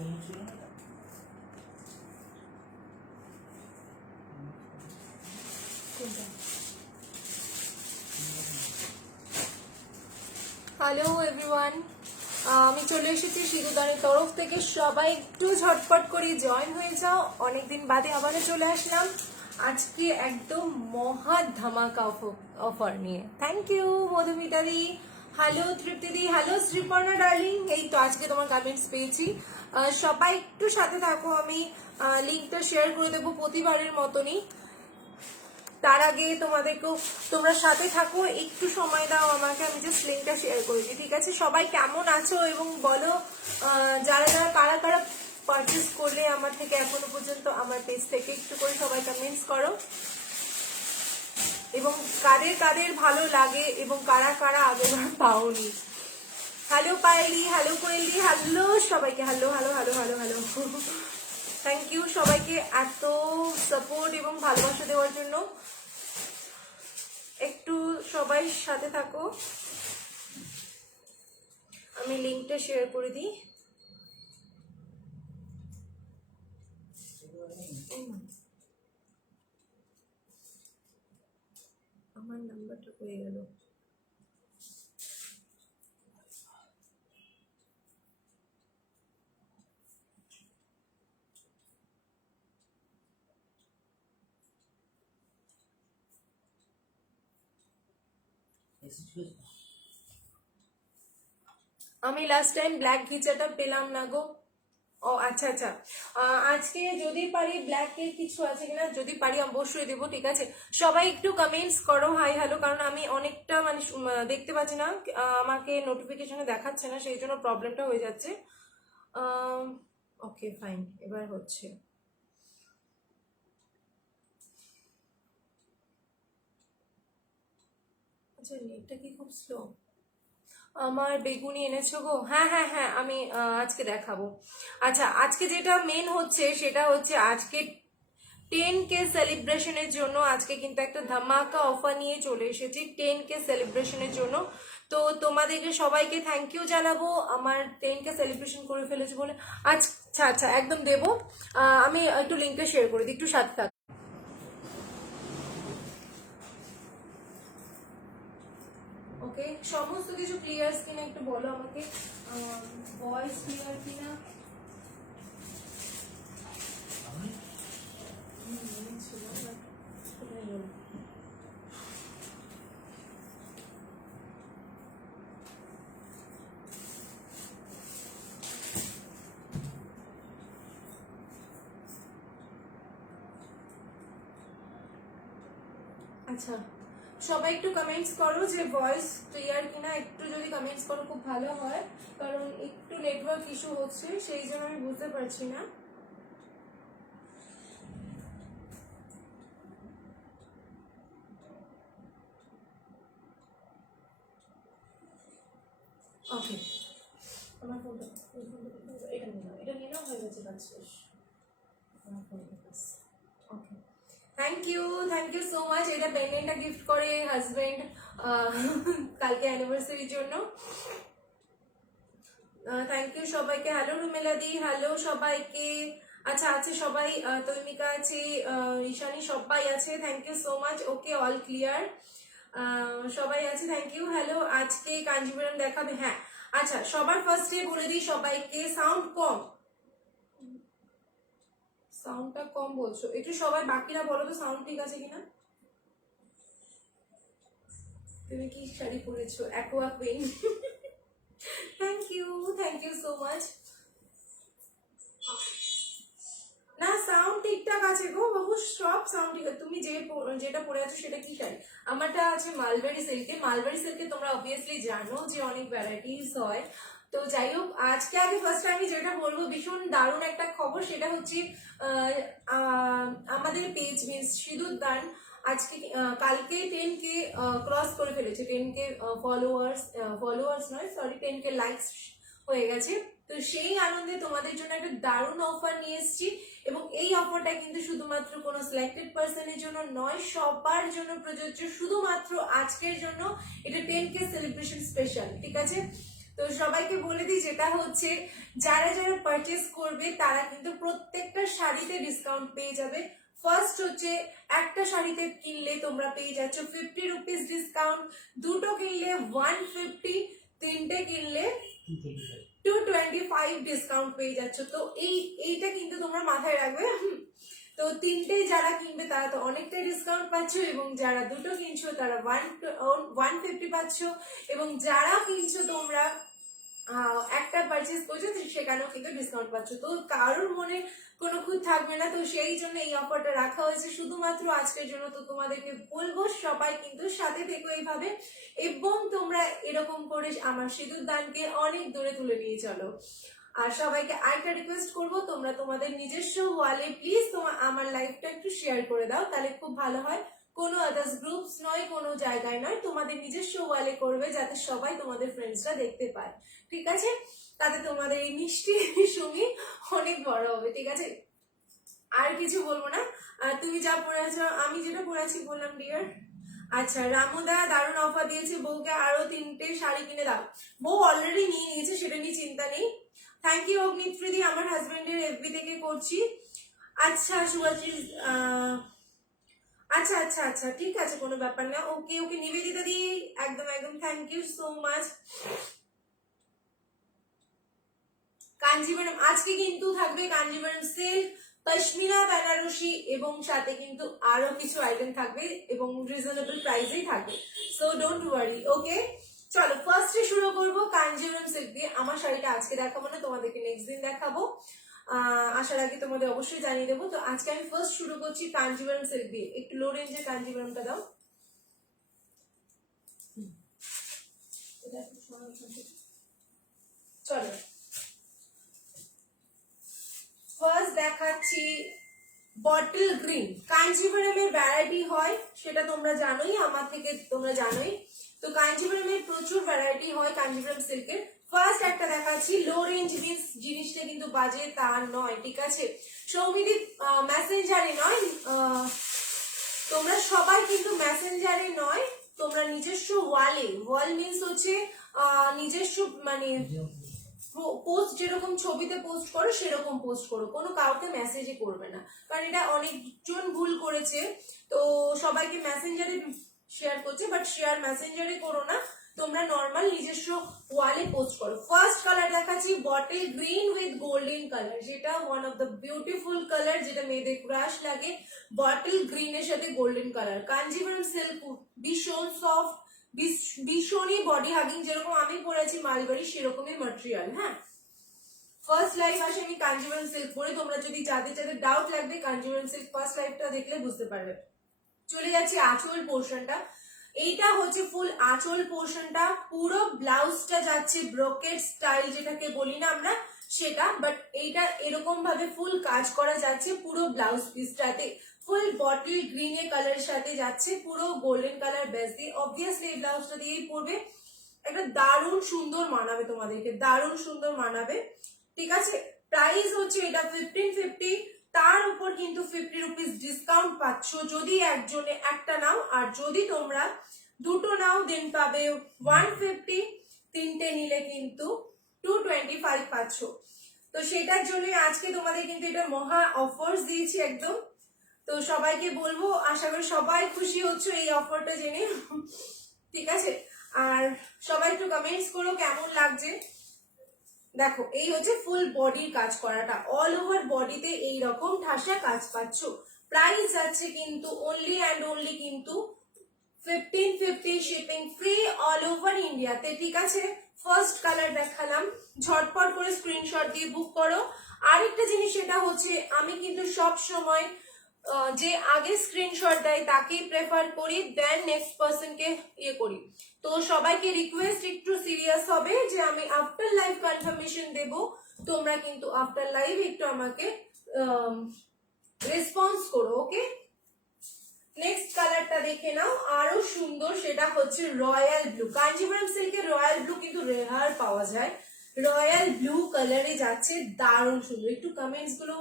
Hello everyone, আমি চলে এসেছি সিধুদানের তরফ থেকে। সবাই একটু ঝটপট করে জয়েন হয়ে যাও। অনেকদিন বাদে আবারও চলে আসলাম আজকে একদম মহা ধামাকা অফার নিয়ে। থ্যাংক ইউ মধুমিতাদি, হ্যালো তৃপ্তিদি, হ্যালো শ্রীপর্ণা ডার্লিং। এই তো আজকে তোমার কমেন্টস পেয়েছি। সবাই একটু সাথে থাকো, আমি লিঙ্কটা শেয়ার করে দেবো প্রতিবারের মতনই। তার আগে তোমাদেরকেও, তোমরা সাথে থাকো, একটু সময় দাও আমাকে, আমি জাস্ট লিঙ্কটা শেয়ার করে দিই, ঠিক আছে? সবাই কেমন আছো এবং বলো যারা যারা কারা কারা পারচেস করলে আমার থেকে এখনো পর্যন্ত, আমার পেজ থেকে একটু করে সবাই কমেন্টস করো এবং কাদের কাদের ভালো লাগে এবং কারা কারা আগেবার পাওনি। হ্যালো পায়েলি, হ্যালো কোয়েলি, হ্যালো সবাইকে, hello hello hello hello hello. Thank you সবাইকে এত সাপোর্ট এবং ভালোবাসা দেওয়ার জন্য। একটু সবাই সাথে থাকো, আমি লিঙ্কটা শেয়ার করে দিই। আমার নাম্বারটা হয়ে গেল। আমি লাস্ট টাইম ব্ল্যাক ঘিচাটা পেলাম না গো। ও আচ্ছা আচ্ছা, আজকে যদি পারি ব্ল্যাকের কিছু আছে কিনা, যদি পারি অবশ্যই দেবো, ঠিক আছে? সবাই একটু কমেন্টস করো হাই হ্যালো, কারণ আমি অনেকটা মানে দেখতে পাচ্ছি না, আমাকে নোটিফিকেশনে দেখাচ্ছে না, সেই জন্য প্রবলেমটা হয়ে যাচ্ছে। ওকে ফাইন, এবার হচ্ছে। আচ্ছা নেটটা কি খুব স্লো? আমার বেগুনি এনেছো গো? হ্যাঁ হ্যাঁ হ্যাঁ, আমি আজকে দেখাবো। আচ্ছা আজকে যেটা মেন হচ্ছে সেটা হচ্ছে আজকে 10K সেলিব্রেশনের জন্য আজকে কিন্তু একটা ধামাকা অফার নিয়ে চলে এসেছি 10K সেলিব্রেশনের জন্য। তো তোমাদেরকে সবাইকে থ্যাংক ইউ জানাবো আমার 10K সেলিব্রেশন করে ফেলেছে বলে। আচ্ছা আচ্ছা একদম দেবো, আমি একটু লিঙ্কটা শেয়ার করে দিই, একটু সাথে থাক। ওকে, সমস্ত কিছু ক্লিয়ার কিনা একটু বলো আমাকে, ভয়েস ক্লিয়ার কিনা। আচ্ছা সবাই একটু কমেন্টস করো যে ভয়েস ক্লিয়ার কিনা, একটু যদি কমেন্টস করো খুব ভালো হয়, কারণ একটু নেটওয়ার্ক ইস্যু হচ্ছে, সেই জন্য আমি বুঝতে পারছি না। ওকে, আমার ফোনটা এটা নিয়ে নাও, হয়ে গেছে কাজ শেষ। আমার ফোনটা okay, thank you so much. এটা পেন্ডেন্টটা গিফট করে হাজবেন্ড কালকে অ্যানিভার্সারির জন্য। থ্যাংক ইউ সবাইকে। হ্যালো রুমেলাদি, হ্যালো সবাইকে। আচ্ছা আছে সবাই, তৈমিকা আছে, ঈশানী সবাই আছে, thank you so much. Okay all clear, সবাই আছে, থ্যাংক ইউ। হ্যালো, আজকে কাঞ্জিপুরম দেখাবে? হ্যাঁ আচ্ছা, সবার ফার্স্টে বলে দিই সবাইকে, সাউন্ড কম, সাউন্ডটা কম বলছো একটু সবাই, বাকিরা বলো তো সাউন্ড ঠিক আছে কিনা। তুমি কি শাড়ি পরেছো? Aqua queen. Thank you so much. না সাউন্ড ঠিকঠাক আছে গো বাবু, সব সাউন্ড ঠিক আছে। তুমি যেটা পরে আছো সেটা কি শাড়ি? আমারটা আছে মালবেরি সিল্কে। মালবেরি সিল্কে তোমরা অবভিয়াসলি জানো যে অনেক ভ্যারাইটিস হয়। তো যাই হোক, আজকে আগে ফার্স্ট আমি যেটা বলবো, ভীষণ দারুণ একটা খবর, সেটা হচ্ছে আমাদের পেজ মিন্স সিঁদুর দান আজকে কালকে 10K ক্রস করে ফেলেছে। 10K ফলোয়ার্স নয় সরি, 10K লাইকস হয়ে গেছে। তো সেই আনন্দে তোমাদের জন্য একটা দারুণ অফার নিয়ে এসেছি, এবং এই অফারটা কিন্তু শুধুমাত্র কোনো সিলেক্টেড পার্সনের জন্য নয়, সবার জন্য প্রযোজ্য, শুধুমাত্র আজকের জন্য। এটা 10K সেলিব্রেশন স্পেশাল, ঠিক আছে? তো তো সবাইকে বলে দিই, যেটা হচ্ছে যারা যারা পারচেস করবে তারা কিন্তু প্রত্যেকটা শাড়িতে ডিসকাউন্ট পেয়ে যাবে। ফার্স্ট হচ্ছে একটা শাড়িতে কিনলে তোমরা পেয়ে যাচ্ছ 50 রুপিস ডিসকাউন্ট, দুটো কিনলে 150, তিনটে কিনলে 225 ডিসকাউন্ট পেয়ে যাচ্ছ। তো এইটা কিন্তু তোমরা মাথায় রাখবে। তো তিনটে যারা কিনবে তারা তো অনেকটাই ডিসকাউন্ট পাচ্ছ, এবং যারা দুটো কিনছো তারা 150 পাচ্ছ, এবং যারা কিনছো তোমরা একটা পারচেস করছো সেখানেও কিন্তু ডিসকাউন্ট পাচ্ছ। তো কারোর মনে কোনো খুঁত থাকবে না, তো সেই জন্য এই অফারটা রাখা হয়েছে শুধুমাত্র আজকের জন্য। তো তোমাদেরকে বলবো সবাই কিন্তু সাথে থেকো এইভাবে, এবং তোমরা এরকম করে আমার সিঁদুর দানকে অনেক দূরে তুলে নিয়ে চলো। আর সবাইকে আরেকটা রিকোয়েস্ট করবো, তোমরা তোমাদের নিজস্ব ওয়ালে প্লিজ আমার লাইফটা একটু শেয়ার করে দাও, তাহলে খুব ভালো হয়। কোনো আদার্স গ্রুপস নয়, কোনো জায়গায় নয়, তোমাদের নিজস্ব ওয়ালে করবে যাতে সবাই তোমাদের ফ্রেন্ডসরা দেখতে পায়, ঠিক আছে? তাতে তোমাদের এই মিষ্টি সুমি অনেক বড় হবে, ঠিক আছে? আর কিছু বলবো না। তুমি যা পড়ে আছো, আমি যেটা পড়ে আছি বললাম ডিয়ার। আচ্ছা, রামুদা দারুণ অফার দিয়েছে, বউকে আরো 3টে শাড়ি কিনে দাও। বউ অলরেডি নিয়ে নিয়েছে, সেটা নিয়ে চিন্তা নেই। থ্যাংক ইউ অগ্নিত্রিদি, আমার হাজবেন্ডের এফবি থেকে করছি। আচ্ছা সুভাষী, আচ্ছা আচ্ছা আচ্ছা ঠিক আছে, কোনো ব্যাপার না। ওকে ওকে নিবেদিতা দি, একদম একদম thank you so much. Kanjivaram আজকে কিন্তু থাকবে, কাঞ্জিবরম সিল্ক, পশমিনা বেনারসি, এবং সাথে কিন্তু আরো কিছু আইটেম থাকবে এবং রিজনেবল প্রাইসেই থাকবে, সো ডোন্ট ওয়ারি। ওকে চলো ফার্স্টে শুরু করবো কাঞ্জিবরম সিল্ক দিয়ে। আমার শাড়িটা আজকে দেখাবো না, তোমাদেরকে নেক্সট দিন দেখাবো। আসার আগে তোমাদের অবশ্যই জানিয়ে দেবো। তো আজকে আমি ফার্স্ট শুরু করছি কাঞ্জিবরম সিল্ক দিয়ে। একটু লো রেঞ্জের কাঞ্জিবরমটা দাও। চলো ফার্স্ট দেখাচ্ছি বটল গ্রিন। কাঞ্জিবরমের ভ্যারাইটি হয় সেটা তোমরা জানোই, আমার থেকে তোমরা জানোই। তো কাঞ্জিবরমের প্রচুর ভ্যারাইটি হয় কাঞ্জিবরম সিল্কের। ফার্স্ট একটা দেখাচ্ছি লো রেঞ্জ, মিন্স জিনিসটা কিন্তু বাজে তা নয়, ঠিক আছে? সৌমিদি মেসেঞ্জারে নয়, তোমরা সবাই কিন্তু মেসেঞ্জারে নয়, তোমরা নিজস্ব ওয়ালে, ওয়াল মিন্স হচ্ছে নিজস্ব মানে পোস্ট যেরকম ছবিতে পোস্ট করো সেরকম পোস্ট করো, কোনো কাউকে মেসেজে করবে না, কারণ এটা অনেকজন ভুল করেছে। তো সবাইকে মেসেঞ্জারে শেয়ার করছে, বাট শেয়ার মেসেঞ্জারে করো না, তোমরা নর্মাল নিজস্ব ওয়ালে পোস্ট করো। ফার্স্ট কালার দেখাচ্ছি bottle green with golden colour, যেটা one of the beautiful colour, যেটা মেয়েদের ক্রাশ লাগে। বটল গ্রিনের সাথে গোল্ডেন কালার, কাঞ্জিবরম সিল্ক, ভীষণ সফট, ভীষণই বডি হাগিং, যেরকম আমি পরেছি মালবাড়ি সেরকমই ম্যাটেরিয়াল। হ্যাঁ, ফার্স্ট লাইভ আসে আমি কাঞ্জিবরম সিল্ক পরে, তোমরা যদি যাদের যাদের ডাউট লাগবে কাঞ্জিবরম সিল্ক ফার্স্ট লাইভটা দেখলে বুঝতে পারবে। চলে যাচ্ছে আঁচল পোর্শনটা। এইটা হচ্ছে ফুল আঁচল পোর্শনটা, পুরো ব্লাউজটা যাচ্ছে ব্রোকেট স্টাইল যেটাকে বলি না আমরা সেটা, বাট এইটা এরকম ভাবে ফুল কাজ করা যাচ্ছে পুরো ব্লাউজ পিসটাতে। ফুল বটল গ্রিন এর কালারের সাথে যাচ্ছে পুরো গোল্ডেন কালার বেস দিয়ে, অবভিয়াসলি এই ব্লাউজটা দিয়েই পরবে, একটা দারুণ সুন্দর মানাবে তোমাদেরকে, দারুণ সুন্দর মানাবে, ঠিক আছে? প্রাইস হচ্ছে এটা 1550, তার উপর কিন্তু 50 রুপিস ডিসকাউন্ট পাচ্ছ যদি একজনে একটা নাও, আর যদি তোমরা দুটো নাও দেন পাবে 150, তিনটে নিলে কিন্তু 225 পাচ্ছ। তো সেটার জন্য আজকে তোমাদের কিন্তু এটা মহা অফার্স দিয়েছি একদম। তো সবাইকে বলবো, আশা করি সবাই খুশি হচ্ছে এই অফারটা জেনে, ঠিক আছে? আর সবাই একটু কমেন্টস করো কেমন লাগছে। দেখো এই হচ্ছে ফুল বডির কাজ করাটা, অল ওভার বডিতে এইরকম ঠাসা কাজ পাচ্ছ। প্রাইস আছে কিন্তু অনলি অ্যান্ড অনলি কিন্তু 1550, শিপিং ফ্রি অল ওভার ইন্ডিয়াতে, ঠিক আছে? ফার্স্ট কালার দেখালাম, ঝটপট করে স্ক্রিনশট দিয়ে বুক করো। আরেকটা জিনিস সেটা হচ্ছে আমি কিন্তু সব সময় যে আগে স্ক্রিনশট দেয় তাকেই প্রেফার করি, দেন নেক্সট পার্সনকে ইয়ে করি। তো সবাইকে রিকোয়েস্ট একটু সিরিয়াস হবে যে আমি আফটার লাইভ কনফার্মেশন দেব, তোমরা কিন্তু আফটার লাইভ একটু আমাকে রেসপন্স করো, ওকে? নেক্সট কালারটা দেখে নাও, আরো সুন্দর, সেটা হচ্ছে রয়্যাল ব্লু। কাঞ্জিবরম সিল্কের রয়্যাল ব্লু কিন্তু রেয়ার পাওয়া যায়, রয়্যাল ব্লু কালারে যাচ্ছে, দারুণ সুন্দর। একটু কমেন্টস গুলো,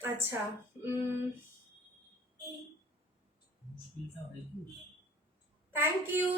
আচ্ছা থ্যাংক ইউ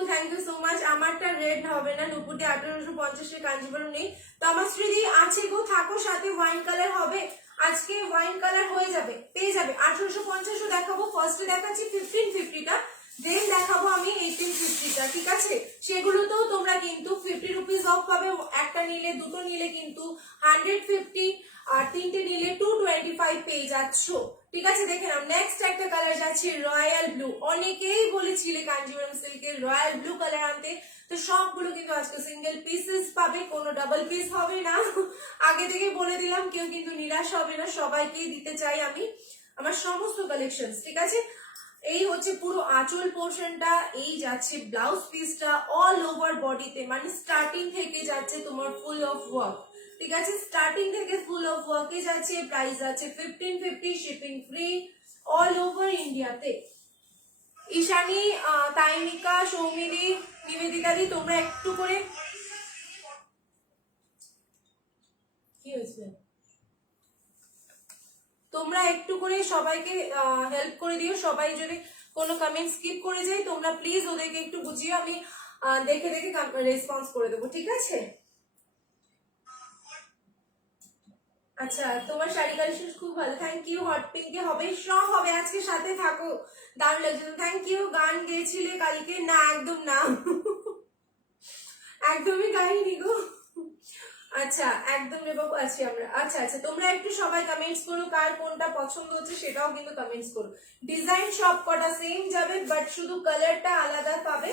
সো মাচ। আমারটা রেড হবে না, নুপুরটি 1850 কাঞ্জিবরম নেই তো আমার শ্রীদি আছে গো, থাকো সাথে। ওয়াইন কালার হবে আজকে, ওয়াইন কালার হয়ে যাবে, পেয়ে যাবে। 1850ও দেখাবো, ফার্স্টে দেখাচ্ছি 1550টা, দেন দেখাবো আমি 1850টা, ঠিক আছে? সেগুলোতেও তোমরা কিন্তু 50 রুপিস অফ পাবে, একটা নিলে দুটো নিলে কিন্তু 150, আর তিনটে নিলে 225 পেয়ে যাচ্ছ, ঠিক আছে? দেখে নাও। নেক্সট একটা কালার যাচ্ছে রয়্যাল ব্লু। অনেকেই বলেছিলে কাঞ্জিবরম সিল্কের রয়্যাল ব্লু কালার আনতে, তো সবগুলো কিন্তু আজকে সিঙ্গেল পিসেস পাবে, কোনো ডাবল পিস হবে না। আগে থেকে বলে দিলাম, কেউ কিন্তু নিরাশ হবে না, সবাইকেই দিতে চাই আমি আমার সমস্ত কালেকশন, ঠিক আছে? এই হচ্ছে পুরো আঁচল পোর্শনটা, এই যাচ্ছে ব্লাউজ পিসটা অল ওভার বডিতে, মানে স্টার্টিং থেকে যাচ্ছে তোমার ফুল অফ ওয়ার্ক, ঠিক আছে? স্টার্টিং থেকে ফুল অফ ওয়ার্কে যাচ্ছে। প্রাইস আছে 1550, শিপিং ফ্রি অল ওভার ইন্ডিয়াতে। ঈশানী, তাইমিকা, সৌমিদি, নিবেদিতাদি, তোমরা একটু করে, কি হয়েছে, তোমরা একটু করে সবাইকে হেল্প করে দিও। সবাই যদি কোনো কমেন্ট স্কিপ করে যায়, তোমরা প্লিজ ওদেরকে একটু বুঝিয়ে, আমি দেখে দেখে রেসপন্স করে দেবো, ঠিক আছে? আচ্ছা, তোমার শাড়ি কালেকশন খুব ভালো, থ্যাংক ইউ। হট পিঙ্কে হবে, সব হবে আজকে, সাথে থাকো, দারুণ লাগছে, থ্যাংক ইউ। গান গেয়েছিলে কালকে? না, একদম না, একদমই গাইনি গো। আচ্ছা, একদম নেবো আছি আমরা। আচ্ছা আচ্ছা, তোমরা একটু সবাই কমেন্টস করো, কার কোনটা পছন্দ হচ্ছে সেটাও কিন্তু কমেন্টস করো। ডিজাইন সব কটা সেম যাবে, বাট শুধু কালারটা আলাদা পাবে,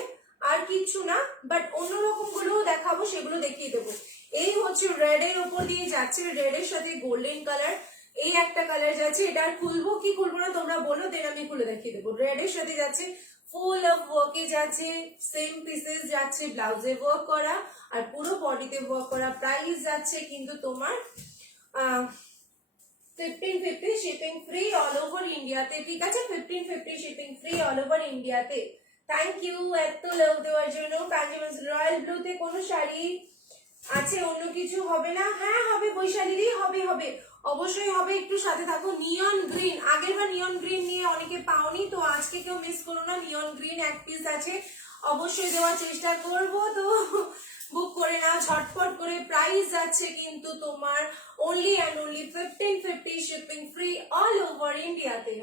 আর কিছু না। বাট অন্যরকম গুলোও দেখাবো, সেগুলো দেখিয়ে দেবো। এই হচ্ছে রেড এর উপর দিয়ে যাচ্ছে, রেড এর সাথে গোল্ডেন কালার, এই একটা কালার যাচ্ছে। এটা আর খুলবো কি খুলবো না তোমরা বলো, দেন আমি খুলে দেখিয়ে দেবো। রেড এর সাথে যাচ্ছে, ফুল অফ ওয়ার্কে যাচ্ছে, সেম পিসেস যাচ্ছে, ব্লাউজে ওয়ার্ক করা আর পুরো বডিতে ওয়ার্ক করা। প্রাইস যাচ্ছে কিন্তু তোমার 1550, শিপিং ফ্রি অল ওভার ইন্ডিয়াতে, ঠিক আছে? 1550 শিপিং ফ্রি অল ওভার ইন্ডিয়াতে। থ্যাংক ইউ এত লাভ দেওয়ার জন্য। কাঞ্জিবরম রয়্যাল ব্লুতে কোনো শাড়ি আছে, অন্য কিছু হবে না? হ্যাঁ হবে বৈশালীদি, হবে হবে, অবশ্যই হবে, একটু সাথে থাকো। নিয়ন গ্রিন, আগের বার নিয়ন গ্রিন নিয়ে অনেকে পাওনি, তো আজকে কেউ মিস করো না। নিয়ন গ্রিন এক পিস আছে, অবশ্যই দেওয়ার চেষ্টা করব, তো বুক করে নাও ঝটপট করে। প্রাইস যাচ্ছে কিন্তু তোমার only and only 1550, shipping free all over ইন্ডিয়াতে।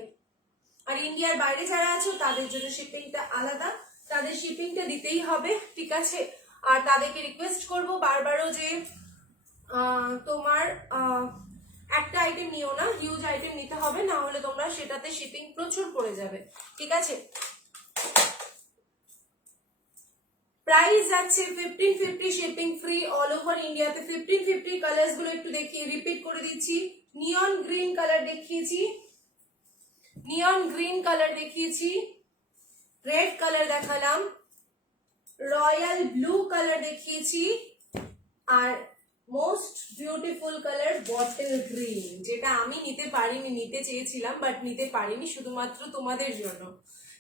আর ইন্ডিয়ার বাইরে যারা আছো তাদের জন্য শিপিংটা আলাদা, তাদের শিপিংটা দিতেই হবে, ঠিক আছে? আর তাদেরকে রিকোয়েস্ট করব বারবারও যে তোমার একটা আইটেম নিও না, হিউজ আইটেম নিতে হবে, না হলে তোমরা সেটাতে শিপিং প্রচুর পড়ে যাবে, ঠিক আছে? প্রাইস যাচ্ছে 1550, শিপিং ফ্রি অল ওভার ইন্ডিয়াতে। 1550 কালার্স গুলো একটু দেখিয়ে রিপিট করে দিচ্ছি। নিয়ন গ্রিন কালার দেখিয়েছি, নিয়ন গ্রিন কালার দেখিয়েছি, রেড কালার দেখালাম, রয়্যাল ব্লু কালার দেখিয়েছি, আর most beautiful colour bottle green, যেটা আমি নিতে পারিনি, নিতে চেয়েছিলাম বাট নিতে পারিনি, শুধুমাত্র তোমাদের জন্য।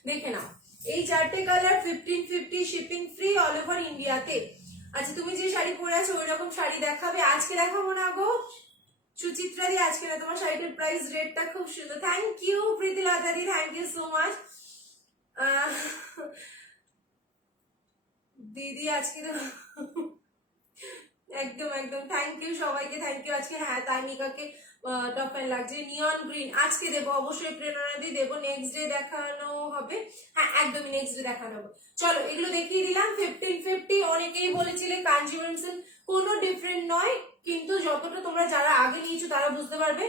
দেখে নাও, এই চারটে colour 1550, shipping free all over ইন্ডিয়াতে। আচ্ছা, তুমি যে শাড়ি পরে আছো ওই রকম শাড়ি দেখাবে? আজকে দেখাবো না গো সুচিত্রা দি, আজকে না। তোমার শাড়িটার প্রাইস রেটটা খুব সুন্দর, thank you Pritilata di, thank you so much. দিদি আজকে তো একদম একদম, থ্যাংক ইউ সবাইকে, থ্যাংক ইউ। আজকে হ্যাঁ, তাইমিকাকে টপ ফ্যান লাগছে। নিয়ন গ্রিন আজকে দেবো, অবশ্যই প্রেরণা দিয়ে দেবো, নেক্সট ডে দেখানো হবে। হ্যাঁ একদমই নেক্সট ডে দেখানো হবে। চলো, এগুলো দেখিয়ে দিলাম 1550। অনেকেই বলেছিলে কাঞ্জিবরম সিল্ক কোনো ডিফারেন্ট নয়, কিন্তু যতটা তোমরা যারা আগে নিয়েছো তারা বুঝতে পারবে,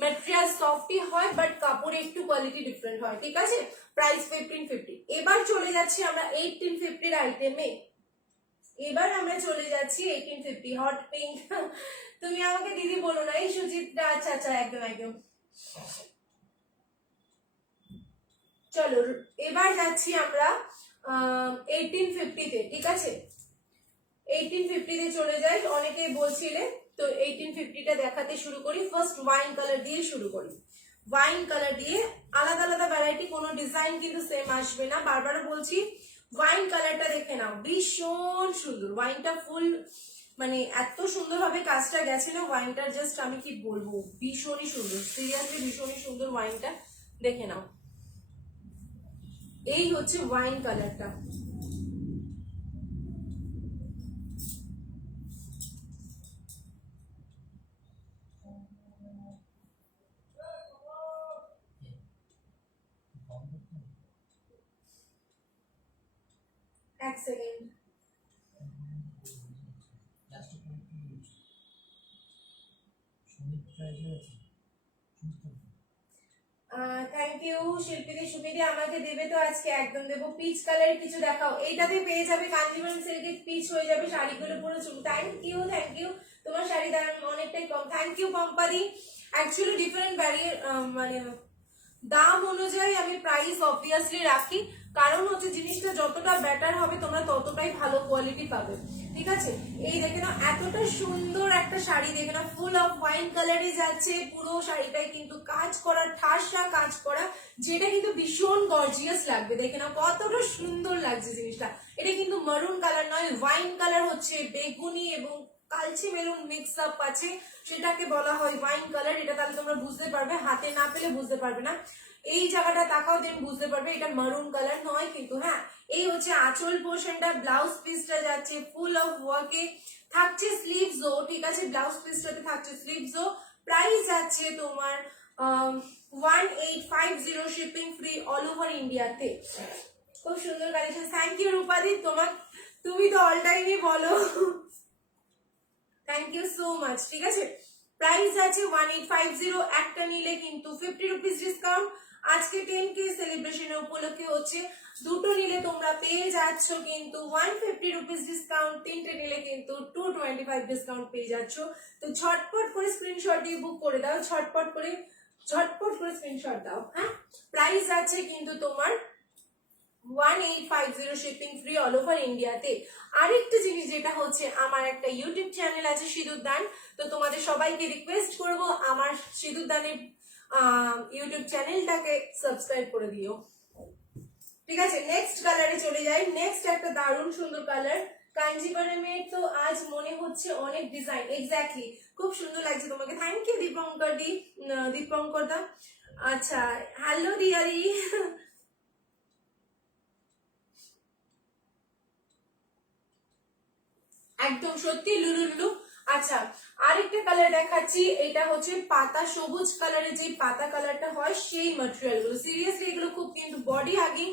ম্যাটেরিয়াল সফটই হয়, বাট কাপড়ে একটু কোয়ালিটি ডিফারেন্ট হয়, ঠিক আছে? প্রাইস 1550। এবার চলে যাচ্ছি আমরা 1850 আইটেমে। এবার আমরা চলে যাচ্ছি 1850 হট পিঙ্ক। তুমি আমাকে দিদি বলো না, এই সুচিত্রা। আচ্ছা আচ্ছা, একদম একদম। চলো, এবার যাচ্ছি আমরা 1850 তে, ঠিক আছে? 1850 তে চলে যাই, অনেকেই বলছিলে, তো 1850টা দেখাতে শুরু করি। ফার্স্ট ওয়াইন কালার দিয়ে শুরু করি। ওয়াইন কালার দিয়ে আলাদা আলাদা ভ্যারাইটি, কোনো ডিজাইন কিন্তু সেম আসবে না, বারবার বলছি। ওয়াইন কালারটা দেখে নাও, ভীষণ সুন্দর ওয়াইনটা, ফুল মানে এত সুন্দর ভাবে কাজটা গেছে না ওয়াইনটার, জাস্ট আমি কি বলবো, ভীষণই সুন্দর, সিরিয়াসলি ভীষণই সুন্দর ওয়াইনটা, দেখে নাও। এই হচ্ছে ওয়াইন কালারটা, সেকেন্ড। থ্যাংক ইউ শিল্পীদি সুমিদি, আমাকে দেবে তো আজকে, একদম দেবো। পিচ কালার কিছু দেখাও, এইটাতে পেয়ে যাবে কাঞ্জিভারম সিল্কের পিচ হয়ে যাবে শাড়িগুলো পুরো চুল। থ্যাংক ইউ, তোমার শাড়ি দাম অনেকটাই কম। থ্যাংক ইউ পম্পাদি। অ্যাকচুয়ালি ডিফারেন্ট মানে দাম অনুযায়ী আমি প্রাইস অবভিয়াসলি রাখি, কারণ হচ্ছে জিনিসটা যতটা বেটার হবে তোমরা ততটাই ভালো কোয়ালিটি পাবে, ঠিক আছে। এই দেখে নাও এতটা সুন্দর একটা শাড়ি, দেখে নাও ফুল অফ ওয়াইন কালারে যাচ্ছে, পুরো শাড়িটাই কিন্তু কাজ করা, ঠাসা কাজ করা, যেটা কিন্তু ভীষণ গর্জিয়াস লাগবে। দেখে নাও কতটা সুন্দর লাগছে জিনিসটা। এটা কিন্তু মারুন কালার নয়, ওয়াইন কালার হচ্ছে বেগুনি এবং কালচে মেরুন মিক্স আপ আছে, সেটাকে বলা হয় ওয়াইন কালার। এটা তাহলে তোমরা বুঝতে পারবে, হাতে না পেলে বুঝতে পারবে না। এই জায়গাটা তাকাও দেন বুঝতে পারবে এটা মারুন কালার নয় কিন্তু। হ্যাঁ, এই হচ্ছে আঁচল পোর্শনটা, ব্লাউজ পিসটা যাচ্ছে ফুল অফ ওয়ার্কে, থাকছে স্লিভসও, ঠিক আছে। ব্লাউজ পিসটাতে থাকছে স্লিভসও। প্রাইস যাচ্ছে তোমার 1850, শিপিং ফ্রি অল ওভার ইন্ডিয়াতে। খুব সুন্দর কালেকশন। থ্যাংক ইউ রূপাদি, তুমি তো অল টাইমই বলো। থ্যাংক ইউ সো মাচ, ঠিক আছে। প্রাইস আছে 1850, একটা নিলে কিন্তু 50 রুপিস ডিসকাউন্ট। আজকে 10K সেলিব্রেশনের উপলক্ষে হচ্ছে, দুটো নিলে তোমরা পেয়ে যাচ্ছ কিন্তু 150 রুপিস ডিসকাউন্ট, তিনটে নিলে কিন্তু 225 ডিসকাউন্ট পেয়ে যাচ্ছ। তো ঝটপট করে স্ক্রিনশট দিয়ে বুক করে দাও, ঝটপট করে স্ক্রিনশট দাও। হ্যাঁ, প্রাইস আছে কিন্তু তোমার 1850, শিপিং ফ্রি অল ওভার ইন্ডিয়াতে। আরেকটা জিনিস যেটা হচ্ছে, আমার একটা ইউটিউব চ্যানেল আছে সিঁদুর দান, তো তোমাদের সবাইকে রিকোয়েস্ট করব আমার সিঁদুর দানের ইউটিউব চ্যানেলটাকে সাবস্ক্রাইব করে দিও, ঠিক আছে। নেক্সট কালারে চলে যাই। নেক্সট একটা দারুণ সুন্দর কালার, কাঞ্জিভারমের তো আজ মনে হচ্ছে অনেক ডিজাইন। এক্স্যাক্টলি, খুব সুন্দর লাগছে তোমাকে। থ্যাংক ইউ দীপঙ্কর দা। আচ্ছা, হ্যালো দিয়ারি। একদম সত্যি লুলুলু। আচ্ছা, আরেকটা কালার দেখাচ্ছি, এটা হচ্ছে পাতা সবুজ কালারের, যে পাতা কালারটা হয় সেই ম্যাটেরিয়াল গুলো। সিরিয়াসলি এগুলো খুব কিন্তু বডি হাগিং,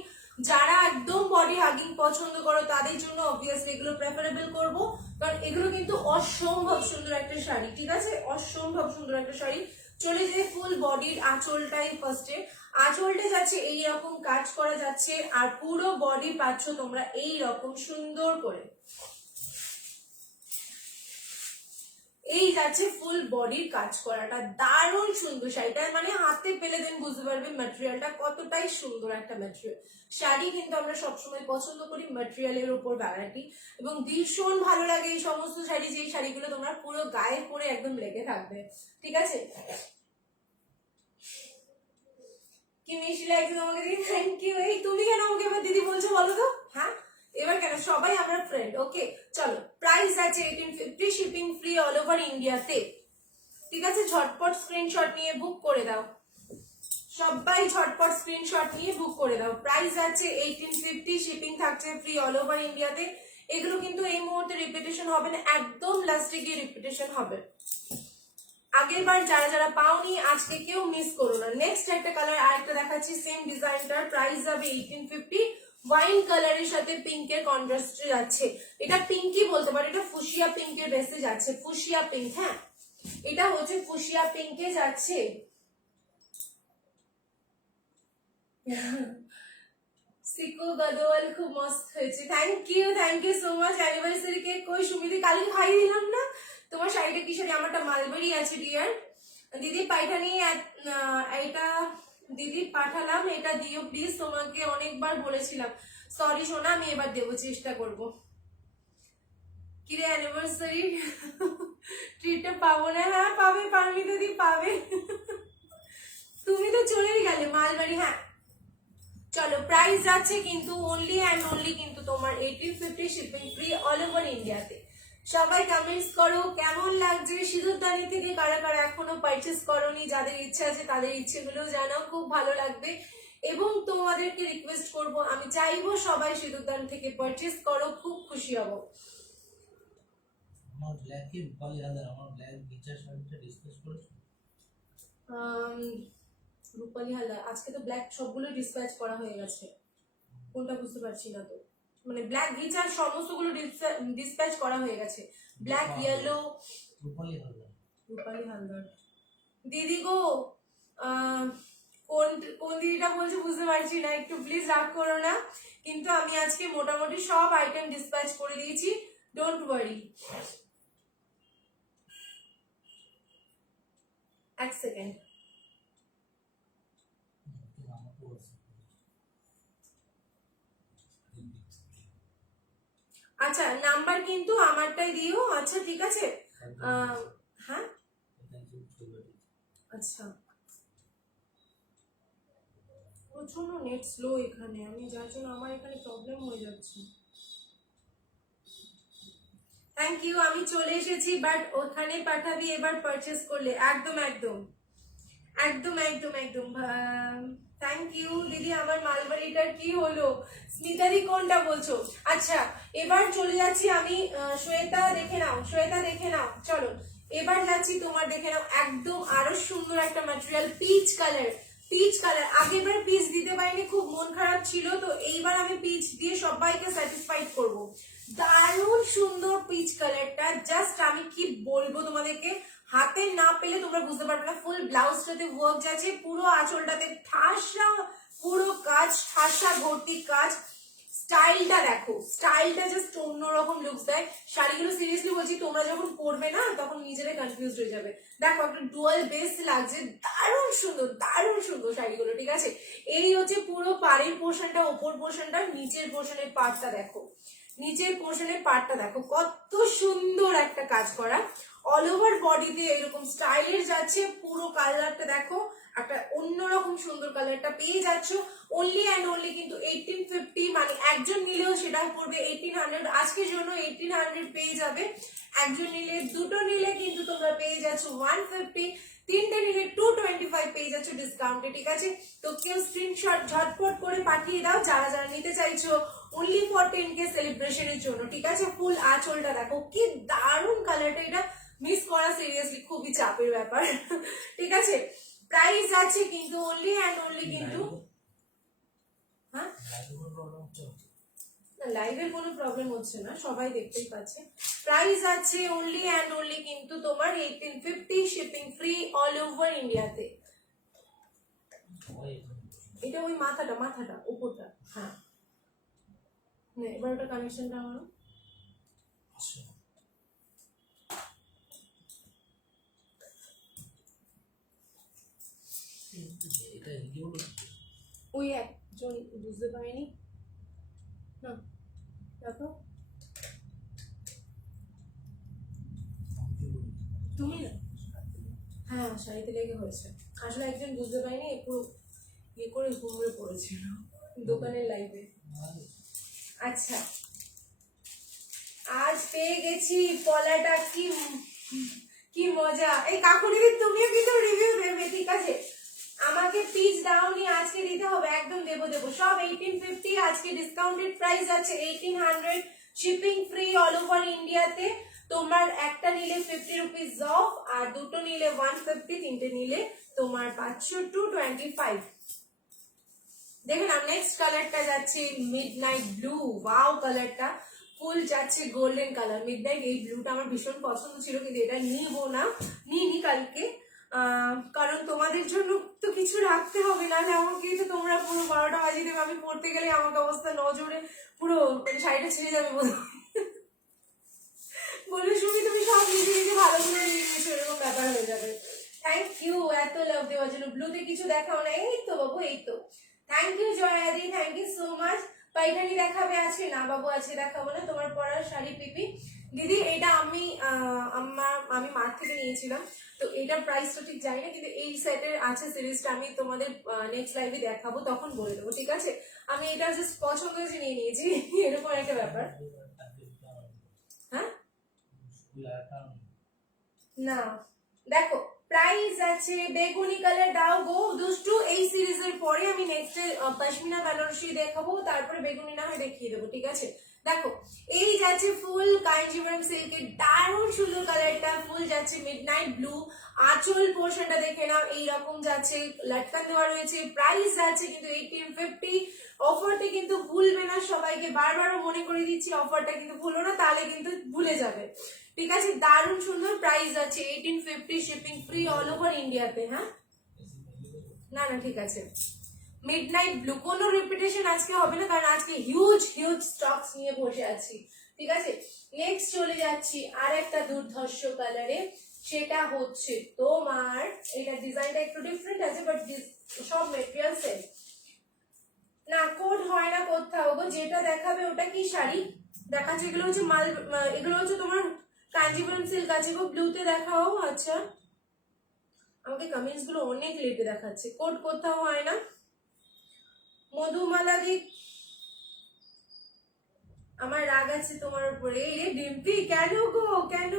যারা একদম বডি হাগিং পছন্দ করো তাদের জন্য অবভিয়াসলি এগুলো প্রেফারেবল করব, কারণ এগুলো কিন্তু অসম্ভব সুন্দর একটা শাড়ি, ঠিক আছে। অসম্ভব সুন্দর একটা শাড়ি। চলে যে ফুল বডির আঁচলটাই ফার্স্টে, আঁচলটা যাচ্ছে এই রকম কাজ করা যাচ্ছে, আর পুরো বডি পাচ্ছ তোমরা এই রকম সুন্দর করে। এই যাচ্ছে ফুল বডির কাজ করাটা, দারুণ সুন্দর শাড়িটা, মানে হাতে পেলে দেন বুঝতে পারবে ম্যাটেরিয়ালটা কতটাই সুন্দর একটা ম্যাটেরিয়াল। শাড়ি কিন্তু আমরা সবসময় পছন্দ করি ম্যাটেরিয়ালের উপর ভ্যারাইটি, এবং ভীষণ ভালো লাগে এই সমস্ত শাড়ি, যে শাড়িগুলো তোমরা পুরো গায়ে পরে একদম লেগে থাকবে, ঠিক আছে। কি মিষ্টি লাগছে তোমাকে দিদি, থ্যাংক ইউ। এই তুমি কেন আমাকে এবার দিদি বলছো বলো তো? হ্যাঁ, এবার কেন, সবাই আমরা ফ্রেন্ড, ওকে। চলো, প্রাইস আছে 1850, শিপিং ফ্রি অল ওভার ইন্ডিয়াতে, ঠিক আছে। ঝটপট স্ক্রিনশট নিয়ে বুক করে দাও, সবাই ঝটপট স্ক্রিনশট নিয়ে বুক করে দাও। প্রাইস আছে 1850, শিপিং থাকছে ফ্রি অল ওভার ইন্ডিয়াতে। এগুলো কিন্তু এই মুহূর্তে রিপিটেশন হবে না, একদম লাস্টে গিয়ে রিপিটেশন হবে। আগের বার যারা যারা পাওনি আজকে কেউ মিস করো না। নেক্সট একটা কালার আরেকটা দেখাচ্ছি, সেম ডিজাইনটার, প্রাইস যাবে 1850। ওয়াইন কালারের সাথে পিঙ্কের কন্ট্রাস্টে যাচ্ছে, এটা পিঙ্কই বলতে পারো, এটা ফুশিয়া পিঙ্কের বেসে যাচ্ছে, ফুশিয়া পিঙ্ক। হ্যাঁ, এটা হচ্ছে ফুশিয়া পিঙ্কে যাচ্ছে। সিকো গদওয়াল খুব মস্ত হয়েছে, thank you so much. Anniversary cake কই সুমিদি, কালকে খাইয়ে দিলাম না তোমার শাড়িটা? কি শাড়ি? আমারটা মালবেরি আছে ডিয়ার দিদি, পাইঠানি এটা দিদি পাঠালাম, এটা দিও প্লিজ, তোমাকে অনেকবার বলেছিলাম, সরি সোনা, আমি এবার দেবো, চেষ্টা করবো। কিরে অ্যানিভার্সারি ট্রিটটা পাবো না? হ্যাঁ পাবে, পারমি দিদি পাবে। তুমি তো চলেই গেলে মালবাড়ি। হ্যাঁ চলো, প্রাইস যাচ্ছে কিন্তু অনলি অ্যান্ড অনলি কিন্তু তোমার 1850, শিপিং ফ্রি অল ওভার ইন্ডিয়াতে। সবাই কমেন্টস করো কেমন লাগছে সিঁদুরদানি থেকে, কারা কারা এখনো পারচেস করোনি, যাদের ইচ্ছা আছে তাদের ইচ্ছেগুলো জানাও, খুব ভালো লাগবে। এবং তোমাদেরকে রিকোয়েস্ট করব, আমি চাইবো সবাই সিঁদুরদান থেকে পারচেস করো, খুব খুশি হব। আমার ব্ল্যাক কি রূপালী হালদার, আমার ব্ল্যাক বিচার শাড়িটা ডিসকাস করেছো? রূপালী হালদার আজকে তো ব্ল্যাক সবগুলো ডিসপ্যাচ করা হয়ে গেছে, কোনটা বুঝতে পারছি না তো। মানে ব্ল্যাক ঘিচার সমস্তগুলো ডিসপ্যাচ করা হয়ে গেছে। ব্ল্যাক, ইয়েলো, রূপালী হালদার। রূপালী হালদার দিদি গো, কোন কোন দিদিটা বলছে বুঝতে পারছি না, একটু প্লিজ রাগ করো না, কিন্তু আমি আজকে মোটামুটি সব আইটেম ডিসপ্যাচ করে দিয়েছি, ডোন্ট ওয়ারি। এক সেকেন্ড। আচ্ছা নাম্বার কিন্তু আমারটাই দিও, আচ্ছা ঠিক আছে। হ্যাঁ আচ্ছা, প্রচন্ড নেট স্লো এখানে, আমি যার জন্য আমার এখানে প্রবলেম হয়ে যাচ্ছে। থ্যাংক ইউ, আমি চলে এসেছি, বাট ওখানে পাঠাবি এবার পারচেস করলে। একদম একদম একদম একদম একদম। থ্যাংক ইউ দিদি। আমার মালবাড়িটার কি হলো? স্মিতাদি কোনটা বলছো? আচ্ছা এবার চলে যাচ্ছি আমি। শ্বেতা দেখে নাও, শ্বেতা দেখে নাও, চলো এবার যাচ্ছি তোমার, দেখে নাও একদম আরো সুন্দর একটা material, peach colour. Peach colour, আগেরবার পিচ দিতে পারিনি, খুব মন খারাপ ছিল, তো এইবার আমি পিচ দিয়ে সবাইকে স্যাটিসফাইড করব। দারুণ সুন্দর পিচ কালারটা, জাস্ট আমি কি বলবো তোমাদেরকে, হাতে না পেলে তোমরা বুঝতে পারবে না। ফুল ব্লাউজটাতে ওয়ার্ক যাচ্ছে, পুরো আঁচলটাতে ঠাসা পুরো কাজ, ঠাসা ভর্তি কাজ। স্টাইলটা দেখো, স্টাইলটা জাস্ট অন্যরকম লুকস দেয়। শাড়িগুলো সিরিয়াসলি বলছি, তোমরা যখন পরবে না তখন নিজেরাই কনফিউজ হয়ে যাবে। দেখো একটা ডুয়াল বেস লাগছে, দারুণ সুন্দর দারুণ সুন্দর শাড়িগুলো, ঠিক আছে। এই হচ্ছে পুরো পাড়ের পোর্শনটা, ওপর পোর্শনটা, নিচের পোর্শনের পার্টটা দেখো, নিচের পোর্শনের পার্টটা দেখো, কত সুন্দর একটা কাজ করা। অল ওভার বডিতে এরকম স্টাইলের যাচ্ছে, পুরো কালারটা দেখো, একটা অন্যরকম সুন্দর কালারটা পেয়ে যাচ্ছ। অনলি অ্যান্ড অনলি কিন্তু 1850, মানে একজন নিলেও সেটা পড়বে 1800। আজকের জন্য 1800 পেয়ে যাবে। একজন নিলে, দুটো নিলে কিন্তু তোমরা পেয়ে যাচ্ছ 150, তিনটে নিলে 225 পেয়ে যাচ্ছ ডিসকাউন্টে, ঠিক আছে। তো কেউ স্ক্রিনশট ঝটপট করে পাঠিয়ে দাও যারা যারা নিতে চাইছো, অনলি ফর 10K সেলিব্রেশনের জন্য, ঠিক আছে। ফুল আঁচলটা দেখো, কি দারুণ কালারটা, এটা মিস করা সিরিয়াসলি খুবই চাপের ব্যাপার, ঠিক আছে। প্রাইস আছে কিন্তু অনলি অ্যান্ড অনলি কিন্তু, হ্যাঁ না লাইভের কোনো প্রবলেম হচ্ছে না, সবাই দেখতেই পাচ্ছে। প্রাইস আছে অনলি অ্যান্ড অনলি কিন্তু তোমার 1850, শিপিং ফ্রি অল ওভার ইন্ডিয়াতে। এটা ওই মাথাটা, মাথাটা উপরটা, হ্যাঁ এবার ওটা কানেকশনটা আমার ওই একজন বুঝতে পারিনি না, দেখো তুমি না, হ্যাঁ শাড়িতে লেগে হয়েছে, আসলে একজন বুঝতে পারিনি, একটু ইয়ে করে ঘুরে পড়েছিল দোকানের লাইভে। আচ্ছা আজ পেয়ে গেছি পলাটা, কি কি মজা। এই কাকুরিদি তুমিও কিন্তু রিভিউ দেবে, ঠিক আছে। আমাকে পিস দাওনি, আজকে দিতে হবে, একদম দেবো দেবো। সব 1850, আজকে ডিসকাউন্টেড প্রাইস আছে 1800, শিপিং ফ্রি অল ওভার ইন্ডিয়াতে। তোমার একটা নিলে 50 রুপিস অফ, আর দুটো নিলে 150, তিনটে নিলে তোমার 225। দেখে নাও নেক্সট কালারটা যাচ্ছে মিডনাইট ব্লু, ওয়াও কালারটা ফুল যাচ্ছে গোল্ডেন কালার মিডনাইট। এই ব্লুটা আমার ভীষণ পছন্দ ছিল, কিন্তু এটা নিবো না, নিইনি কালকে, কারণ তোমাদের জন্য তো কিছু রাখতে হবে, না এমন কিন্তু তোমরা পুরো 12টা বাজিয়ে দেবে, আমি পড়তে গেলে আমাকে অবস্থা নজরে পুরো শাড়িটা ছিঁড়ে যাবে বলে শুনি তুমি সব নিজে নিজে ভালো করে নিয়ে নিয়েছো, এরকম ব্যাপার হয়ে যাবে। থ্যাংক ইউ এত লাভ দেওয়ার জন্য। ব্লুতে কিছু দেখাও না, এই তো বাবু এই তো। থ্যাংক ইউ জয়াদি, thank you so much. Paithani দেখাবে আজকে? না বাবু আজকে দেখাবো না। তোমার পরার শাড়ি পিপি দিদি, এটা আমি মার্ক থেকে নিয়েছিলাম, তো এটার প্রাইসটা ঠিক জানি না, কিন্তু এই সেটের আছে সিরিজটা, আমি তোমাদের নেক্সট লাইভে দেখাবো, তখন বলে দেবো, ঠিক আছে। আমি এটা জাস্ট পছন্দ হয়েছে নিয়ে নিয়েছি, এরকম একটা ব্যাপার। হ্যাঁ না দেখো প্রাইস আছে বেগুনি কালার, দাও গো দুষ্টু। এই সিরিজের পরে আমি নেক্সট পশমিনা বেনারসি দেখাবো, তারপরে বেগুনি না হয় দেখিয়ে দেবো, ঠিক আছে। দেখো এই যাচ্ছে ফুল কাঞ্জিভারাম সিল্কের দারুণ সুন্দর কালারটা, ফুল যাচ্ছে মিডনাইট ব্লু, আঁচল পোর্শনটা দেখে নাও এইরকম যাচ্ছে, লটকান দেওয়া রয়েছে, প্রাইস যাচ্ছে কিন্তু 1850। অফারটা কিন্তু ভুলবে না, সবাইকে বারবারও মনে করে দিচ্ছি অফারটা কিন্তু ভুলো না, তাহলে কিন্তু ভুলে যাবে। ঠিক আছে, দারুণ সুন্দর, প্রাইস আছে 1850, শিপিং ফ্রি অল ওভার ইন্ডিয়াতে। হ্যাঁ না না ঠিক আছে, মিডনাইট ব্লু, কোনো রিপিটেশন আজকে হবে না, কারণ আজকে হিউজ হিউজ স্টকস নিয়ে বসে আছি। ঠিক আছে, নেক্সট চলে যাচ্ছি আর একটা দুর্ধর্ষ কালারে, সেটা হচ্ছে তোমার, এটা ডিজাইনটা একটু ডিফারেন্ট আছে বাট সব মেটেরিয়াল সেম। না কোড হয় না কোথাও গো, যেটা দেখাবে ওটা কি শাড়ি দেখাচ্ছে, এগুলো হচ্ছে মাল, এগুলো হচ্ছে তোমার কাঞ্জিপুরম সিল্ক আছে গো, ব্লুতে দেখাও। আচ্ছা আমাকে কমেন্টস গুলো অনেক লেটে দেখাচ্ছে, কোড কোথাও হয় না। মধুমালাদি, আমার রাগ আছে তোমার উপরে। এই রে ডিম্পি, কেন গো কেন?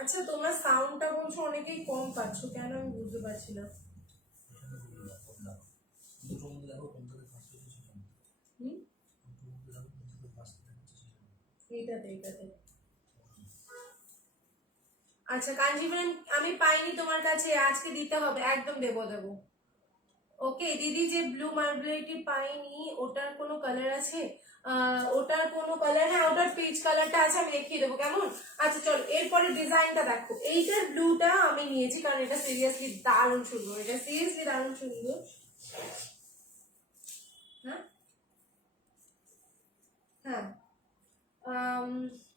আচ্ছা তোমরা সাউন্ডটা বলছো অনেকেই কম পাচ্ছ, কেন আমি বুঝতে পারছি না। হুম এইটাতে এইটাতে আচ্ছা কাঞ্জিপুরম আমি পাইনি তোমার কাছে, আজকে দিতে হবে, একদম দেবো দেবো। ওকে দিদি, যে ব্লু মার্বেলিটি পাইনি ওটার কোনো কালার আছে? ওটার কোনো কালার, হ্যাঁ ওটার পিচ কালারটা আছে, আমি দেখিয়ে দেবো কেমন। আচ্ছা চলো এরপরে ডিজাইনটা দেখো, এইটার ব্লুটা আমি নিয়েছি কারণ এটা সিরিয়াসলি দারুণ সুন্দর, এটা সিরিয়াসলি দারুণ সুন্দর। হ্যাঁ হ্যাঁ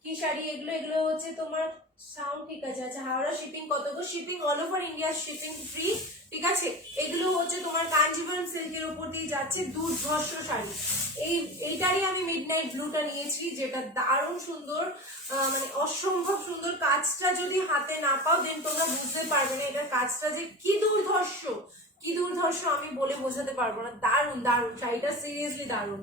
কি শাড়ি এগুলো? এগুলো হচ্ছে তোমার সাউন্ড ঠিক আছে। আচ্ছা হাওড়া শিপিং কত গো? Shipping all over India shipping free. ঠিক আছে, এগুলো হচ্ছে তোমার কাঞ্জিভারাম সিল্কের উপর দিয়ে যাচ্ছে, দুর্ধর্ষ শাড়ি। এইটারই আমি মিডনাইট ব্লুটা নিয়েছি, যেটা দারুণ সুন্দর, মানে অসম্ভব সুন্দর। কাজটা যদি হাতে না পাও দেন তোমরা বুঝতে পারবে না এটার কাজটা যে কি দুর্ধর্ষ, কি দুর্ধর্ষ আমি বলে বোঝাতে পারবো না। দারুণ দারুণ শাড়িটা, সিরিয়াসলি দারুণ,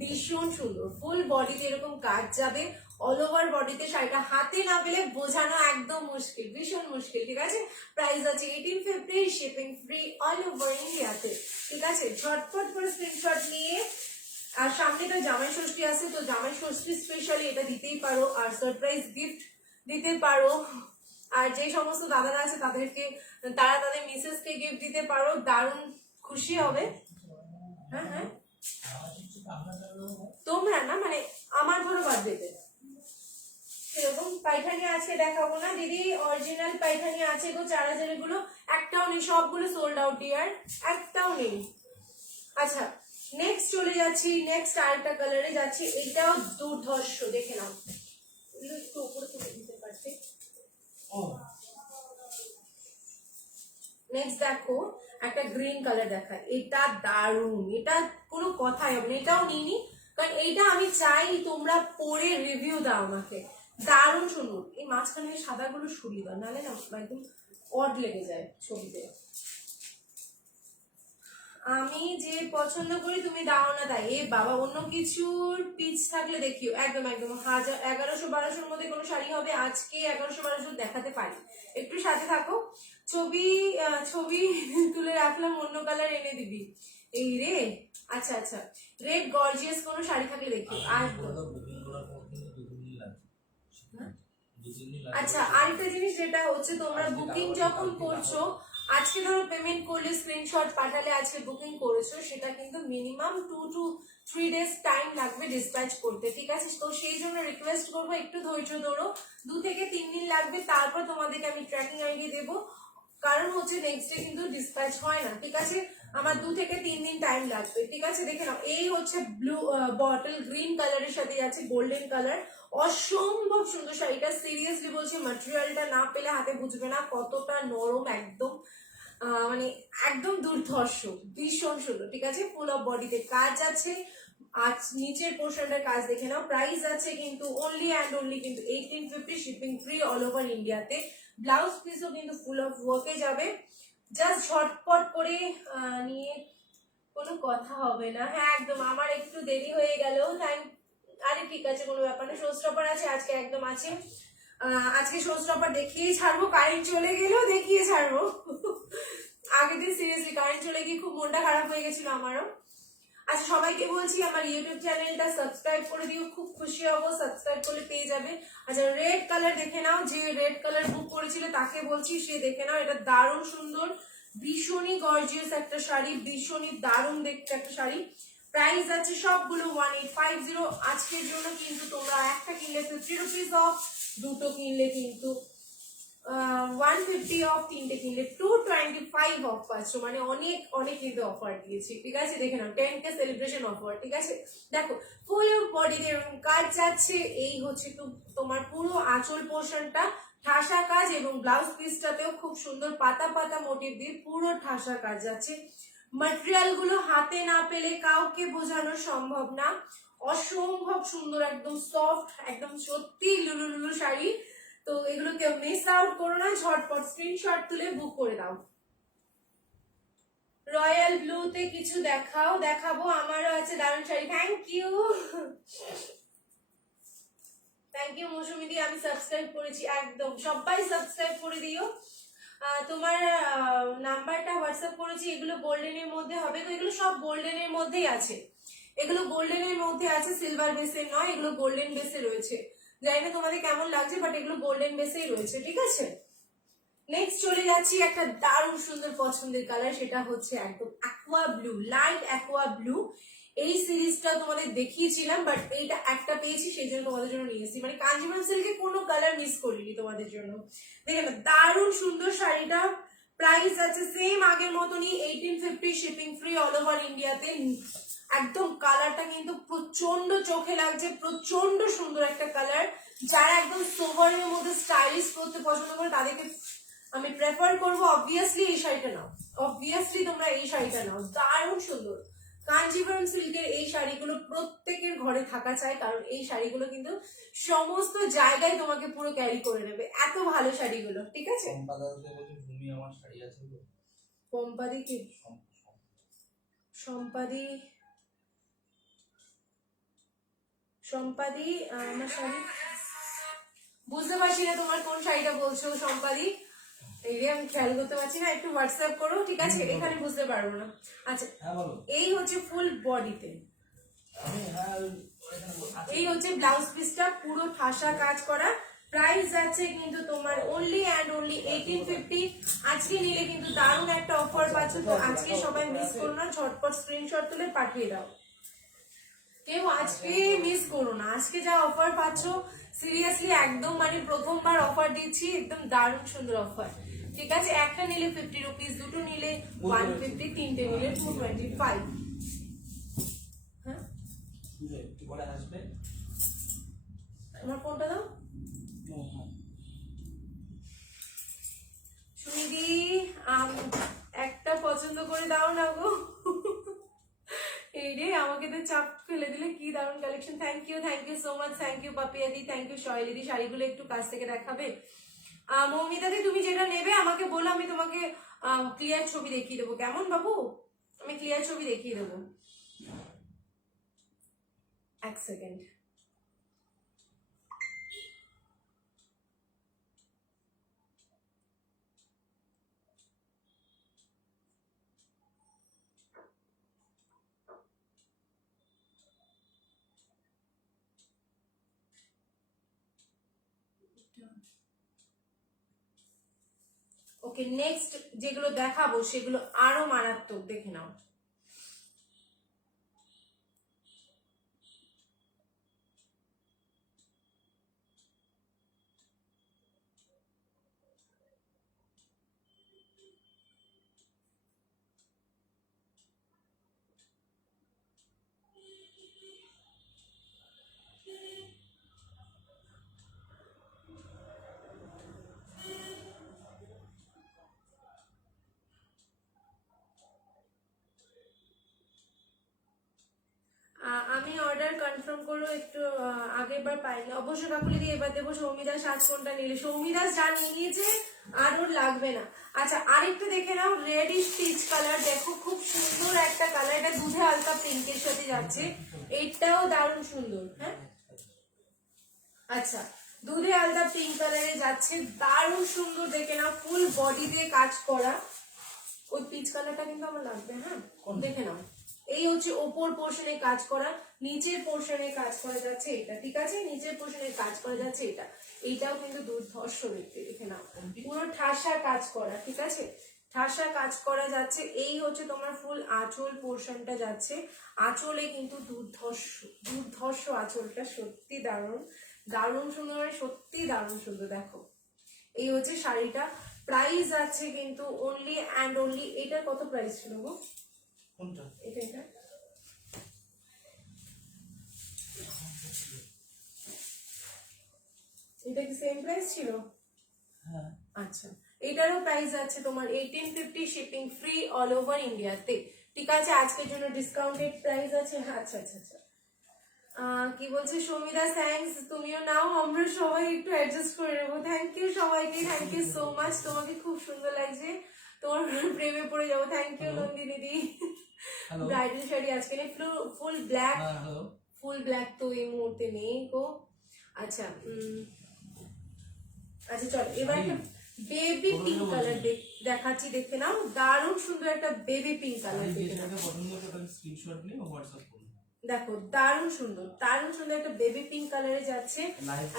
ভীষণ সুন্দর। ফুল বডিতে এরকম কাজ যাবে, অল ওভার বডিতে, শাড়িটা হাতে না পেলে বোঝানো একদম মুশকিল, ভীষণ মুশকিল। ঠিক আছে, প্রাইস আছে 1850, শিপিং ফ্রি অল ওভার ইন্ডিয়াতে। ঠিক আছে, ঝটপট করে স্ক্রিনশট নিয়ে, আর সামনে তো জামাই ষষ্ঠী আছে, তো জামাই ষষ্ঠী স্পেশালি এটা দিতেই পারো, আর সারপ্রাইজ গিফট দিতে পারো। আর যে সমস্ত দাদারা আছে তাদেরকে, তারা তাদের মিসেসকে গিফট দিতে পারো, দারুণ খুশি হবে। হ্যাঁ হ্যাঁ তোমরা না, মানে আমার ধরো বার্থডেতে সেরকম পাইথানি আজকে দেখাবো না দিদি, অরিজিনাল পাইথানি আছে গো 4000 গুলো, একটাও নেই, সবগুলো সোল্ড আউট ইয়ার, একটাও নেই। আচ্ছা নেক্সট চলে যাচ্ছি, নেক্সট আরেকটা কালারে যাচ্ছি, এটাও দুর্ধর্ষ, দেখে নাও, একটু উপরে তুলে দিতে পারছি। নেক্সট দেখো একটা গ্রিন কালার দেখায়, এটা দারুণ, এটা কোনো কথাই হবে না, এটাও নিইনি কারণ এইটা আমি চাই তোমরা পরে রিভিউ দাও আমাকে, দারুণ সুন্দর। এই মাঝখানে সাদাগুলো সরিয়ে দাও, নাহলে না একদম অড লেগে যায় ছবিতে। আমি যে পছন্দ করি তুমি দাও না তাই, এ বাবা অন্য কিছুর পিচ থাকলে দেখিও, একদম একদম 1100-1200 মধ্যে কোনো শাড়ি হবে, আজকে 1100-1200 দেখাতে পারি, একটু সাথে থাকো। ছবি ছবি তুলে রাখলাম, অন্য কালার এনে দিবি। এই রে, আচ্ছা আচ্ছা, রেড গর্জিয়াস কোনো শাড়ি থাকলে দেখিও। আর আচ্ছা আরেকটা জিনিস যেটা হচ্ছে, তোমরা বুকিং যখন করছো, আজকে ধরো পেমেন্ট করলে স্ক্রিনশট পাঠালে আজকে বুকিং করেছো, সেটা কিন্তু মিনিমাম 2 to 3 days টাইম লাগবে ডিসপ্যাচ করতে। ঠিক আছে, তো সেই জন্য রিকোয়েস্ট করবো একটু ধৈর্য ধরো, 2 থেকে 3 দিন লাগবে, তারপর তোমাদেরকে আমি ট্র্যাকিং আইডি দেবো, কারণ হচ্ছে নেক্সট ডে কিন্তু ডিসপ্যাচ হয় না। ঠিক আছে, আমার 2 থেকে 3 দিন টাইম লাগবে। ঠিক আছে, দেখে নাও, এই হচ্ছে ব্লু বটল গ্রিন কালারের সাথে আছে গোল্ডেন কালার, অসম্ভব সুন্দর শাড়িটা, সিরিয়াসলি বলছি ম্যাটেরিয়ালটা না পেলে হাতে বুঝবে না কতটা নরম, একদম মানে একদম দুর্ধর্ষ, ভীষণ সুন্দর। ঠিক আছে, ফুল অফ বডিতে কাজ আছে, আজ নিচের পোর্শনটার কাজ দেখে নাও। প্রাইস আছে কিন্তু অনলি অ্যান্ড অনলি কিন্তু 1850, শিপিং ফ্রি অল ওভার ইন্ডিয়াতে। ব্লাউজ পিসও কিন্তু ফুল অফ ওয়ার্কে যাবে, জাস্ট ঝটপট করে নিয়ে কোনো কথা হবে না। হ্যাঁ একদম, আমার একটু দেরি হয়ে গেল, থ্যাংক, আরে ঠিক আছে কোনো ব্যাপার না, শো স্টপার আছে আজকে, একদম আছে, আজকে শো স্টপার দেখিয়েই ছাড়বো, কারেন্ট চলে গেলেও দেখিয়ে ছাড়বো। আগের দিন সিরিয়াসলি কারেন্ট চলে গিয়ে খুব মনটা খারাপ হয়ে গেছিল আমারও। আচ্ছা, সবাইকে বলছি আমার ইউটিউব চ্যানেলটা সাবস্ক্রাইব করে দিও, খুব খুশি হব, সাবস্ক্রাইব করলে পেয়ে যাবে। আচ্ছা, রেড কালার দেখে নাও, যে রেড কালার বুক করেছিল তাকে বলছি সে দেখে নাও, এটা দারুণ সুন্দর, ভীষণই গর্জিয়াস একটা শাড়ি, ভীষণই দারুণ দেখতে একটা শাড়ি। প্রাইস আছে সবগুলো 1850। আজকের জন্য কিন্তু তোমরা একটা কিনলে 50 রুপিস অফ, দুটো কিনলে কিন্তু 150 অফ, তিনটে কিনলে 225 অফ পাচ্ছ, মানে অনেক অনেক কিন্তু অফার দিয়েছি। ঠিক আছে, দেখে নাও 10K সেলিব্রেশন অফার। ঠিক আছে, দেখো ফুল বডিতে এরকম কাজ যাচ্ছে, এই হচ্ছে তোমার পুরো আঁচল পোর্শনটা ঠাসা কাজ, এবং ব্লাউজ পিসটাতেও খুব সুন্দর পাতা পাতা মোটিভ দিয়ে পুরো ঠাসা কাজ যাচ্ছে। ম্যাটেরিয়াল গুলো হাতে না পেলে কাউকে বোঝানো সম্ভব না, অসম্ভব সুন্দর, একদম সফট, একদম সত্যি লুলু লুলু শাড়ি। তো এগুলো কেউ মিস আউট করো না, ঝটপট স্ক্রিনশট তুলে বুক করে দাও। রয়্যাল ব্লুতে কিছু দেখাবো, আমারও আছে দারুণ শাড়ি। থ্যাংক ইউ মৌসুমী দি, আমি সাবস্ক্রাইব করেছি, একদম সবাই সাবস্ক্রাইব করে দিও। তোমার নাম্বারটা হোয়াটসঅ্যাপ করেছি, এগুলো গোল্ডেনের মধ্যে হবে তো, এগুলো সব গোল্ডেনের মধ্যেই আছে, এগুলো গোল্ডেনের মধ্যে আছে, সিলভার বেসে নয়, এগুলো গোল্ডেন বেসে রয়েছে। জানি না তোমাদের কেমন লাগছে, বাট এগুলো গোল্ডেন বেসেই রয়েছে। ঠিক আছে, নেক্সট চলে যাচ্ছি একটা দারুণ সুন্দর পছন্দের কালার, সেটা হচ্ছে একদম aqua blue, light aqua blue. এই সিরিজটা তোমাদের দেখিয়েছিলাম, বাট এইটা একটা পেয়েছি, সেই জন্য তোমাদের জন্য নিয়ে এসেছি, মানে কাঞ্জিভারম সিল্কে কোনো কালার মিস করিনি তোমাদের জন্য। দেখে না, দারুণ সুন্দর শাড়িটা। প্রাইস আছে সেম আগের মতনই 1850, শিপিং ফ্রি অল ওভার ইন্ডিয়াতে। একদম কালারটা কিন্তু প্রচন্ড চোখে লাগছে, প্রচন্ড সুন্দর একটা কালার। যারা একদম সোভারের মধ্যে স্টাইলিশ করতে পছন্দ করে তাদেরকে আমি প্রেফার করবো অবভিয়াসলি এই শাড়িটা নাও, অবভিয়াসলি তোমরা এই শাড়িটা নাও, দারুণ সুন্দর। কাঞ্জিভারম সিল্কের এই শাড়িগুলো প্রত্যেকের ঘরে থাকা চাই, কারণ এই শাড়িগুলো কিন্তু সমস্ত জায়গায় তোমাকে পুরো ক্যারি করে নেবে, এত ভালো শাড়িগুলো। ঠিক আছে, ভূমি আমার শাড়ি আছে তো। পম্পাদি কি সম্পাদি আমার শাড়ি বুঝতে পারছি না তোমার কোন শাড়িটা বলছো সম্পাদি, এই আমি খেয়াল করতে পারছি না, একটু হোয়াটসঅ্যাপ করো। ঠিক আছে, এখানে বুঝতে পারবো না। আচ্ছা, এই হচ্ছে ফুল বডিতে, এই হচ্ছে ব্লাউজ পিসটা পুরো ঠাসা কাজ করা। প্রাইস আছে কিন্তু তোমার অনলি অ্যান্ড অনলি 1850। আজকে নিলে কিন্তু দারুণ একটা অফার পাচ্ছ, তো আজকে সবাই মিস করো না, ঝটপট স্ক্রিনশট তুলে পাঠিয়ে দাও, কেউ আজকে মিস করো না। আজকে যা অফার পাচ্ছ সিরিয়াসলি একদম, মানে প্রথমবার অফার দিচ্ছি, একদম দারুণ সুন্দর অফার। ঠিক আছে, একটা নিলে 50 রুপিস, দুটো নিলে 150, তিনটে নিলে 225। হ্যাঁ, তোমার কোনটা দাও সুনিধি, একটা পছন্দ করে দাও না গো। এই রে, আমাকে তো চাপ ফেলে দিলে, কি দারুণ collection. Thank you so much, thank you পাপিয়াদি, থ্যাংক ইউ শৈলীদি। শাড়িগুলো একটু কাছ থেকে দেখাবে। মৌমিতাদি, তুমি যেটা নেবে আমাকে বলো, আমি তোমাকে ক্লিয়ার ছবি দেখিয়ে দেবো, কেমন বাবু? আমি ক্লিয়ার ছবি দেখিয়ে দেবো, এক সেকেন্ড। ওকে, নেক্সট যেগুলো দেখাবো সেগুলো আরো মারাত্মক, দেখে নাও। আমি অর্ডার কনফার্ম করলো একটু, আগের বার পাইনি, অবশ্য কাকুলি দিয়ে এবার দেবো। সৌমিদাস আজ কোনটা নিলে? সৌমিদাস যা নিয়ে নিয়েছে আর ওর লাগবে না। আচ্ছা, আরেকটা দেখে নাও, রেডিশ পিচ কালার, দেখো খুব সুন্দর একটা কালার, এটা দুধে হালকা পিঙ্কের সাথে যাচ্ছে, এইটাও দারুণ সুন্দর। হ্যাঁ, আচ্ছা, দুধে হালকা পিঙ্ক কালারে যাচ্ছে, দারুণ সুন্দর, দেখে নাও, ফুল বডি দিয়ে কাজ করা। ওই পিচ কালারটা কিন্তু আমার লাগবে। হ্যাঁ, দেখে নাও, এই হচ্ছে ওপর পোর্শনে কাজ করা, নিচের পোর্শনে কাজ করা যাচ্ছে এটা, ঠিক আছে, নিচের পোর্শনে কাজ করা যাচ্ছে এটা, এইটাও কিন্তু দুর্ধর্ষ দেখতে, দেখে নাও পুরো ঠাসা কাজ করা, ঠিক আছে, ঠাসা কাজ করা যাচ্ছে। এই হচ্ছে তোমার ফুল আঁচল পোর্শনটা যাচ্ছে, আঁচলে কিন্তু দুর্ধর্ষ দুর্ধর্ষ আঁচলটা, সত্যি দারুণ দারুণ সুন্দর, মানে সত্যি দারুণ সুন্দর। দেখো এই হচ্ছে শাড়িটা, প্রাইস আছে কিন্তু অনলি অ্যান্ড অনলি, এটার কত প্রাইস ছিল গো? কোনটা? এটা এটা এটা কি সেম প্রাইস ছিল? হ্যাঁ আচ্ছা, এটারও প্রাইস আছে তোমার 1850, শিপিং ফ্রি অল ওভার ইন্ডিয়াতে, ঠিক আছে। আজকের জন্য ডিসকাউন্টেড প্রাইস আছে। আচ্ছা আচ্ছা আচ্ছা, কি বলছে সৌমিতা, থ্যাঙ্কস, তুমিও নাও, আমরা সবাই একটু অ্যাডজাস্ট করে নেবো। থ্যাংক ইউ সবাইকে, থ্যাংক ইউ সো মাচ, তোমাকে খুব সুন্দর লাগছে, তোমার প্রেমে পড়ে যাবো। Thank you Nandini di. Hello bridal sari আজকে নেই, ফুল ব্ল্যাক, হ্যাঁ হ্যালো ফুল ব্ল্যাক তো এই মুহূর্তে নেই গো। আচ্ছা আচ্ছা চল এবার একটা বেবি পিঙ্ক কালার দেখাচ্ছি, দেখে নাও, দারুণ সুন্দর একটা বেবি পিঙ্ক কালার, দেখে নাও, যেটাকে পছন্দ করে তাকে স্ক্রিনশট নিয়ে হোয়াটসঅ্যাপ করুন। দেখো দারুণ সুন্দর, দারুণ সুন্দর একটা বেবি পিঙ্ক কালারে যাচ্ছে,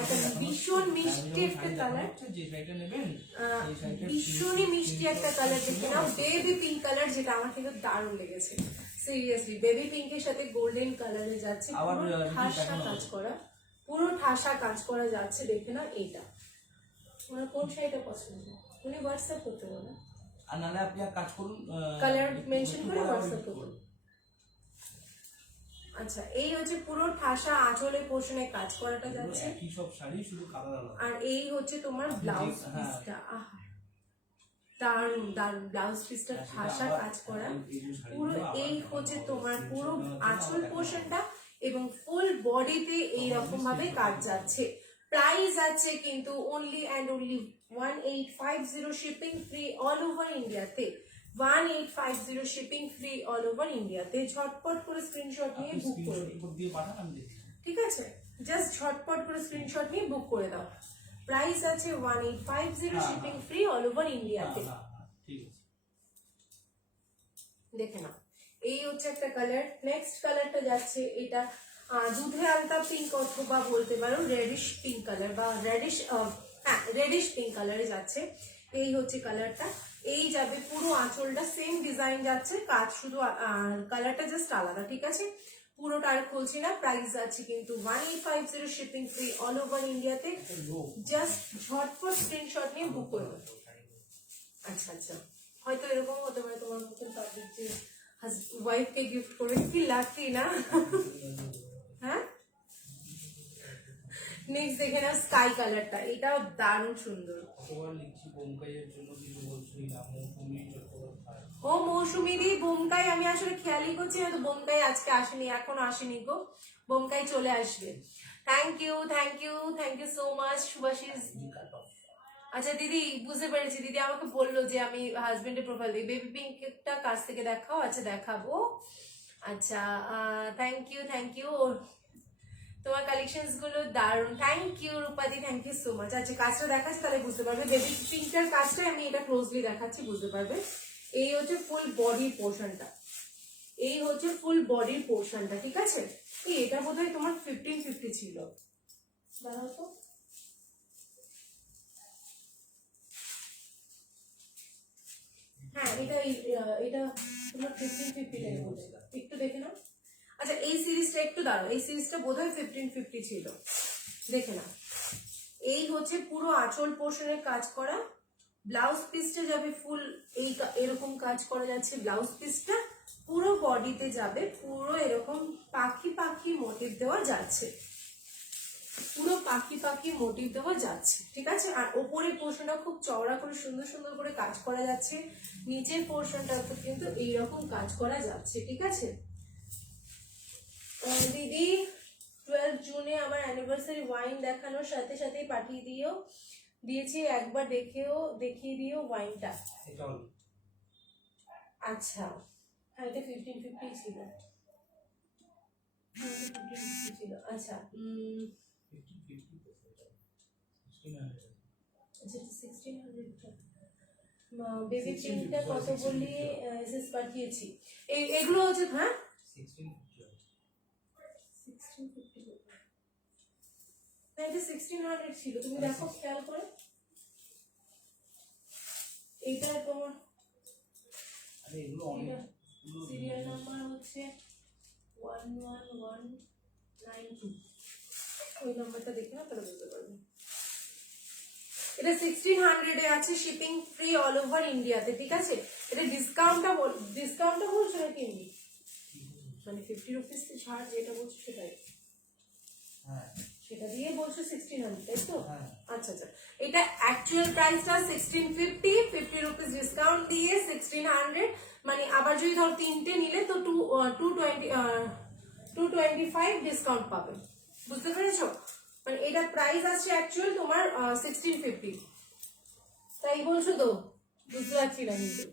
একটা ভীষণ মিষ্টি একটা কালার, যে শাড়িটা নেবেন এই শাড়িটা ভীষণই মিষ্টি একটা কালার, দেখে নাও, বেবি পিঙ্ক কালার, যেটা আমার কিন্তু দারুণ লেগেছে সিরিয়াসলি। বেবি পিঙ্কের সাথে গোল্ডেন কালারে যাচ্ছে, পুরো ঠাসা কাজ করা, পুরো ঠাসা কাজ করা যাচ্ছে, দেখে নাও। এইটা তোমার কোন শাড়িটা পছন্দ, উনি হোয়াটসঅ্যাপ করতে বলো, আর নালে আপনি এক কাজ করুন, কালার মেনশন করে হোয়াটসঅ্যাপ করুন। আচ্ছা, এই হচ্ছে পুরো ঠাসা আঁচলে পোর্শনে কাজ করাটা যাচ্ছে, একই সব শাড়ি শুধু কালার আলাদা। আর এই হচ্ছে তোমার ব্লাউজ পিসটা, আহা দারুণ দারুণ, ব্লাউজ পিসটা ঠাসা কাজ করা, পুরো এই হচ্ছে তোমার পুরো আঁচল পোর্শনটা, এবং ফুল বডিতে এইরকম ভাবে কাজ যাচ্ছে। প্রাইস আছে কিন্তু only and only 1850, shipping free all over ইন্ডিয়াতে, 1850 শিপিং ফ্রি অল ওভার ইন্ডিয়াতে। ঝটপট করে স্ক্রিনশট নিয়ে বুক করে দিন, দিয়ে পাঠান, আমি দেখি। ঠিক আছে, জাস্ট ঝটপট করে স্ক্রিনশট নিয়ে বুক করে দাও। প্রাইস আছে 1850, শিপিং ফ্রি অল ওভার ইন্ডিয়াতে, হ্যাঁ ঠিক আছে। দেখে নাও। এই হচ্ছে একটা কালার, নেক্সট কালারটা যাচ্ছে, এটা দুধে আলতা পিঙ্ক অথবা বলতে পারো রেডিশ পিঙ্ক কালার, বা রেডিশ, হ্যাঁ রেডিশ পিঙ্ক কালারে যাচ্ছে। এই হচ্ছে কালারটা, এই যাবে পুরো আঁচলটা সেম ডিজাইন যাচ্ছে, কাজ শুধু কালারটা জাস্ট আলাদা, ঠিক আছে। পুরোটা আর খুলছি না, প্রাইস আছে কিন্তু 1850, শিপিং ফ্রি অল ওভার ইন্ডিয়াতে। জাস্ট ঝটপট স্ক্রিনশট নিয়ে বুক করে দেবো। আচ্ছা আচ্ছা, হয়তো এরকম হতে পারে তোমার মতন পাবলিক যে ওয়াইফকে গিফট করবে, কি লাকি না? হ্যাঁ, নেক্সট দেখে নাও স্কাই কালারটা, এটাও দারুণ সুন্দর। কতবার লিখছি বোমকাইয়ের জন্য, কিছু বলছি না, মৌসুমী চট্টোপাধ্যায়। ও মৌসুমী দি, বোমকাই আমি আসলে খেয়ালই করছি না তো, বোমকাই আজকে আসেনি, এখনো আসেনি গো, বোমকাই চলে আসবে। Thank you thank you thank you so much Shubhashis. আচ্ছা দিদি, বুঝতে পেরেছি, দিদি আমাকে বললো যে আমি হাজবেন্ডের প্রোফাইল দিই, বেবি পিঙ্কটা কাছ থেকে দেখাও, আচ্ছা দেখাবো। আচ্ছা থ্যাংক ইউ, তোমার কালেকশনস গুলো দারুণ, থ্যাংক ইউ রূপাদি, থ্যাংক ইউ সো মাচ। আচ্ছা কাজটা দেখাচ্ছি, তাহলে বুঝতে পারবে, বেবি পিঙ্কটার কাজটা আমি এটা ক্লোজলি দেখাচ্ছি, বুঝতে পারবে। এই হচ্ছে ফুল বডির পোর্শনটা, এই হচ্ছে ফুল বডির পোর্শনটা, ঠিক আছে। এটা বোধহয় তোমার 1550 ছিল, দাঁড়াও তো, হ্যাঁ এটা তোমার 1550 টাকা বলে, একটু দেখে নাও। আচ্ছা এই সিরিজটা একটু দাঁড়াও, এই সিরিজটা বোধহয় 1550 ছিল, দেখে নাও। এই হচ্ছে পুরো আঁচল পোর্শনের কাজ করা, ব্লাউজ পিসটা যাবে ফুল এই এরকম কাজ করা যাচ্ছে, ব্লাউজ পিসটা পুরো বডিতে যাবে, পুরো এরকম পাখি পাখি মোটিভ দেওয়া যাচ্ছে, পুরো পাখি পাখি মোটিভ দেওয়া যাচ্ছে, ঠিক আছে। আর ওপরের পোর্শনটা খুব চওড়া করে সুন্দর সুন্দর করে কাজ করা যাচ্ছে, নিচের পোর্শনটা কিন্তু এইরকম কাজ করা যাচ্ছে, ঠিক আছে। দিদি 12 জুনে আমার অ্যানিভার্সারি ওয়াইন দেখানোর সাথে সাথেই পাঠিয়ে দিয়েছি, একবার দেখিয়ে দিও ওয়াইনটা। আচ্ছা হ্যাঁ, এটা 1550 ছিল, ছিল। আচ্ছা বেবি পিঙ্কটা কত বললি, এসএস পাঠিয়েছি, এগুলো হচ্ছে, হ্যাঁ 1650 না, এটা 1600 ছিল, তুমি দেখো খেয়াল করে। এটা তোমার আরে এগুলো অনেক সিরিয়াল নাম্বার হচ্ছে 11192, ওই নাম্বারটা দেখে না তাহলে বুঝতে পারবে। এটা 1600 এ আছে, শিপিং ফ্রি অল ওভার ইন্ডিয়াতে, ঠিক আছে। এটা ডিসকাউন্টটা বলছো নাকি এমনি? মানে 50 রুপিস ছাড় যেটা বলছো সেটাই, হ্যাঁ সেটা দিয়ে বলছো 1600, তাই তো? হ্যাঁ। আচ্ছা আচ্ছা, এটা অ্যাকচুয়াল প্রাইসটা 1650, 50 রুপিস ডিসকাউন্ট দিয়ে 1600, মানে আবার যদি ধর তিনটে নিলে তো 225 ডিসকাউন্ট পাবে, বুঝতে পেরেছো? মানে এটা প্রাইস আছে অ্যাকচুয়াল তোমার 1650, তাই বলছো তো? বুঝতে পারছি না কিন্তু।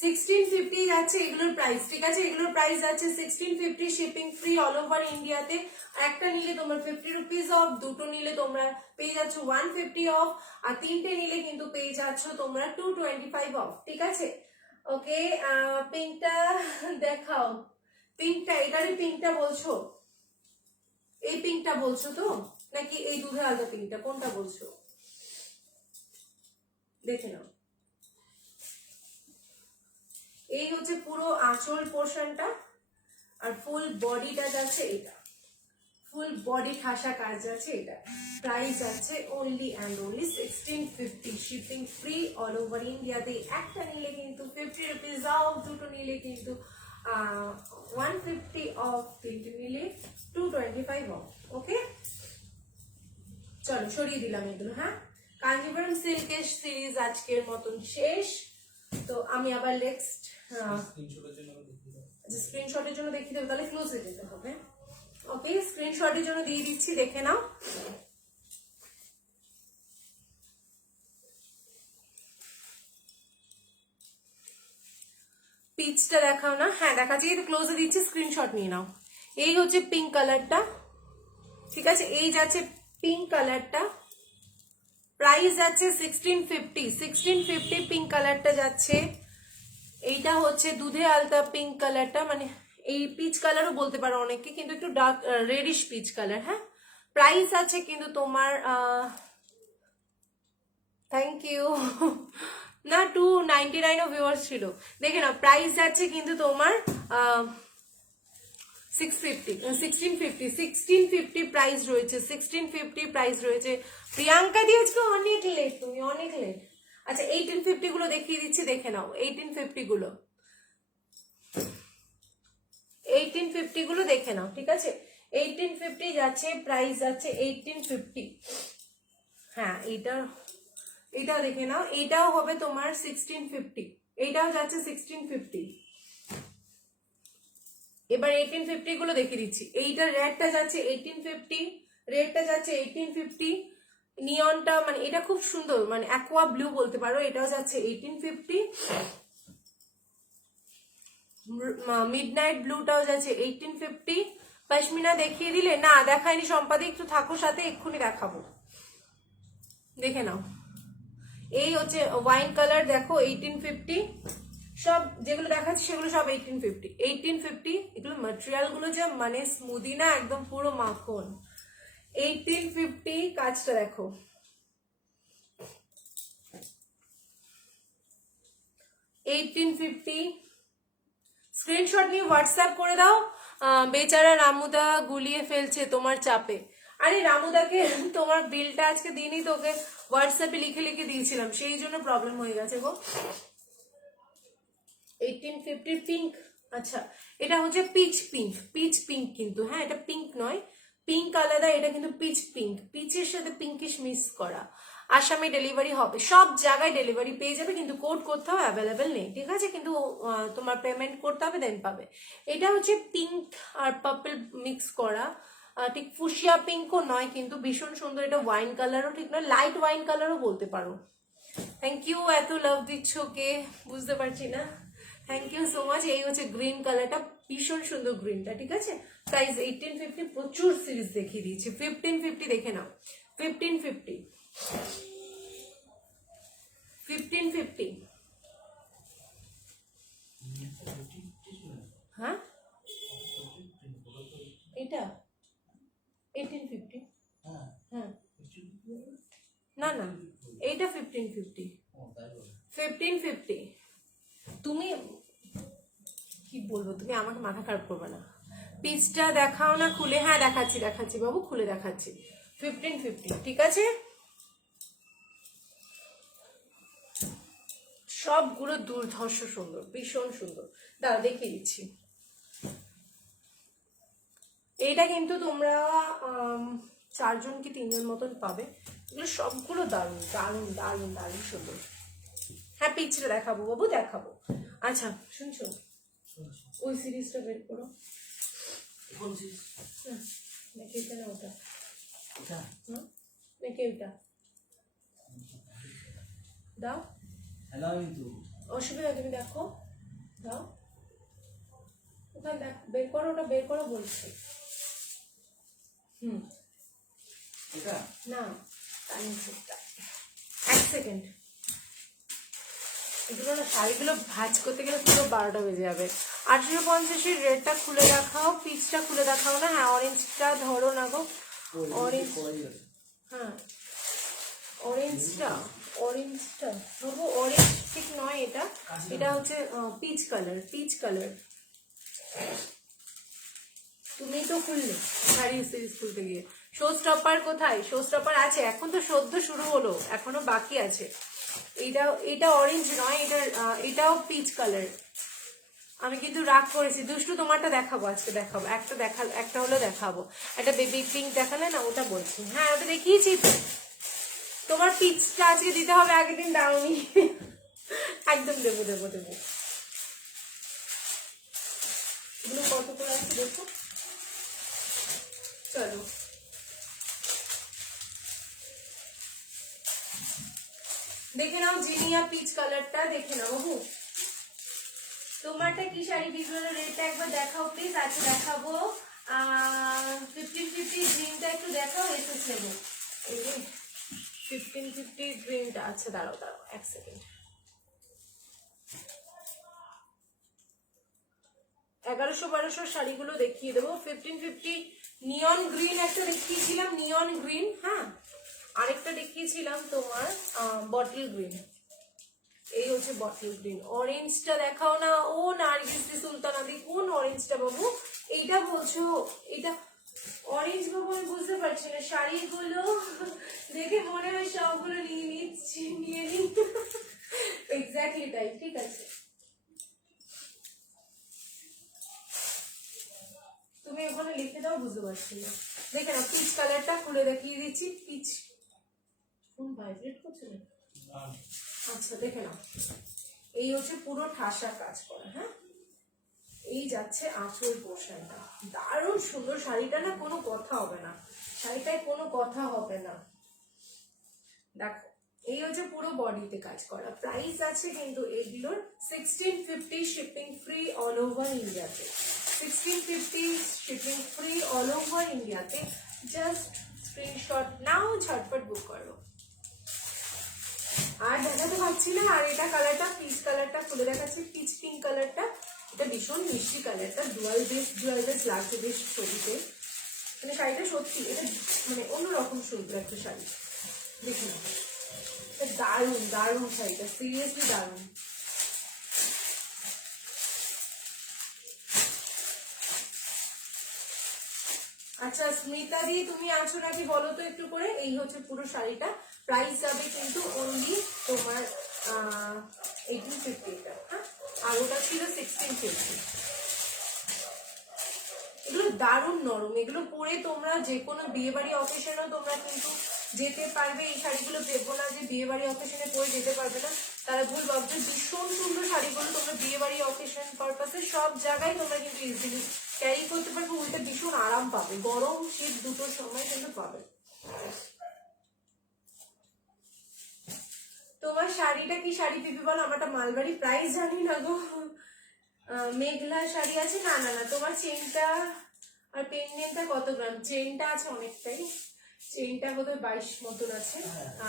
1650 যাচ্ছে এগুলোর প্রাইস, ঠিক আছে। এগুলোর প্রাইস আছে 1650, শিপিং ফ্রি অল ওভার ইন্ডিয়াতে। একটা নিলে তোমার 50 রুপিস অফ, দুটো নিলে তোমরা পেয়ে যাচ্ছ 150 অফ, আর তিনটে নিলে কিন্তু পেয়ে যাচ্ছ তোমরা 225 অফ, ঠিক আছে। ওকে, পিঙ্কটা দেখাও। পিঙ্কটা, এটারই পিঙ্কটা বলছো? এই পিঙ্কটা বলছো তো, নাকি এই দুধে আলাদা পিঙ্কটা, কোনটা বলছো? দেখে নাও। এই হচ্ছে পুরো আঁচল পোর্শনটা, আর ফুল বডিটা যাচ্ছে এটা, ফুল বডি ঠাসা কাজ আছে এটা। প্রাইস আছে only and only 1650, shipping free all over ইন্ডিয়াতে। একটা নিলে কিন্তু 50 রুপিস অফ, দুটো নিলে কিন্তু 150 অফ, তিনটে নিলে 225 অফ। ওকে, চলো সরিয়ে দিলাম এগুলো। হ্যাঁ, কাঞ্জিপুরম সিল্কের সিরিজ আজকের মতন শেষ। তো আমি আবার নেক্সট স্ক্রিনশটের জন্য দেখিয়ে দেবো, তাহলে ক্লোজে যেতে হবে। ওকে, স্ক্রিনশটের জন্য দিয়ে দিচ্ছি, দেখে নাও। পিচটা দেখাও না? হ্যাঁ দেখাচ্ছি, এই ক্লোজে দিচ্ছি, স্ক্রিনশট নিয়ে নাও। এই হচ্ছে পিঙ্ক কালারটা, ঠিক আছে। এই যাচ্ছে পিঙ্ক কালারটা, প্রাইস যাচ্ছে 1650, 1650 পিঙ্ক কালারটা যাচ্ছে। এইটা হচ্ছে দুধে আলতা পিঙ্ক কালারটা, মানে এই পিচ কালারও বলতে পারো অনেকে, কিন্তু একটু ডার্ক রেডিশ পিচ কালার। হ্যাঁ, প্রাইস আছে কিন্তু তোমার থ্যাংক ইউ না 299 ও ভিউয়ার্স ছিল, দেখে নাও। প্রাইস যাচ্ছে কিন্তু তোমার 1650 প্রাইস রয়েছে, 1650 প্রাইস রয়েছে। প্রিয়াঙ্কা দিয়েছো অনেক লেট, তুমি অনেক লেট। আচ্ছা, 1850 গুলো দেখিয়ে দিচ্ছি, দেখে নাও। 1850 গুলো, 1850 গুলো দেখে নাও, ঠিক আছে। 1850 যাচ্ছে, প্রাইস যাচ্ছে 1850। হ্যাঁ, এইটাও দেখে নাও, এইটাও হবে তোমার 1650, এইটাও যাচ্ছে 1650। এবার 1850 গুলো দেখিয়ে দিচ্ছি। এইটা রেডটা যাচ্ছে 1850, রেডটা যাচ্ছে 1850, নিয়নটা মানে এটা খুব সুন্দর, মানে অ্যাকোয়া ব্লু বলতে পারো, এটাও যাচ্ছে 1850। মিডনাইট ব্লুটাও যাচ্ছে 1850। পশমিনা দেখিয়ে দিলে না, দেখায়নি সম্পাদে, একটু থাকো সাথে, এক্ষুনি দেখাবো, দেখে নাও। এই হচ্ছে ওয়াইন কালার, দেখো 1850। সব যেগুলো দেখাচ্ছি সেগুলো সব 1850, 1850। এগুলো ম্যাটেরিয়াল গুলো যে মানে স্মুদি না, একদম পুরো মাখন। 1850 কাজটা দেখো, 1850। স্ক্রিনশট নিয়ে হোয়াটসঅ্যাপ করে দাও। বেচারা রামুদা গুলিয়ে ফেলছে তোমার চাপে। আরে রামুদাকে তোমার বিলটা আজকে দিনই তোকে হোয়াটসঅ্যাপে লিখে লিখে দিয়েছিলাম, সেই জন্য প্রবলেম হয়ে গেছে গো। 1850 পিঙ্ক, আচ্ছা এটা হচ্ছে পিচ পিঙ্ক, পিচ পিঙ্ক কিন্তু, হ্যাঁ এটা পিঙ্ক নয়, পিঙ্ক আলাদা, এটা কিন্তু পিচ পিঙ্ক, পিচের সাথে পিঙ্কিশ মিক্স করা। আসামে ডেলিভারি হবে, সব জায়গায় ডেলিভারি পেয়ে যাবে, কিন্তু কোড কোথাও অ্যাভেলেবেল নেই, ঠিক আছে। কিন্তু তোমার পেমেন্ট করতে হবে, দেন পাবে। এটা হচ্ছে পিঙ্ক আর পার্পল মিক্স করা, ঠিক ফুশিয়া পিঙ্কও নয়, কিন্তু ভীষণ সুন্দর। এটা ওয়াইন কালারও ঠিক নয়, লাইট ওয়াইন কালারও বলতে পারো। থ্যাংক ইউ, এত লাভ দিচ্ছ কে বুঝতে পারছি না, থ্যাংক ইউ সো মাচ। এই হচ্ছে গ্রিন কালারটা, ভীষণ সুন্দর গ্রিনটা, ঠিক আছে। প্রাইস 1850, প্রচুর সিরিজ দেখিয়ে দিয়েছি। 1550 দেখে নাও, 1550, 1550। হ্যাঁ এটা 1850। হ্যাঁ না না এইটা 1550। 1550। তুমি কি বলবো, তুমি আমাকে মাথা খারাপ করবে না। পিসটা দেখাও না খুলে। হ্যাঁ দেখাচ্ছি দেখাচ্ছি বাবু, খুলে দেখাচ্ছি। 1550 ঠিক আছে। সবগুলো দুর্ধর্ষ সুন্দর, ভীষণ সুন্দর। দাঁড়া দেখিয়ে দিচ্ছি। এইটা কিন্তু তোমরা 4জন কি 3জন মতন পাবে। এগুলো সবগুলো দারুণ দারুণ দারুণ দারুণ সুন্দর। হ্যাঁ পিচটা দেখাবো বাবু, দেখাবো। আচ্ছা শুনছো, ওই সিরিজটা বের করো। দেখে এটা না ওটা, দেখে ওটা দাও। অসুবিধা, তুমি দেখো দাও। ওখানে দেখ, বের করো, ওটা বের করো বলছি। না এক সেকেন্ড। এগুলো না, শাড়িগুলো ভাঁজ করতে গেলে পুরো 12টা বেজে যাবে। 1850-এর রেডটা খুলে দেখাও, পিচটা খুলে দেখাও না। হ্যাঁ অরেঞ্জটা ধরো না গো, অরেঞ্জ। হ্যাঁ অরেঞ্জটা, অরেঞ্জটা ধরবো। অরেঞ্জ ঠিক নয় এটা, এটা হচ্ছে পিচ কালার, পিচ কালার। তুমি তো খুললে শাড়ি সিরিজ খুলতে গিয়ে। শো স্টপার কোথায়? শো স্টপার আছে, এখন তো সদ্য শুরু হলো, এখনো বাকি আছে। এটা অরেঞ্জ নয়, এটাও পিচ কালার। আমি কিন্তু রাগ করেছি দুষ্টু, তোমারটা দেখাবো আজকে, দেখাবো একটা হলো দেখাবো। একটা বেবি পিঙ্ক দেখালে না, ওটা বলছি। হ্যাঁ ওটা দেখিয়েছি তো। তোমার পিচটা আজকে দিতে হবে, আগের দিন দাওনি। একদম দেবো দেবো দেবো। এগুলো কত করে আছে দেখো। চলো দেখে নাও, জিনিয়া পিচ কালারটা দেখে নাও বাবু। তোমারটা কি শাড়ি বিগুলো রেটটা একবার দেখাও প্লিজ। আচ্ছা দেখাবো 1550 গ্রিনটা একটু দেখাও, এসে নেবো। এই যে 1550 গ্রিনটা, আচ্ছা দাঁড়াও দাঁড়াও এক সেকেন্ড। 1100-1200 শাড়িগুলো দেখিয়ে দেবো। 1550 নিয়ন গ্রিন একটা দেখিয়েছিলাম, নিয়ন গ্রিন। হ্যাঁ আরেকটা দেখিয়েছিলাম তোমার বটল গ্রিন। এই হচ্ছে বটল গ্রিন। অরেঞ্জটা দেখাও না। ও নার্গিস সুলতানা দি, কোন অরেঞ্জটা বাবু? এইটা বলছো? এটা অরেঞ্জ বাবু, আমি বুঝতে পারছি না। শাড়িগুলো দেখে মনে হয় সবগুলো নিয়ে নিচ্ছি, নিয়ে নিই। এক্স্যাক্টলি তাই, ঠিক আছে। তুমি ওখানে লিখে দাও, বুঝতে পারছি না। দেখে না, পিচ কালারটা খুলে দেখিয়ে দিচ্ছি। পিচ কোন ভাইব্রেট করছে না। আচ্ছা দেখে নাও, এই হচ্ছে পুরো ঠাসা কাজ করা। হ্যাঁ এই যাচ্ছে আঁচল পোর্শনটা, দারুণ সুন্দর শাড়িটা না, কোনো কথা হবে না, শাড়িটায় কোনো কথা হবে না। দেখো এই হচ্ছে পুরো বডিতে কাজ করা। প্রাইস আছে কিন্তু এগুলোর 1650, শিপিং ফ্রি অল ওভার ইন্ডিয়াতে। 1650 শিপিং ফ্রি অল ওভার ইন্ডিয়াতে। জাস্ট স্ক্রিনশট নাও, ঝটপট বুক করো। আর দেখাতে পারছি না। আর এটা কালারটা, পিচ কালারটা খুলে দেখাচ্ছি। পিচ পিঙ্ক কালারটা, এটা ভীষণ মিষ্টি কালারটা। ডুয়াল বেস লাগছে বেশ ছবিতে। মানে শাড়িটা সত্যি, এটা মানে অন্যরকম সুন্দর একটা শাড়ি। দেখুন দারুণ দারুণ শাড়িটা, সিরিয়াসলি দারুণ। আচ্ছা স্মিতা দি, তুমি আছো নাকি বলো তো একটু করে। এই হচ্ছে পুরো শাড়িটা। প্রাইস যাবে কিন্তু অনলি তোমার 1850 টা। হ্যাঁ আর ওটা ছিল 1650। এগুলো দারুণ নরম, এগুলো পরে তোমরা যে কোনো বিয়ে বাড়ি অকেশনেও তোমরা কিন্তু যেতে পারবে। এই শাড়িগুলো ভেবো না যে বিয়ে বাড়ি অকেশনে পরে যেতে পারবে না, তারা ভুল ভাবছে। ভীষণ সুন্দর শাড়িগুলো তোমরা বিয়ে বাড়ি অকেশন পারপাসে সব জায়গায় তোমরা কিন্তু ইজিলি ক্যারি করতে পারবে। উল্টে ভীষণ আরাম পাবে, গরম শীত দুটোর সময় কিন্তু পাবে। তোমার শাড়িটা কি শাড়ি পিপি বলো? আমারটা মালবাড়ি। প্রাইস জানি না গো। মেঘলা শাড়ি আছে। না না না, তোমার চেনটা আর পেন্ডেন্টটা কত গ্রাম? চেনটা আছে অনেকটাই, চেনটা বোধহয় 22 মতন আছে,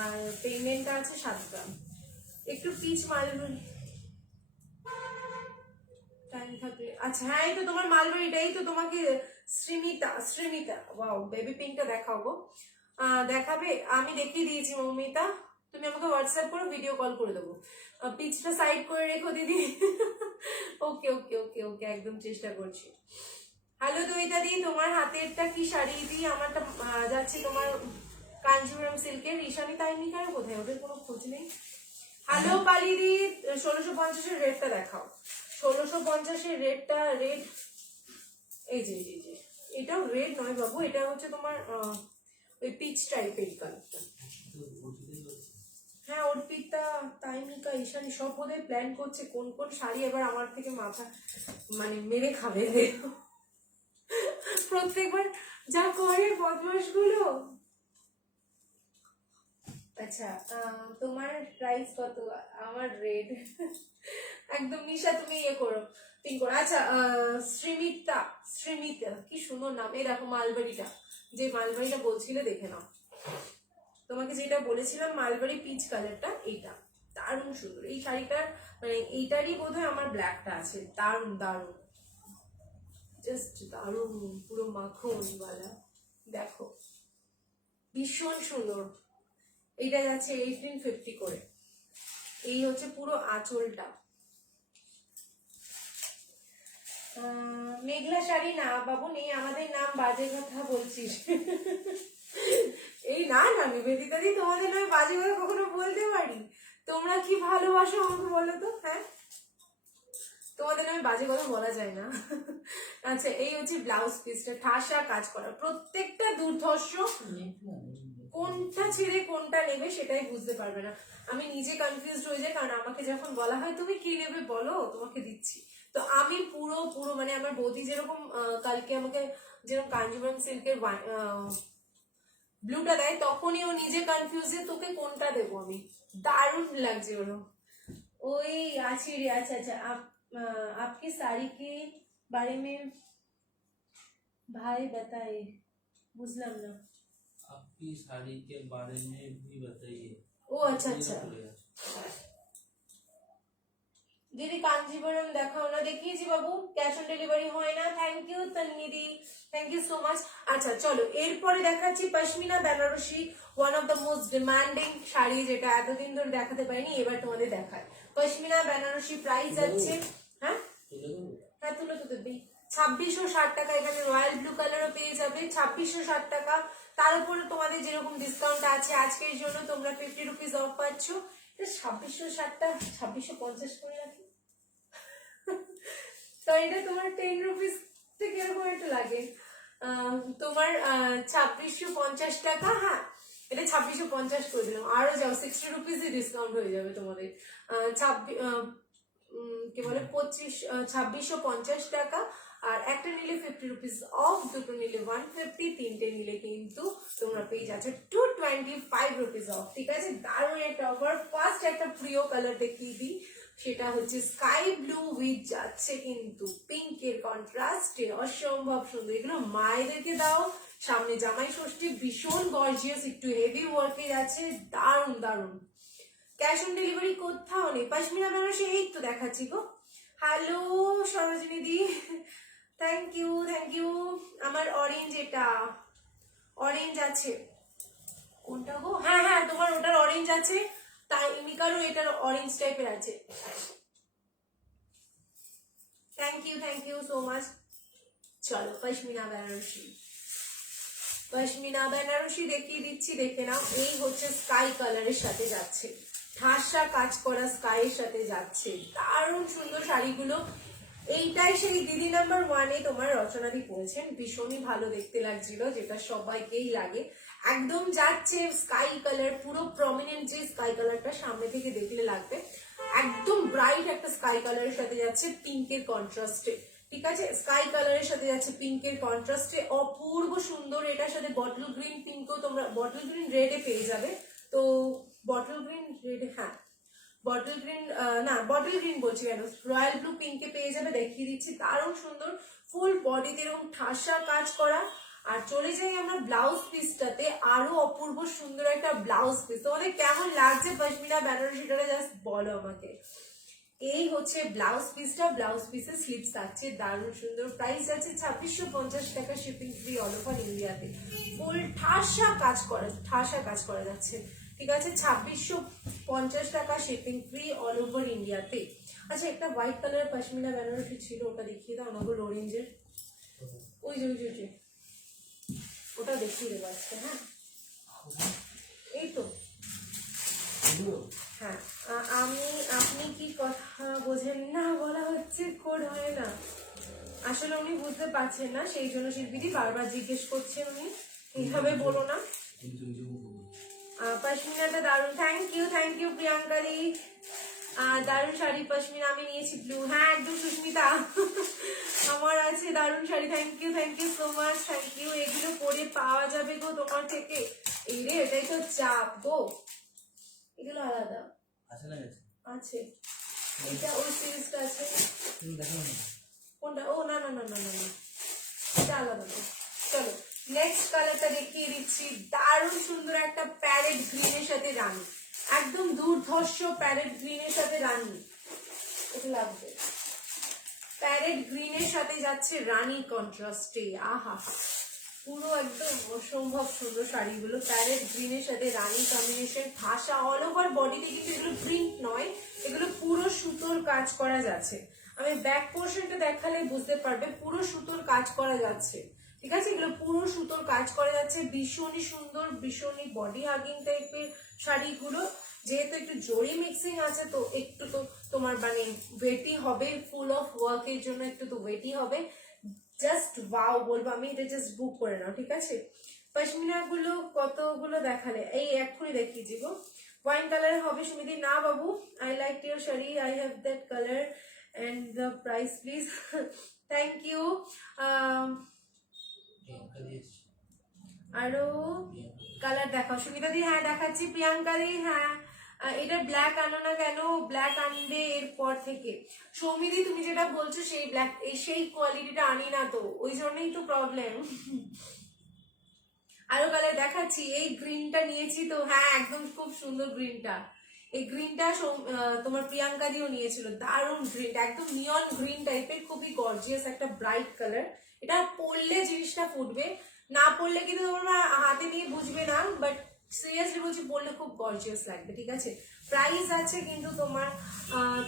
আর পেন্ডেন্টটা আছে 7 গ্রাম। একটু পিচ মালবাড়ি। টাইম থাকলে আচ্ছা হ্যাঁ এই তো তোমার মালবাড়িটাই তো তোমাকে শ্রীমিতা ওয়াও বেবি পিঙ্কটা দেখাও গো দেখাবে আমি দেখিয়ে দিয়েছি মৌমিতা তুমি আমাকে হোয়াটসঅ্যাপ করো ভিডিও কল করে দেবো পিচটা সাইড করে রেখো দিদি ওকে ওকে ওকে ওকে একদম চেষ্টা করছি হ্যালো দইতা দি তোমার হাতেরটা কি শাড়ি দি আমারটা যাচ্ছে তোমার কাঞ্জিপুরম সিল্কের ঈশানী তাইমিকার কোথায় ওদের কোনো খোঁজ নেই হ্যালো পালিদি 1650-এর রেটটা দেখাও 1650-এর রেটটা রেড এই যে এই যে এটাও রেড নয় বাবু এটা হচ্ছে তোমার ওই পিচ টাইপের কালারটা হ্যাঁ অর্পিতা তাইমিকা ঈশানী সব বোধহয় প্ল্যান করছে কোন কোন শাড়ি এবার আমার থেকে মাথা মানে মেরে খাবে প্রত্যেকবার যা করে বদমাস গুলো আচ্ছা তোমার প্রাইস কত আমার রেড একদম নিশা তুমি ইয়ে করো পিন করো আচ্ছা শ্রীমিতা কি সুন্দর নাম এই দেখো মালবাড়িটা যে মালবাড়িটা বলছিলে দেখে নাও তোমাকে যেটা বলেছিলাম মালবাড়ি পিচ কালারটা এইটা দারুণ সুন্দর এই শাড়িটার মানে এইটারই বোধহয় আমার ব্ল্যাকটা আছে দারুণ দারুণ জাস্ট দারুণ পুরো মাখনওয়ালা দেখো ভীষণ সুন্দর এইটা যাচ্ছে 1850 করে এই হচ্ছে পুরো আঁচলটা মেঘলা শাড়ি না বাবু নেই আমাদের নাম বাজে কথা বলছিস এই না না নিবেদিতা দি তোমাদের নয় বাজে কথা কখনো বলতে পারি তোমরা কি ভালোবাসো আমাকে বলো তো হ্যাঁ তোমাদের নামে বাজে কথা বলা যায় না আচ্ছা এই হচ্ছে ব্লাউজ পিসটা ঠাসা কাজ করা প্রত্যেকটা দুর্ধর্ষ কোনটা ছেড়ে কোনটা নেবে সেটাই বুঝতে পারবে না আমি নিজে কনফিউজড হয়ে যাই কারণ আমাকে যখন বলা হয় তুমি কি নেবে বলো তোমাকে দিচ্ছি তো আমি পুরো পুরো মানে আমার বৌদি যেরকম কালকে আমাকে যেরকম কাঞ্জিবরম সিল্কের ব্লুটা দেয় তখনই ও নিজে কনফিউজ যে তোকে কোনটা দেবো আমি দারুণ লাগছে ওরও ওই আছি রে আচ্ছা আচ্ছা आपकी साड़ी के बारे में भाई बताइए बुझलाम ना आपकी साड़ी के बारे में भी बताइए ও আচ্ছা আচ্ছা দিদি কাঞ্জিবরম দেখাও না দেখিয়েছি বাবু ক্যাশ অন ডেলিভারি হয় না থ্যাংক ইউ তন্নিদি থ্যাংক ইউ সো মাচ আচ্ছা চলো এরপরে দেখাচ্ছি pashmina Banarasi one of the most demanding sari যেটা এতদিন ধরে দেখাতে পারিনি এবার তোমাদের দেখায় পশমিনা বেনারসি প্রাইস যাচ্ছে হ্যাঁ হ্যাঁ তুলো তো দিদি 2660 টাকা এখানে রয়্যাল ব্লু কালারও পেয়ে যাবে 2660 টাকা তার উপরে তোমাদের যেরকম ডিসকাউন্ট আছে আজকের জন্য তোমরা 50 রুপিস অফ পাচ্ছ 2660টা 2650 করে রাখি তো এটা তোমার 10 রুপিস থেকে এরকম একটু লাগে তোমার 2650 টাকা হ্যাঁ এটা 2650 করে দিলাম আরো যাও 60 রুপিসই ডিসকাউন্ট হয়ে যাবে তোমাদের কি বলে 2650 টাকা আর একটা নিলে 50 রুপিস অফ দুটো নিলে 150 তিনটে নিলে কিন্তু তোমরা পেয়ে যাচ্ছ 225 রুপিস অফ ঠিক আছে দারুণ একটা অফার ফার্স্ট একটা প্রিয় কালার দেখিয়ে দিই সেটা হচ্ছে স্কাই ব্লু উইথ যাচ্ছে কিন্তু পিঙ্কের কন্ট্রাস্টে অসম্ভব সুন্দর এগুলো মায়েদেরকে দাও সামনে জামাই ষষ্ঠী ভীষণ গর্জিয়াস একটু হেভি ওয়ার্কে যাচ্ছে দারুণ দারুণ ক্যাশ অন ডেলিভারি কোথাও নেই পশমিনা বেনারসি এই তো দেখাচ্ছি গো hello Sarojini di thank you আমার অরেঞ্জ এটা অরেঞ্জ আছে কোনটা গো হ্যাঁ হ্যাঁ তোমার ওটার অরেঞ্জ আছে তাই মিকারও এটার অরেঞ্জ টাইপের আছে থ্যাংক ইউ সো মাচ চলো পশমিনা বেনারসি দেখিয়ে দিচ্ছি দেখে নাও এই হচ্ছে স্কাই কালারের সাথে যাচ্ছে ঠাসা কাজ করা স্কাইয়ের সাথে যাচ্ছে দারুণ সুন্দর শাড়িগুলো এইটাই সেই দিদি নাম্বার 1-এ তোমার রচনাদি পড়েছেন ভীষণই ভালো দেখতে লাগছিল যেটা সবাইকেই লাগে একদম যাচ্ছে স্কাই কালার পুরো প্রমিনেন্ট যে স্কাই কালারটা সামনে থেকে দেখলে লাগবে একদম ব্রাইট একটা স্কাই কালারের সাথে যাচ্ছে পিঙ্কের কন্ট্রাস্টে ঠিক আছে স্কাই কালারের সাথে যাচ্ছে পিঙ্কের কন্ট্রাস্টে অপূর্ব সুন্দর এটার সাথে বটল গ্রিন পিঙ্কও তোমরা বটল গ্রিন রেডে পেয়ে যাবে তো বটল গ্রিন রেড হ্যাঁ বটল গ্রিন না বটল গ্রিন বলছি কেন রয়্যাল ব্লু পিঙ্কে পেয়ে যাবে দেখিয়ে দিচ্ছি দারুণ সুন্দর ফুল বডিতে এরকম ঠাসা কাজ করা আর চলে যাই আমরা ব্লাউজ পিসটাতে আরো অপূর্ব সুন্দর একটা ব্লাউজ পিস তোমাদের কেমন লাগছে পশমিনা বেনারসিটা জাস্ট বলো আমাকে এই হচ্ছে ব্লাউজ পিসটা, ব্লাউজ পিসের স্লিপস থাকছে দারুণ সুন্দর, প্রাইস আছে 2650 টাকা, শিপিং ফ্রি অল ওভার ইন্ডিয়াতে। ফুল ঠাসা কাজ করা যাচ্ছে, ঠিক আছে, 2650 টাকা, শিপিং ফ্রি অল ওভার ইন্ডিয়াতে। আচ্ছা, একটা হোয়াইট কালার পশমিনা বেনারসি ছিল, ওটা দেখিয়ে দাও আমাকে, অরেঞ্জের, ওই যে ওটা দেখিয়ে দেবো আজকে। হ্যাঁ, এই তো, হ্যাঁ। আপনি কি কথা বোঝেন না বলা হচ্ছে, কোড হয় না। আসলে উনি বুঝতে পারছেন না, সেই জন্য শিল্পীটি বারবার জিজ্ঞেস করছেন, উনি এইভাবে বলো না। পশমিনাটা দারুণ, থ্যাংক ইউ প্রিয়াঙ্কারি। দারুণ শাড়ি পশমিনা, আমি নিয়েছি ব্লু। হ্যাঁ একদম সুস্মিতা, আমার আছে দারুণ sari, thank you so much, thank you. এগুলো পরে পাওয়া যাবে গো তোমার থেকে? এই রে, এটাই তো চাপ গো, এগুলো আলাদা আছে, এটা ওই সিরিজটা আছে। কোনটা? ও না, এটা আলাদা না। চলো নেক্সট কালারটা দেখিয়ে দিচ্ছি, দারুণ সুন্দর একটা প্যারেট গ্রিনের সাথে রানী, একদম দুর্ধর্ষ প্যারেট গ্রিনের সাথে রানী, এটা লাগবে। প্যারেট গ্রিনের সাথে যাচ্ছে রানী কন্ট্রাস্টে, আহা পুরো একদম অসম্ভব সুন্দর শাড়িগুলো, প্যারেট গ্রিনের সাথে রানী কম্বিনেশন, ঠাসা অল ওভার বডিতে, কিন্তু এগুলো প্রিন্ট নয়, এগুলো পুরো সুতোর কাজ করা যাচ্ছে। আমি ব্যাক পোর্শনটা দেখালে বুঝতে পারবে, পুরো সুতোর কাজ করা যাচ্ছে, ঠিক আছে, এগুলো পুরো সুতোর কাজ করা যাচ্ছে, ভীষণই সুন্দর, ভীষণই বডি হাগিং টাইপের শাড়িগুলো। যেহেতু একটু জরি মিক্সিং আছে, তো একটু তো তোমার মানে ওয়েটি হবে, ফুল অফ ওয়ার্কের জন্য একটু তো ওয়েটি হবে, জাস্ট ওয়াও বলবো আমি, এটা জাস্ট বুক করে নাও, ঠিক আছে। পশমিনা গুলো কতগুলো দেখালে, এই এক্ষুনি দেখিয়ে দিব। ওয়াইন কালার হবে সুমিদি? না বাবু, I like your sari, I have that colour and the price please. Thank you. আরো কালার দেখাও সুমিতা দি। হ্যাঁ দেখাচ্ছি প্রিয়াঙ্কা দি। হ্যাঁ, এটা ব্ল্যাক আনো না কেন? ব্ল্যাক আনবে এরপর থেকে। সৌমিদি তুমি যেটা বলছো সেই ব্ল্যাক, সেই কোয়ালিটিটা আনি না তো, ওই জন্যই তো প্রবলেম। আরো কালার দেখাচ্ছি, এই গ্রিনটা নিয়েছি তো, হ্যাঁ একদম খুব সুন্দর গ্রিনটা, এই গ্রিনটা তোমার প্রিয়াঙ্কা দিও নিয়েছিল, দারুণ গ্রিনটা, একদম নিয়ন গ্রিন টাইপের, খুবই গর্জিয়াস একটা ব্রাইট কালার। এটা পরলে জিনিসটা ফুটবে, না পরলে কিন্তু তোমার হাতে নিয়ে বুঝবে না, বাট সিরিয়াসলি বলছি পরলে খুব গর্জিয়াস লাগবে, ঠিক আছে। প্রাইস আছে কিন্তু তোমার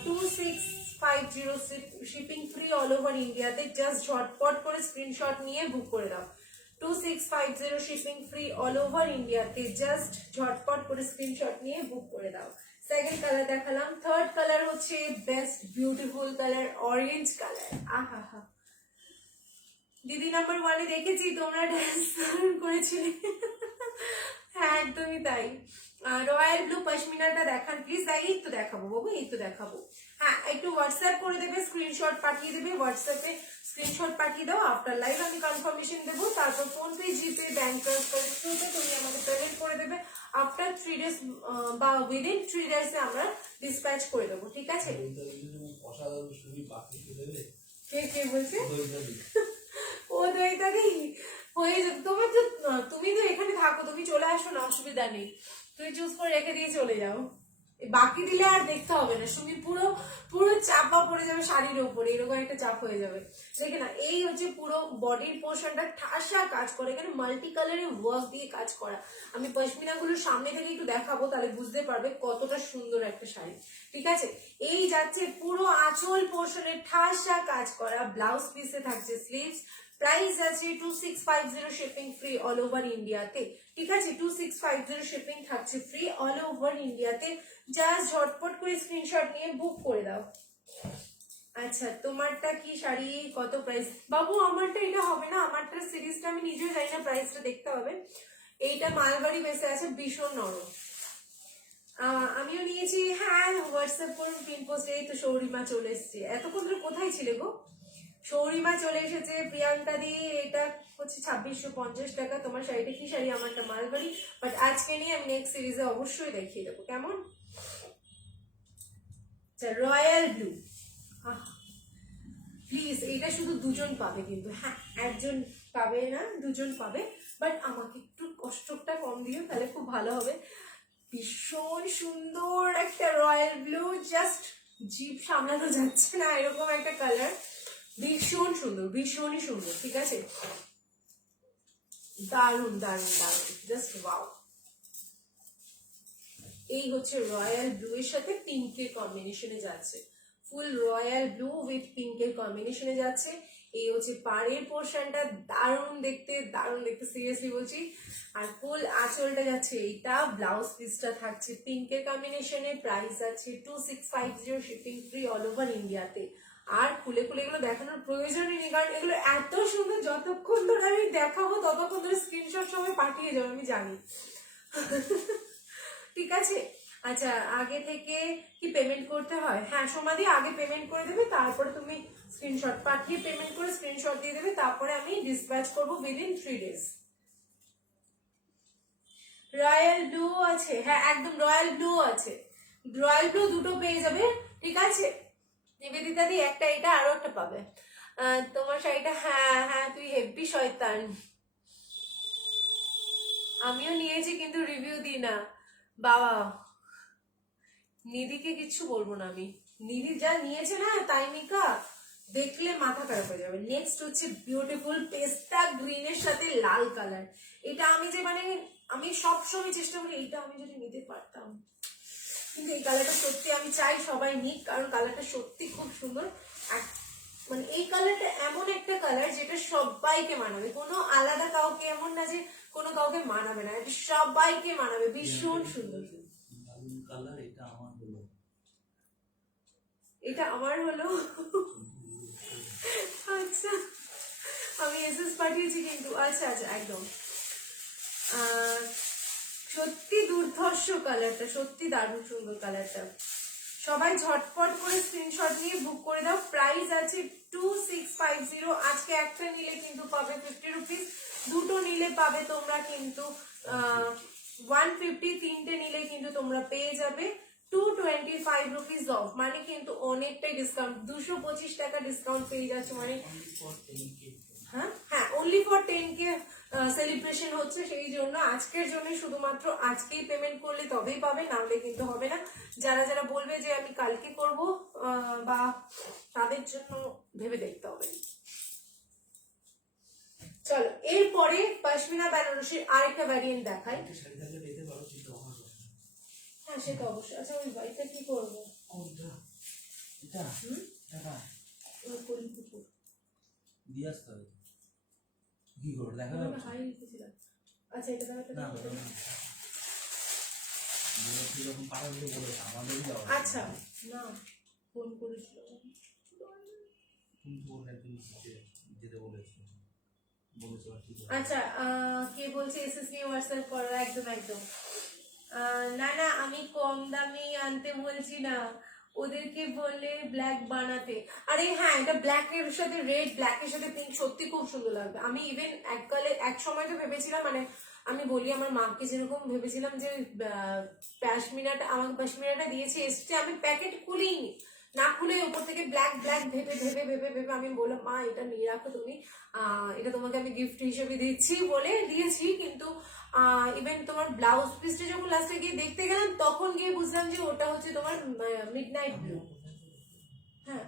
2650, শিপিং ফ্রি অল ওভার ইন্ডিয়াতে, জাস্ট ঝটপট করে স্ক্রিনশট নিয়ে বুক করে দাও। 2650 শিপিং ফ্রি অল ওভার ইন্ডিয়াতে, জাস্ট ঝটপট করে স্ক্রিনশট নিয়ে বুক করে দাও। সেকেন্ড কালার দেখালাম, থার্ড কালার হচ্ছে best beautiful colour, orange colour, আহা হা। দিদি নাম্বার 1-এ দেখেছি তোমরা ড্যান্স করেছিলে, হ্যাঁ একদমই তাই। রয়্যাল ব্লু পশমিনাটা দেখান প্লিজ। এই তো দেখাবো বাবু, এই তো দেখাবো। হ্যাঁ একটু হোয়াটসঅ্যাপ করে দেবে, স্ক্রিনশট পাঠিয়ে দেবে, হোয়াটসঅ্যাপে স্ক্রিনশট পাঠিয়ে দাও, আফটার লাইভ আমি কনফার্মেশন দেবো, তারপর ফোনপে, জিপে, ব্যাংক ট্রান্সফার থ্রুতে তুমি আমাকে পেমেন্ট করে দেবে, আফটার 3 days বা উইদিন 3 days আমরা ডিসপ্যাচ করে দেবো, ঠিক আছে। কে কে বলছে? ও দইতারি হয়ে যাবে তোমার তো, তুমি তো এখানে থাকো, তুমি চলে আসো না, অসুবিধা নেই, তুমি চুজ করে রেখে দিয়ে চলে যাও, বাকি দিলে আর দেখতে হবে না, তুমি পুরো পুরো চাপা পড়ে যাবে শাড়ির উপরে, এরকম একটা চাপ হয়ে যাবে। দেখে না, এই হচ্ছে পুরো বডির পোর্শনটা ঠাসা কাজ করে, এখানে মাল্টি কালারের ওয়ার্ক দিয়ে কাজ করা। আমি পশমিনা গুলো সামনে থেকে একটু দেখাবো, তাহলে বুঝতে পারবে কতটা সুন্দর একটা শাড়ি, ঠিক আছে। এই যাচ্ছে পুরো আঁচল পোর্শনে ঠাসা কাজ করা, ব্লাউজ পিসে থাকছে স্লিভস, প্রাইস আছে 2650 শিপিং ফ্রি অল ওভার ইন্ডিয়াতে, ঠিক আছে, 2650 শিপিং থাকছে ফ্রি অল ওভার ইন্ডিয়াতে, জাস্ট ঝটপট করে স্ক্রিনশট নিয়ে বুক করে দাও। আচ্ছা তোমারটা কি শাড়ি, কত প্রাইস? বাবু আমারটা এটা হবে না, আমারটা সিরিজটা আমি নিজেও জানি না, প্রাইসটা দেখতে হবে। এইটা মালবাড়ি বেসে আছে, ভীষণ নরম, আমিও নিয়েছি। হ্যাঁ হোয়াটসঅ্যাপ করুন, পিন পোস্টে। এই তো সৌরিমা চলে এসছে, এতক্ষণ ধরে কোথায় ছিলে গো? সৌরিমা চলে এসেছে, প্রিয়াঙ্কা দি। এটা হচ্ছে 2650 টাকা, তোমার শাড়িটা কি শাড়ি? আমারটা মালবাড়ি, বাট আজকে নিয়ে আমি নেক্সট সিরিজে অবশ্যই দেখিয়ে দেবো, কেমন? রয়্যাল ব্লু, প্লিজ এটা শুধু দুজন পাবে কিন্তু, হ্যাঁ একজন পাবে না, দুজন পাবে, বাট আমাকে একটু কষ্টটা কম দিও, তাহলে খুব ভালো হবে। ভীষণ সুন্দর একটা রয়্যাল ব্লু, জাস্ট জিভ সামলানো যাচ্ছে না, এরকম একটা কালার, ভীষণ সুন্দর, ভীষণই সুন্দর, ঠিক আছে, দারুন দারুন দারুন, জাস্ট ওয়াও। এই হচ্ছে রয়্যাল ব্লু এর সাথে পিঙ্কের কম্বিনেশনে যাচ্ছে, ফুল রয়্যাল ব্লু উইথ পিঙ্কের কম্বিনেশনে যাচ্ছে। এই হচ্ছে পাড়ের পোর্শনটা, দারুণ দেখতে, দারুণ দেখতে, সিরিয়াসলি বলছি। আর ফুল আঁচলটা যাচ্ছে এইটা, ব্লাউজ পিসটা থাকছে পিঙ্কের কম্বিনেশনে, প্রাইস আছে 2650, শিপিং ফ্রি অল ওভার ইন্ডিয়াতে। আর খুলে খুলে এগুলো দেখানোর প্রয়োজনই নেই, কারণ এগুলো এত সুন্দর, যতক্ষণ ধরে আমি দেখাবো ততক্ষণ ধরে স্ক্রিনশট সবাই পাঠিয়ে যাবো, আমি জানি। ঠিক আছে, আচ্ছা আগে থেকে কি পেমেন্ট করতে হয়? হ্যাঁ সমাধি, আগে পেমেন্ট করে দেবে, তারপরে তুমি স্ক্রিনশট পাঠিয়ে পেমেন্ট করে স্ক্রিনশট দিয়ে দেবে, তারপরে আমি ডিসপ্যাচ করবো উইদিন 3 days। রয়্যাল ব্লু আছে, হ্যাঁ একদম রয়্যাল ব্লু আছে, রয়্যাল ব্লু দুটো পেয়ে যাবে, ঠিক আছে নিবেদিতা দি, একটা এটা আরো একটা পাবে। তোমার শাড়িটা, হ্যাঁ হ্যাঁ তুই হেব্বি শয়তান, আমিও নিয়েছি কিন্তু রিভিউ দিই না বাবা। নিধিকে কিচ্ছু বলবো না আমি, নিধি যা নিয়েছে না তাইমিকা, দেখলে মাথা খারাপ হয়ে যাবে। নেক্সট হচ্ছে বিউটিফুল পেস্তা গ্রিনের সাথে লাল কালার। এটা আমি যে মানে আমি সবসময় চেষ্টা করি এইটা আমি যদি নিতে পারতাম, কিন্তু এই কালারটা সত্যি আমি চাই সবাই নিক, কারণ কালারটা সত্যি খুব সুন্দর। মানে এই কালারটা এমন একটা কালার যেটা সবাইকে মানাবে, কোনো আলাদা কাউকে এমন না যে কোনো কাউকে মানাবে না, এটা সবাইকে মানাবে, ভীষণ সুন্দর। কালার এটা আমার হলো, এটা আমার হলো। আচ্ছা আমি এসএস পাঠিয়েছি কিন্তু, আচ্ছা আচ্ছা একদম সত্যি দুর্ধর্ষ কালারটা, সত্যি দারুণ সুন্দর কালারটা। সবাই ঝটপট করে স্ক্রিনশট নিয়ে বুক করে দাও। প্রাইস আছে 2650। আজকে একটা নিলে কিন্তু পাবে 50 রুপিস, দুটো নিলে পাবে তোমরা কিন্তু 150, তিনটে নিলে কিন্তু তোমরা পেয়ে যাবে 225 রুপিস অফ, মানে কিন্তু অনেকটাই ডিসকাউন্ট, 225 টাকা ডিসকাউন্ট পেয়ে যাচ্ছে, মানে হ্যাঁ হ্যাঁ অনলি ফর 10K সেলিব্রেশন হচ্ছে, সেই জন্য আজকের জন্য শুধুমাত্র আজকেই পেমেন্ট করলে তবেই পাবে, না হলে কিন্তু হবে না। যারা যারা বলবে যে আমি কালকে করব বা তাদের জন্য ভেবে দেখতে হবে। চলো এরপরে পশমিনা বেনারসির আরেকটা ভ্যারিয়েন্ট দেখাই। হ্যাঁ সে তো অবশ্যই। আচ্ছা ওই বাড়িটা কি করবো, এটা টাকা কলিপুকুর দিয়ে আসতে হবে, কি করে দেখা হাই লিখেছিলাম। আচ্ছা এটা দেখা যখন পাঠাগুলো বলেছে আমাদেরই যাওয়া, আচ্ছা না ফোন করেছিল কিন্তু একদিন যেতে বলেছে বলেছে ঠিক আছে। আচ্ছা কে বলছে এসএস নিয়ে হোয়াটসঅ্যাপ করার, একদম একদম না না আমি কম দামি আনতে বলছি না, ওদেরকে বললে ব্ল্যাক বানাতে। আরে হ্যাঁ এটা ব্ল্যাক এর সাথে রেড, ব্ল্যাক এর সাথে পিঙ্ক সত্যি খুব সুন্দর লাগবে। আমি ইভেন এক সময় তো ভেবেছিলাম, মানে আমি বলি আমার মাকে যেরকম ভেবেছিলাম যে পশমিনাটা, আমাকে পশমিনাটা দিয়েছে এসছে, আমি প্যাকেট খুলিনি, না খুলে উপর থেকে ব্ল্যাক ব্ল্যাক ভেবে ভেবে ভেবে ভেবে আমি বললাম মা এটা নিয়ে রাখো তুমি, এটা তোমাকে আমি গিফট হিসেবে দিচ্ছি বলে দিয়েছি। কিন্তু ইভেন তোমার ব্লাউজ পিসটা যখন লাস্টে গিয়ে দেখতে গেলাম তখন গিয়ে বুঝলাম যে ওটা হচ্ছে তোমার মিডনাইট ব্লু। হ্যাঁ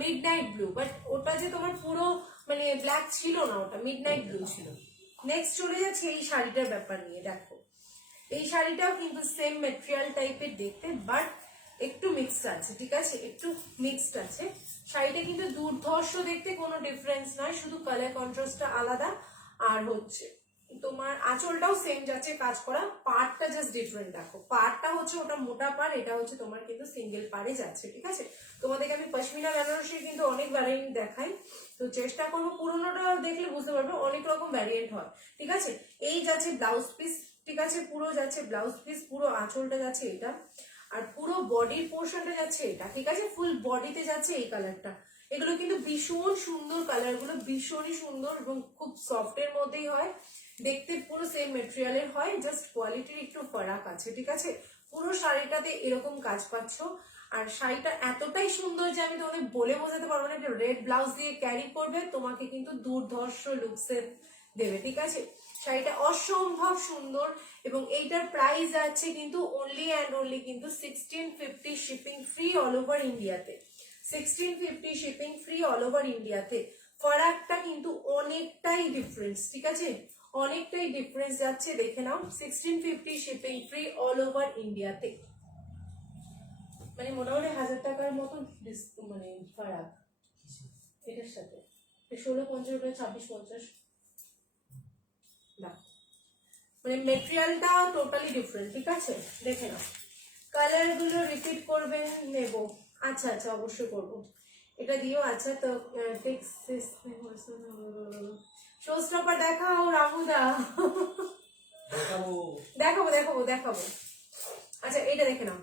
মিডনাইট ব্লু, বাট ওটা যে তোমার পুরো মানে ব্ল্যাক ছিল না, ওটা মিডনাইট ব্লু ছিল। নেক্সট চলে যাচ্ছে এই শাড়িটার ব্যাপার নিয়ে। দেখো এই শাড়িটাও কিন্তু সেম মেটেরিয়াল টাইপের দেখতে, বাট একটু মিক্সড আছে, ঠিক আছে একটু মিক্সড আছে। শাড়িটা কিন্তু দুর্ধর্ষ দেখতে, কোনো ডিফারেন্স নয়, শুধু কালার কন্ট্রাস্টটা আলাদা। আর হচ্ছে তোমার আঁচলটাও সেম যাচ্ছে কাজ করা, পাড়টা জাস্ট ডিফারেন্ট। দেখো পাড়টা হচ্ছে ওটা মোটা পাড়, এটা হচ্ছে তোমার কিন্তু সিঙ্গেল পাড়ে যাচ্ছে, ঠিক আছে। তোমাদেরকে আমি পশমিনা বেনারসির কিন্তু অনেক ভ্যারিয়েন্ট দেখাই, তো চেষ্টা করবো পুরোনোটা দেখলে বুঝতে পারবে অনেক রকম ভ্যারিয়েন্ট হয়, ঠিক আছে। এই যাচ্ছে ব্লাউজ পিস, ঠিক আছে পুরো যাচ্ছে ব্লাউজ পিস, পুরো আঁচলটা যাচ্ছে এটা, আর পুরো বডির পোর্শনটা যাচ্ছে এটা, ঠিক আছে ফুল বডিতে যাচ্ছে এই কালারটা। এগুলো কিন্তু ভীষণ সুন্দর কালার গুলো, ভীষণই সুন্দর এবং খুব সফট এর মধ্যেই হয়, দেখতে পুরো সেম মেটেরিয়ালের হয়, জাস্ট কোয়ালিটির একটু ফারাক আছে, ঠিক আছে। পুরো শাড়িটাতে এরকম কাজ পাচ্ছ, আর শাড়িটা এতটাই সুন্দর যে আমি তোমাদের বলে বোঝাতে পারবো না। রেড ব্লাউজ দিয়ে ক্যারি করবে, তোমাকে কিন্তু দুর্ধর্ষ লুকসে দেবে, ঠিক আছে। শাড়িটা অসম্ভব সুন্দর এবং এইটার প্রাইস আছে কিন্তু অনলি অ্যান্ড অনলি কিন্তু 1650 শিপিং ফ্রি অল ওভার ইন্ডিয়াতে। 1650 শিপিং ফ্রি অল ওভার ইন্ডিয়াতে। ফারাকটা কিন্তু অনেকটাই ডিফারেন্স, ঠিক আছে, অনেকটাই ডিফারেন্স যাচ্ছে, দেখে নাও। 1650 শিপিং ফ্রি অল ওভার ইন্ডিয়াতে, মানে মোটামুটি 1000 টাকার মতন মানে ফারাক এটার সাথে। 1650 ওটা 2650, মানে মেটেরিয়ালটা টোটালি ডিফারেন্ট, ঠিক আছে, দেখে নাও। কালার গুলো রিপিট করবে নেব, আচ্ছা আচ্ছা অবশ্যই করব, এটা দিও। আচ্ছা তো শো স্টপার দেখাও রামুদা। দেখাবো দেখাবো দেখাবো। আচ্ছা এটা দেখে নাও,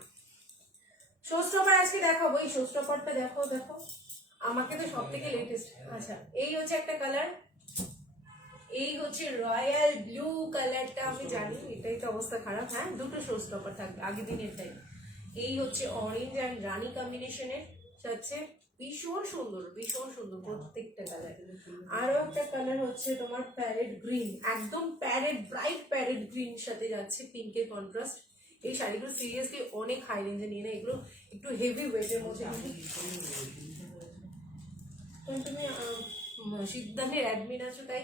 শো স্টপার আজকে দেখাবো। এই শো স্টপারটা দেখো দেখো, আমাকে তো সব থেকে লেটেস্ট। আচ্ছা এই হচ্ছে একটা কালার, এই হচ্ছে রয়্যাল ব্লু কালারটা, আমি জানি এটাই তো অবস্থা খারাপ। হ্যাঁ দুটো শো স্টপার থাকবে আগের দিনের টাইম। এই হচ্ছে অরেঞ্জ অ্যান্ড রানি কম্বিনেশনের সাথে, ভীষণ সুন্দর ভীষণ সুন্দর প্রত্যেকটা কালার। আরো একটা কালার হচ্ছে তোমার প্যারেট গ্রিন, একদম প্যারেট ব্রাইট প্যারেট গ্রিন সাথে যাচ্ছে পিঙ্কের কন্ট্রাস্ট। এই শাড়িগুলো সিরিয়াসলি অনেক হাই রেঞ্জে নিয়ে না, এগুলো একটু হেভি ওয়েটের মধ্যে। তুমি সিদ্ধান্তের অ্যাডমিন আছো তাই,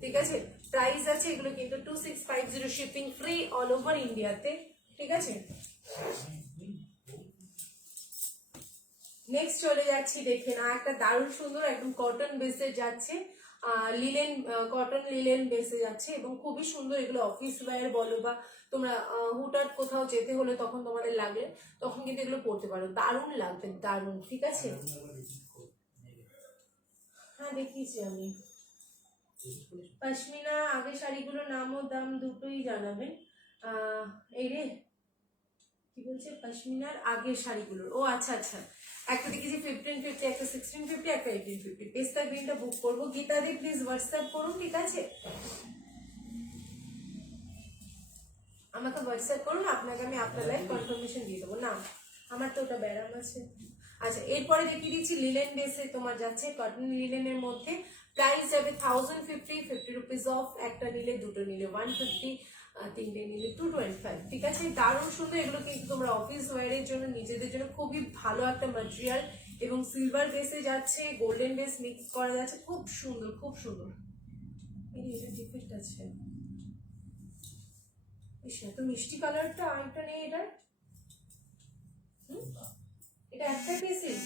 ঠিক আছে। প্রাইস আছে এগুলো কিন্তু 2650 শিপিং ফ্রি অল ওভার ইন্ডিয়াতে, ঠিক আছে। নেক্সট চলে যাচ্ছি, দেখে না, একটা দারুণ সুন্দর একদম কটন বেসে যাচ্ছে, লিলেন কটন লিলেন বেসে যাচ্ছে এবং খুবই সুন্দর। এগুলো অফিস ওয়্যার বলো বা তোমরা হুটহাট কোথাও যেতে হলে তখন তোমাদের লাগলে তখন কিন্তু এগুলো পরতে পারো, দারুণ লাগবে দারুণ, ঠিক আছে। হ্যাঁ দেখিয়েছি আমি। পশমিনা আগের শাড়িগুলোর নাম ও দাম দুটোই জানাবেন। এই রে কি বলছে, পশমিনার আগের শাড়িগুলোর, ও আচ্ছা আচ্ছা, একটা দেখেছি 1550, একটা 1650, একটা 1850। পেস্তা গ্রিনটা বুক করবো। গীতাদি প্লিজ হোয়াটসঅ্যাপ করুন, ঠিক আছে, আমাকে হোয়াটসঅ্যাপ করুন, আপনাকে আমি আপনার লাইভ কনফার্মেশন দিয়ে দেবো। না আমার তো ওটা ব্যারাম আছে। আচ্ছা এরপরে দেখিয়ে দিচ্ছি লিলেন বেসে তোমার যাচ্ছে, কটন লিলেনের মধ্যে। প্রাইস যাবে 1050, 50 রুপিস অফ, একটা নিলে দুটো নিলে 150, তিনটে নিলে 225, ঠিক আছে। দারুণ সুন্দর, এগুলো কিন্তু তোমরা অফিস ওয়্যারের জন্য নিজেদের জন্য খুবই ভালো একটা ম্যাটেরিয়াল এবং সিলভার বেসে যাচ্ছে, গোল্ডেন বেস মিক্স করা যাচ্ছে, খুব সুন্দর খুব সুন্দর। এটা ডিফেক্ট আছে, এত মিষ্টি কালারটা, আরেকটা নেই এটার, এটা একটা পিসই।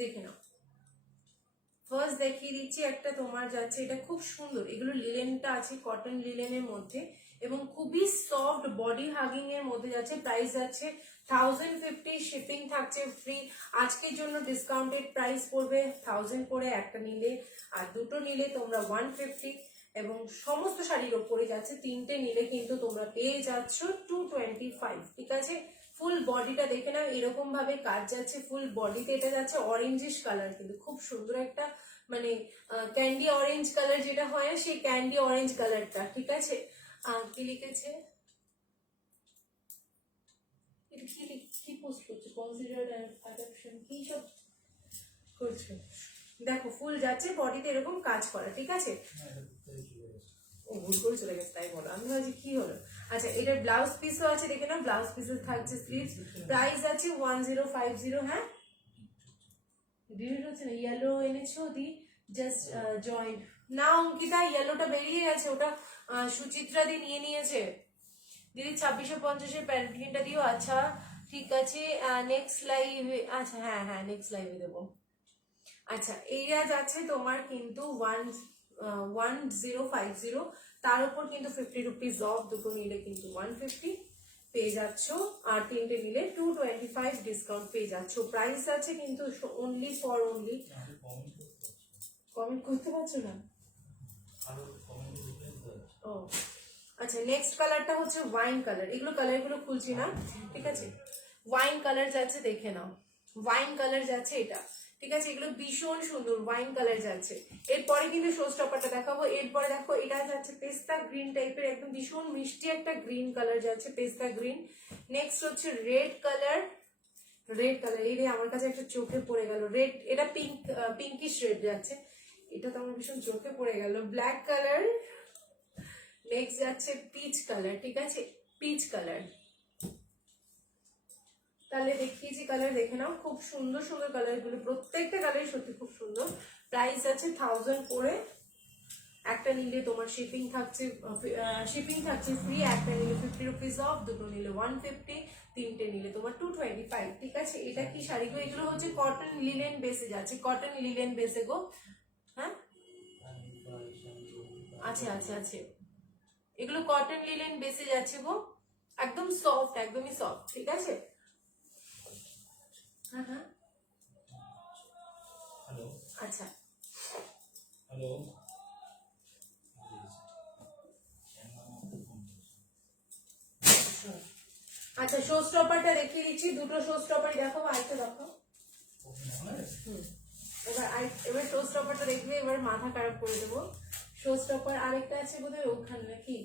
দেখে নাও, ফার্স্ট দেখিয়ে দিচ্ছি একটা তোমার যাচ্ছে, এটা খুব সুন্দর, এগুলো লিলেনটা আছে কটন লিলেনের মধ্যে এবং খুবই সফট বডি হাগিং এর মধ্যে যাচ্ছে। প্রাইস যাচ্ছে 1050, শিপিং থাকছে ফ্রি। আজকের জন্য ডিসকাউন্টেড প্রাইস পড়বে 1000 করে, একটা নিলে আর দুটো নিলে তোমরা 150 এবং সমস্ত শাড়ির ওপরে যাচ্ছে, তিনটে নিলে কিন্তু তোমরা পেয়ে যাচ্ছ 225, ঠিক আছে। ফুল বডিটা দেখে নাও, এরকম ভাবে কাজ যাচ্ছে ফুল বডিতে, এটা যাচ্ছে অরেঞ্জিশ কালার, কিন্তু খুব সুন্দর একটা মানে ক্যান্ডি অরেঞ্জ কালার যেটা হয় সেই ক্যান্ডি অরেঞ্জ কালারটা, ঠিক আছে। কি লিখেছে, এটা কি পোস্ট করছে, কনসিডার্ড অ্যাডাপশন কি সব করছে, দেখো ফুল যাচ্ছে বডিতে এরকম কাজ করা, ঠিক আছে। ও ভুল করে চলে গেছে তাই বলো, আমি ভাবছি কি হলো। আচ্ছা এটার ব্লাউজ পিসও আছে, দেখে নাও, ব্লাউজ পিসে থাকছে স্লিভস। প্রাইস আছে 1050। হ্যাঁ ডিলিট হচ্ছে না, ইয়েলো এনেছো দি জাস্ট জয়েন না অঙ্কিতা, ইয়েলোটা বেরিয়ে গেছে, ওটা সুচিত্রা দি নিয়ে নিয়েছে। দিদি 2650-এর প্যান্টটা দিও, আচ্ছা ঠিক আছে। নেক্সট লাইভে, আচ্ছা হ্যাঁ হ্যাঁ নেক্সট লাইভে দেবো। আচ্ছা এইটা যাচ্ছে তোমার কিন্তু 1050, তার উপর কিন্তু 50 রুপিস অফ, দুটো নিলে কিন্তু 150 পেয়ে যাচ্ছ, আর তিনটে নিলে 225 ডিসকাউন্ট পেয়ে যাচ্ছ। প্রাইস আছে কিন্তু অনলি ফর অনলি, কমেন্ট করতে পারছো না, ও আচ্ছা। নেক্সট কালারটা হচ্ছে ওয়াইন কালার, এগুলো কালারগুলো খুলছি না, ঠিক আছে। ওয়াইন কালার যাচ্ছে, দেখে নাও, ওয়াইন কালার যাচ্ছে এটা, ঠিক আছে, এগুলো ভীষণ সুন্দর ওয়াইন কালার যাচ্ছে। এরপরে কিন্তু শো স্টপারটা দেখাবো। এরপরে দেখো এটা যাচ্ছে পেস্তা গ্রিন টাইপের, একদম ভীষণ মিষ্টি একটা গ্রিন কালার যাচ্ছে, পেস্তা গ্রিন। নেক্সট হচ্ছে রেড কালার, রেড কালার এই রে আমার কাছে একটা চোখে পড়ে গেল রেড, এটা পিঙ্ক, পিঙ্কিশ রেড যাচ্ছে, এটা তো আমার ভীষণ চোখে পড়ে গেল। ব্ল্যাক কালার, নেক্সট যাচ্ছে পিচ কালার, ঠিক আছে, পিচ কালার। তাহলে দেখিয়েছি কালার, দেখে নাও, খুব সুন্দর সুন্দর কালার গুলো, প্রত্যেকটা কালার সত্যি খুব সুন্দর। প্রাইস আছে 1000 করে। একটা নিলে তোমার শিপিং থাকছে ফ্রি, একটা নিলে 50 রুপিস অফ, দুটো নিলে 150, তিনটে নিলে তোমার 225। ঠিক আছে, এটা কি শাড়ি গো? এগুলো হচ্ছে কটন লিলেন বেসে যাচ্ছে, কটন লিলেন বেসে গো। হ্যাঁ, আচ্ছা আচ্ছা আচ্ছা, এগুলো কটন লিলেন বেসে যাচ্ছে গো, একদম সফট, একদমই সফট। ঠিক আছে, হ্যাঁ হ্যাঁ, হ্যালো আচ্ছা হ্যালো আচ্ছা, শো স্টপারটা দেখিয়ে দিচ্ছি, দুটো শো স্টপার দেখো, আরেকটা দেখো। এবার শো স্টপারটা দেখবে, এবার মাথা খারাপ করে দেবো। শো স্টপার আরেকটা আছে বোধহয় ওখানে, নাকি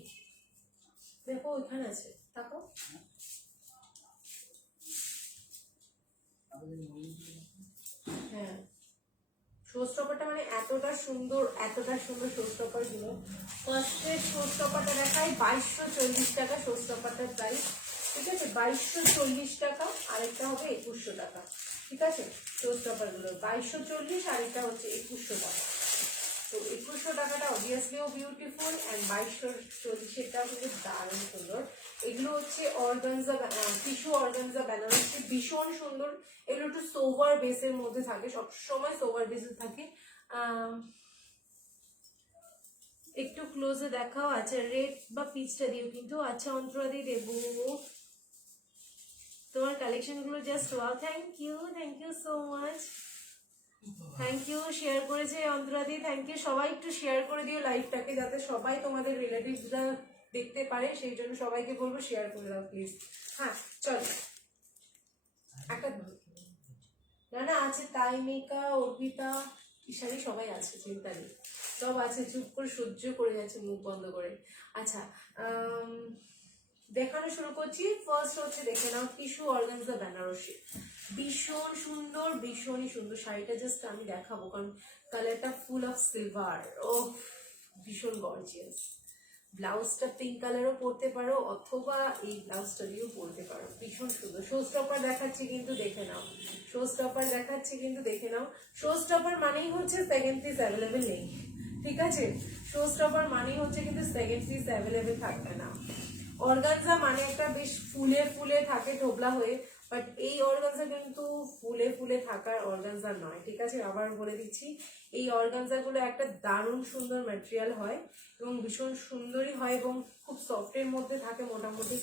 দেখো ওইখানে আছে, দেখো। হ্যাঁ, শো স্টপারটা মানে এতটা সুন্দর, এতটা সুন্দর শো স্টপার গুলো। ফার্স্টের শো স্টপারটা দেখাই 2240 টাকা শো স্টপারটার প্রাইস। ঠিক আছে, 2240 টাকা, আরেকটা হবে 2100 টাকা। ঠিক আছে, শো স্টপার গুলো 2240, আরেকটা হচ্ছে 2100 টাকা। তো 2100 টাকাটা অবভিয়াসলিও বিউটিফুল, অ্যান্ড 2240টাও কিন্তু দারুণ সুন্দর। এগুলো হচ্ছে অর্গানজা, টিস্যু অর্গানজা বেনারসি, ভীষণ সুন্দর। এগুলো একটু সোভার বেসের মধ্যে থাকে, সবসময় সোভার বেসে থাকে। একটু ক্লোজে দেখাও। আচ্ছা, রেড বা পিচটা দিও কিন্তু। আচ্ছা অন্তরা দিয়ে দেবো, তোমার কালেকশন গুলো just wow, thank you so much, thank you. Share করেছে অন্তরাদি, থ্যাংক ইউ। সবাই একটু শেয়ার করে দিও লাইভটাকে, যাতে সবাই তোমাদের রিলেটিভসরা দেখতে পারে, সেই জন্য সবাইকে বলবো শেয়ার করে দাও প্লিজ। হ্যাঁ চলো, একটা না না আছে, তাইমিকা, অর্পিতা, ঈশানি, সবাই আছে, চিন্তা নেই, সব আছে, চুপ করে সহ্য করে যাচ্ছে মুখ বন্ধ করে। আচ্ছা, দেখানো শুরু করছি। ফার্স্ট হচ্ছে দেখে নাও টিস্যু অর্গানজা বেনারসি, ভীষণ সুন্দর, ভীষণই সুন্দর শাড়িটা। জাস্ট আমি দেখাবো কারণ কালারটা ফুল অফ সিলভার, ও ভীষণ গর্জিয়াস। ব্লাউজটা পিঙ্ক কালারও পরতে পারো, অথবা এই ব্লাউজটা দিয়েও পরতে পারো, ভীষণ সুন্দর। শো স্টপার দেখাচ্ছি কিন্তু দেখে নাও, শো স্টপার দেখাচ্ছি কিন্তু দেখে নাও। শো স্টপার মানেই হচ্ছে সেকেন্ড পিস অ্যাভেলেবেল নেই, ঠিক আছে, শো স্টপার মানেই হচ্ছে কিন্তু সেকেন্ড পিস অ্যাভেলেবেল থাকবে না। অর্গানজা মানে একটা বেশ ফুলে ফুলে থাকে টোবলা হয়ে, বাট এই অর্গানজা কিন্তু ফুলে ফুলে থাকার অর্গানজা নয়। ঠিক আছে, আবার বলে দিচ্ছি, এই অর্গানজা গুলো একটা দারুণ সুন্দর ম্যাটেরিয়াল হয় এবং ভীষণ সুন্দরই হয় এবং খুব সফটের মধ্যে থাকে। মোটামুটি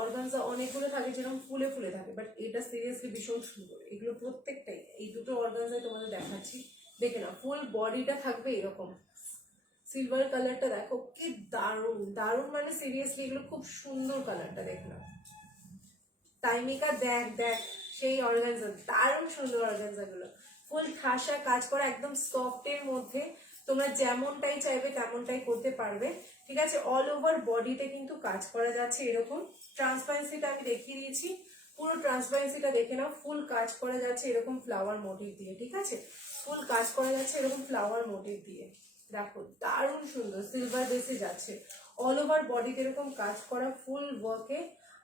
অর্গানজা অনেকগুলো থাকে যেরকম ফুলে ফুলে থাকে, বাট এটা সিরিয়াসলি ভীষণ সুন্দর। এগুলো প্রত্যেকটাই, এই দুটো অর্গানজাই তোমাদের দেখাচ্ছি, দেখে না, ফুল বডিটা থাকবে এরকম। সিলভার কালারটা দেখো কি দারুণ, দারুণ মানে সিরিয়াসলি এগুলো খুব সুন্দর কালারটা, দেখলাম। তাইমিকা দেখ দেখ, সেই অর্গানজা, দারুণ সুন্দর অর্গানজা গুলো, ফুল ঠাসা কাজ করা, একদম সফটের মধ্যে, তোমরা যেমনটাই চাইবে তেমনটাই করতে পারবে। ঠিক আছে, অল ওভার বডিতে কিন্তু কাজ করা যাচ্ছে এরকম। ট্রান্সপারেন্সিটা আমি দেখিয়ে দিয়েছি, পুরো ট্রান্সপারেন্সিটা দেখে নাও, ফুল কাজ করা যাচ্ছে এরকম ফ্লাওয়ার মোটিভ দিয়ে। ঠিক আছে, ফুল কাজ করা যাচ্ছে এরকম ফ্লাওয়ার মোটিভ দিয়ে, দেখো দারুণ সুন্দর, সিলভার বেসে যাচ্ছে, অল ওভার বডিতে এরকম কাজ করা ফুল ওয়ার্কে।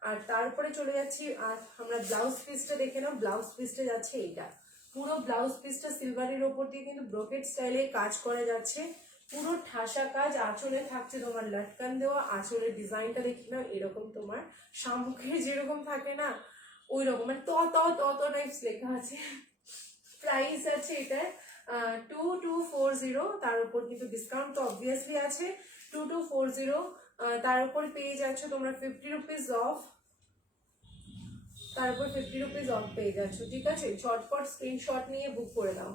আর তারপরে চলে যাচ্ছি, আর আমরা ব্লাউজ পিসটা দেখে নাও, ব্লাউজ পিসটা যাচ্ছে এইটা, পুরো ব্লাউজ পিসটা সিলভারের ওপর দিয়ে কিন্তু ব্রোকেট স্টাইলে কাজ করা যাচ্ছে, পুরো ঠাসা কাজ। আঁচলে থাকছে তোমার লটকান দেওয়া, আঁচলের ডিজাইনটা দেখি না, এরকম তোমার শামুকের যেরকম থাকে না ওই রকম, মানে ত টাইপস লেখা আছে। প্রাইস আছে এটার 2240, তার উপর কিন্তু ডিসকাউন্ট তো অবভিয়াসলি আছে। 2240, তার উপর পেয়ে যাচ্ছ তোমরা 50 রুপিস অফ, তারপর 50 রুপিস অফ পেয়ে যাচ্ছ। ঠিক আছে, ঝটপট স্ক্রিনশট নিয়ে বুক করে দাও।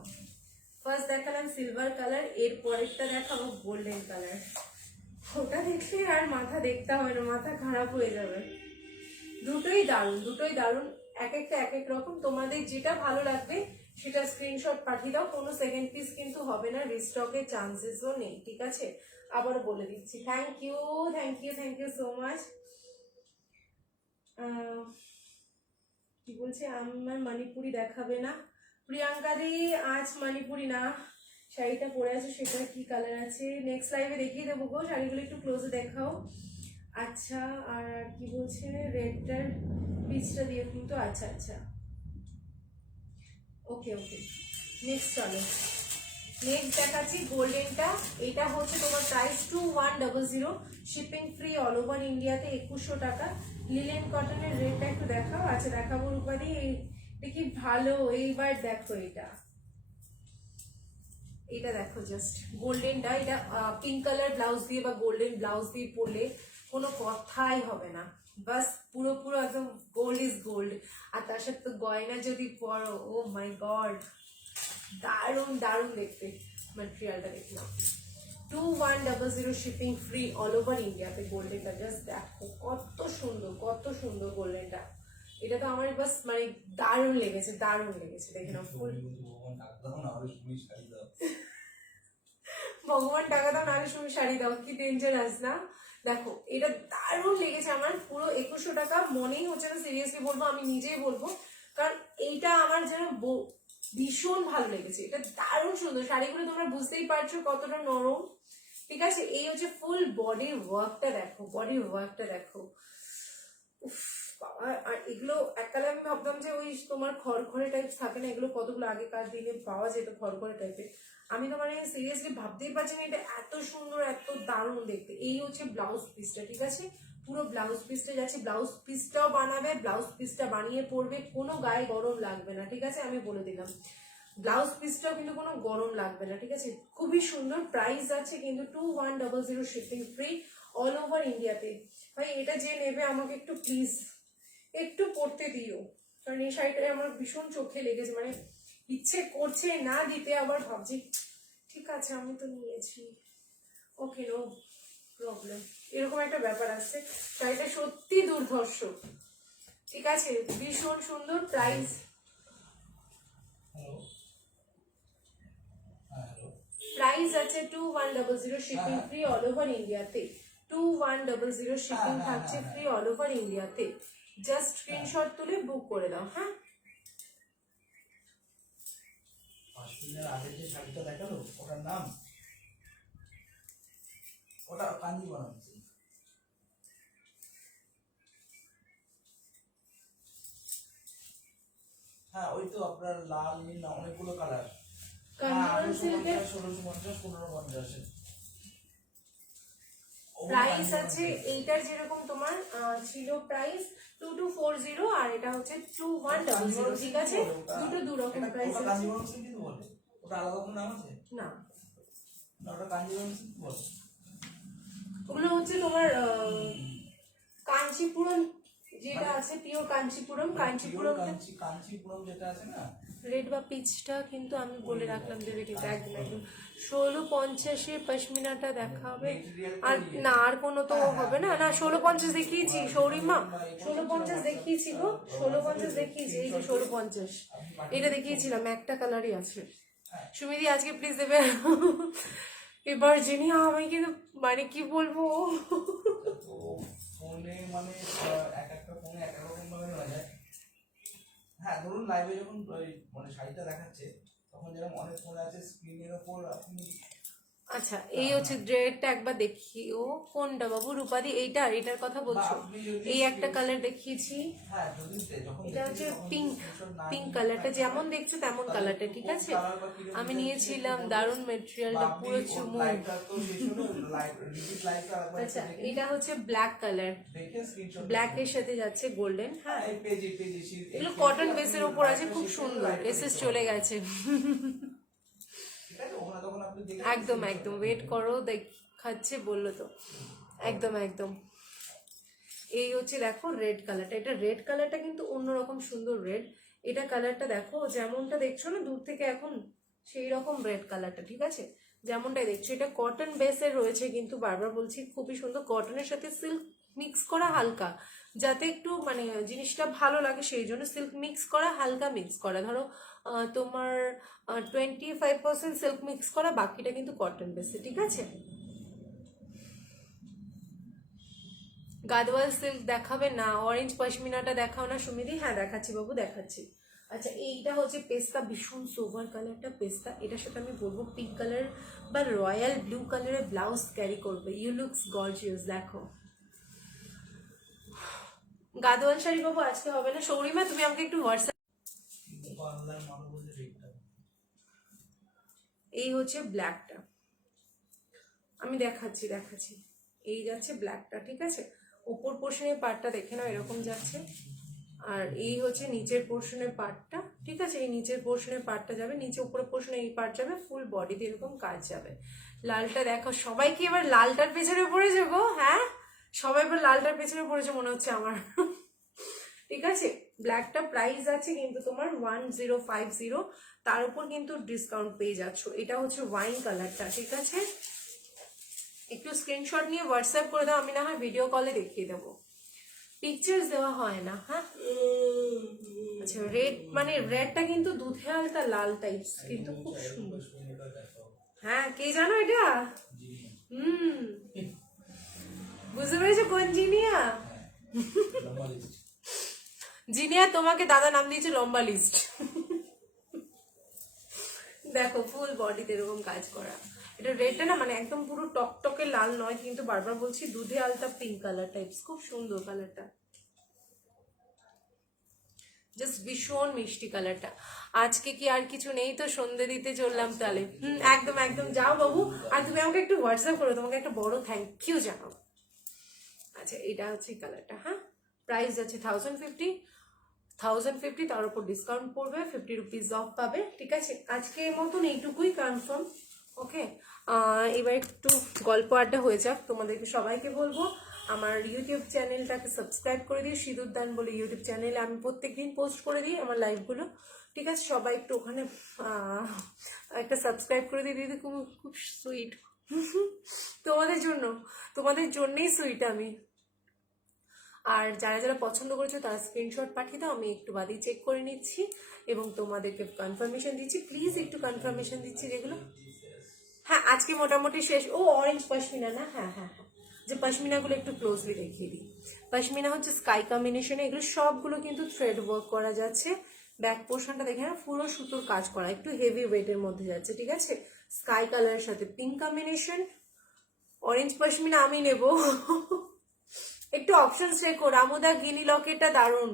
ফার্স্ট দেখালাম সিলভার কালার, এর পরেরটা দেখাবো গোল্ডেন কালার। ওটা দেখলে আর মাথা দেখতে হবে না, মাথা খারাপ হয়ে যাবে। দুটোই দারুণ, দুটোই দারুণ, এক একটা এক এক রকম, তোমাদের যেটা ভালো লাগবে সেটা স্ক্রিনশট পাঠিয়ে দাও, কোনো সেকেন্ড পিস কিন্তু হবে না, রিস্টকের চান্সেসও নেই, ঠিক আছে? আবারও বলে দিচ্ছি। Thank you, thank you, thank you so much. কি বলছে, আমার মণিপুরি দেখাবে না? প্রিয়াঙ্কা দি আজ মণিপুরি না, শাড়িটা পরে আছে সেটা কি কালার আছে, নেক্সট লাইভে দেখিয়ে দেবো গো, শাড়িগুলো একটু ক্লোজে দেখাও। আচ্ছা, আর কি বলছে, রেডটার পিচটা দিয়ে কিন্তু, আচ্ছা আচ্ছা, ওকে ওকে, নেক্সট চলো। নেক্সট দেখাচ্ছি গোল্ডেনটা, এটা হচ্ছে তোমার price 2100, shipping free all over ইন্ডিয়াতে 2100 টাকা। লিলেন কটনের রেটটা একটু দেখাও। আচ্ছা দেখাবো রূপাদি, এটা কি ভালো, এইবার দেখো এটা, এটা দেখো জাস্ট গোল্ডেনটা, এটা পিঙ্ক কালার ব্লাউজ দিয়ে বা গোল্ডেন ব্লাউজ দিয়ে পরলে কোনো কথাই হবে না, বাস পুরো পুরো একদম গোল্ড ইজ গোল্ড। আর তার সাথে তো গয়না যদি পরো, ও মাই গড, দারুণ দারুণ দেখতে। ম্যাটেরিয়ালটা দেখলাম 2100, শিপিং ফ্রি অল ওভার ইন্ডিয়াতে। গোল্ডেনটা জাস্ট দেখো কত সুন্দর, কত সুন্দর গোল্ডেনটা, এটা তো আমার বাস মানে দারুণ লেগেছে, দারুণ লেগেছে, দেখে নাও ফুল। ভগবান টাকা দাও নাহলে তুমি শাড়ি দাও, কি ডেঞ্জারাস না? দেখো এটা দারুণ লেগেছে আমার, পুরো 2100 টাকা, মনেই হচ্ছে না সিরিয়াসলি বলবো, আমি নিজেই বলবো, কারণ এইটা আমার যেন ভীষণ ভালো লেগেছে, এটা দারুণ সুন্দর। শাড়িগুলো তোমরা বুঝতেই পারছো কতটা নরম, ঠিক আছে? এই হচ্ছে ফুল বডির ওয়ার্কটা দেখো, বডির ওয়ার্কটা দেখো, উফ বাবা। আর এগুলো এককালে আমি ভাবতাম যে ওই তোমার খড়খড়ে টাইপ থাকে না, এগুলো কতগুলো আগেকার দিনে পাওয়া যেত খড়খড়ে টাইপের, আমি তো মানে সিরিয়াসলি ভাবতেই পারছি না এটা এত সুন্দর, এত দারুণ দেখতে। এই হচ্ছে ব্লাউজ পিসটা, ঠিক আছে? পুরো ব্লাউজ পিসটা যাচ্ছে, ব্লাউজ পিসটাও বানাবে, ব্লাউজ পিসটা বানিয়ে পরবে, কোনো গায়ে গরম লাগবে না, ঠিক আছে? আমি বলে দিলাম ব্লাউজ পিসটাও কিন্তু কোনো গরম লাগবে না, ঠিক আছে? খুবই সুন্দর। প্রাইস আছে কিন্তু 2100, শিপিং ফ্রি অল ওভার ইন্ডিয়াতে। ভাই এটা যে নেবে আমাকে একটু প্লিজ একটু পরতে দিও, কারণ এই শাড়িটা আমার ভীষণ চোখে লেগেছে, মানে ইচ্ছে করছে না দিতে, আবার ভাবছি ঠিক আছে আমি তো নিয়েছি, ওকে নো প্রবলেম, এরকম একটা ব্যাপার আছে। শাড়িটা সত্যি দুর্ধর্ষ, ঠিক আছে? ভীষণ সুন্দর। প্রাইস হ্যালো, হ্যাঁ হ্যালো, প্রাইস আছে 2100, শিপিং ফ্রি অল ওভার ইন্ডিয়াতে। 2100, শিপিং থাকছে ফ্রি অল ওভার ইন্ডিয়াতে। জাস্ট স্ক্রিনশট তুলে বুক করে দাও, হ্যাঁ? 5 দিনের আগে যে শাড়িটা দেখালো ওটার নাম, ওটা কাঞ্জিবরম। হ্যাঁ ওই তো আপনার লাল নীল না অনেকগুলো কালার। কাঞ্জিবরম সিল্কের 1650, 1550। প্রাইস আছে এইটার যেরকম তোমার ছিল প্রাইস 2240, আর এটা হচ্ছে 2100, ঠিক আছে? দুটো দু রকম প্রাইস ওটা আছে। কাঞ্জিবরম সিল্ক কিন্তু বলে, ওটা আলাদা কোনো নাম আছে না, না, ওটা কাঞ্জিবরম সিল্ক বলে। ওগুলো হচ্ছে তোমার কাঞ্চিপুরম যেটা আছে, পিওর কাঞ্চিপুরম। কাঞ্চিপুরম কাঞ্চিপুরম যেটা আছে না, রেড বা পিচটা কিন্তু আমি বলে রাখলাম দেবে কিন্তু একদম একদম 1650 পশমিনাটা দেখাবে। আর না আর কোনো তো হবে না, না 1650 দেখিয়েছি সৌরিমা, 1650 দেখিয়েছি গো, 1650 দেখিয়েছি, এই যে 1650 এটা দেখিয়েছিলাম, একটা কালারই আছে। সুমিদি আজকে প্লিজ দেবে এবার যিনি আমি কিন্তু মানে কি বলবো, তো ফোনে মানে এক একটা ফোনে এক এক রকম ভাবে নেওয়া যায়। হ্যাঁ ধরুন লাইভে যখন ওই মানে শাড়িটা দেখাচ্ছে তখন যেরকম অনেক ফোন আছে স্ক্রিনের ওপর আপনি। আচ্ছা এই হচ্ছে রেডটা একবার দেখিও, কোনটা বাবু রূপাদি? এইটা, এটার কথা বলছো? এই একটা কালার দেখিয়েছি, হ্যাঁ যদি যখন এটা হচ্ছে পিঙ্ক, পিঙ্ক কালারটা যেমন দেখছো তেমন কালারটা, ঠিক আছে? আমি নিয়েছিলাম, দারুণ মেটেরিয়ালটা, পুরো চুমু। আচ্ছা এটা হচ্ছে ব্ল্যাক কালার, ব্ল্যাকের সাথে যাচ্ছে গোল্ডেন, হ্যাঁ এগুলো কটন বেসের উপর আছে, খুব সুন্দর, এসএস চলে গেছে। একদম একদম ওয়েট করো, দেখাচ্ছে বললো তো, একদম একদম। এই হচ্ছে দেখো রেড কালারটা, এটা রেড কালারটা কিন্তু অন্যরকম সুন্দর রেড, এটা কালারটা দেখো যেমনটা দেখছো না দূর থেকে এখন, সেই রকম রেড কালারটা, ঠিক আছে? যেমনটাই দেখছো, এটা কটন বেসের রয়েছে কিন্তু বারবার বলছি খুবই সুন্দর, কটনের সাথে সিল্ক মিক্স করা হালকা, যাতে একটু মানে জিনিসটা ভালো লাগে সেই জন্য সিল্ক মিক্স করা, হালকা মিক্স করা। ধরো তোমার 25% সিল্ক মিক্স করা, বাকিটা কিন্তু কটন বেসে, ঠিক আছে? গাদওয়াল সিল্ক দেখাবে না? অরেঞ্জ পশমিনাটা দেখাও না সুমিদি। হ্যাঁ দেখাচ্ছি বাবু, দেখাচ্ছি। আচ্ছা, এইটা হচ্ছে পেস্তা, ভীষণ সোভার কালারটা পেস্তা। এটার সাথে আমি বলবো পিঙ্ক কালার বা রয়্যাল ব্লু কালারের ব্লাউজ ক্যারি করবে, ইউ লুকস গর্জিয়াস। দেখো গাদওয়াল শাড়ি বাবু আজকে হবে না। সৌরিমা তুমি আমাকে একটু হোয়াটসঅ্যাপ। এই হচ্ছে ব্ল্যাকটা, আমি দেখাচ্ছি দেখাচ্ছি। এই যাচ্ছে ব্ল্যাকটা, ঠিক আছে? ওপর পোর্শনের পার্টটা দেখে নাও, এরকম যাচ্ছে। আর এই হচ্ছে নিচের পোর্শনের পার্টটা, ঠিক আছে? এই নিচের পোর্শনের পার্টটা যাবে নিচে, উপরের পোর্শনে এই পার্ট যাবে, ফুল বডিতে এরকম কাজ যাবে। লালটা দেখো, সবাই কি এবার লালটার পেছনে পড়েছে গো? হ্যাঁ, সবাই এবার লালটার পেছনে পড়েছে মনে হচ্ছে আমার। ঠিক আছে, ব্ল্যাকটা প্রাইস আছে কিন্তু তোমার 1050, তার উপর কিন্তু ডিসকাউন্ট পেয়ে যাচ্ছ। এটা হচ্ছে ওয়াইন কালারটা, ঠিক আছে? একটু স্ক্রিনশট নিয়ে হোয়াটসঅ্যাপ করে দাও, আমি না হয় ভিডিও কলে দেখিয়ে দেবো। পিকচার্স দেওয়া হয় না। হ্যাঁ, আচ্ছা রেড মানে রেডটা কিন্তু দুধে হালকা লাল টাইপস, কিন্তু খুব সুন্দর। হ্যাঁ, কে জানো এটা? বুঝতে পেরেছো কোন জিনিয়া? জিনিয়া তোমাকে দাদা নাম দিয়েছে লম্বা লিস্ট। দেখো ফুল বডিতে এরকম কাজ করা। এটা রেডটা না মানে একদম পুরো টকটকে লাল নয়, কিন্তু বারবার বলছি দুধে আলতা পিঙ্ক কালার টাইপস, খুব সুন্দর কালারটা, জাস্ট ভীষণ মিষ্টি কালারটা। আজকে কি আর কিছু নেই তো সন্ধে দিতে চললাম তাহলে। একদম একদম যাও বাবু। আর তুমি আমাকে একটু হোয়াটসঅ্যাপ করো, তোমাকে একটা বড় থ্যাংক ইউ জানাও। আচ্ছা, এটা হচ্ছে কালারটা। হ্যাঁ, প্রাইস আছে 1050, তার উপর ডিসকাউন্ট পড়বে, 50 রুপিস অফ পাবে, ঠিক আছে? আজকের মতন এইটুকুই কনফার্ম। ওকে, এবার একটু গল্প আড্ডা হয়ে যাক। তোমাদেরকে সবাইকে বলবো আমার ইউটিউব চ্যানেলটাকে সাবস্ক্রাইব করে দিই, সিঁদুর দান বলে ইউটিউব চ্যানেলে আমি প্রত্যেকদিন পোস্ট করে দিই আমার লাইভগুলো, ঠিক আছে? সবাই একটু ওখানে একটা সাবস্ক্রাইব করে দিই দিদি, খুব খুব সুইট। তোমাদের জন্য, তোমাদের জন্যই সুইট আমি। আর যারা যারা পছন্দ করেছো তারা স্ক্রিনশট পাঠিয়ে দাও, আমি একটু বাদেই চেক করে নিচ্ছি এবং তোমাদেরকে কনফার্মেশন দিচ্ছি। প্লিজ একটু কনফার্মেশন দিচ্ছি যেগুলো। হ্যাঁ, আজকে মোটামুটি শেষ। ও অরেঞ্জ পশমিনা না? হ্যাঁ হ্যাঁ হ্যাঁ, যে পশমিনাগুলো একটু ক্লোজলি দেখিয়ে দিই। পশমিনা হচ্ছে স্কাই কম্বিনেশনে, এগুলো সবগুলো কিন্তু থ্রেড ওয়ার্ক করা যাচ্ছে। ব্যাক পোর্শনটা দেখে না, পুরো সুতোর কাজ করা, একটু হেভি ওয়েটের মধ্যে যাচ্ছে, ঠিক আছে? স্কাই কালারের সাথে পিঙ্ক কম্বিনেশন, অরেঞ্জ পশমিনা আমি নেব। একটু অপশনস রেখো। রামুদা গিনি লকেটটা দারুণ,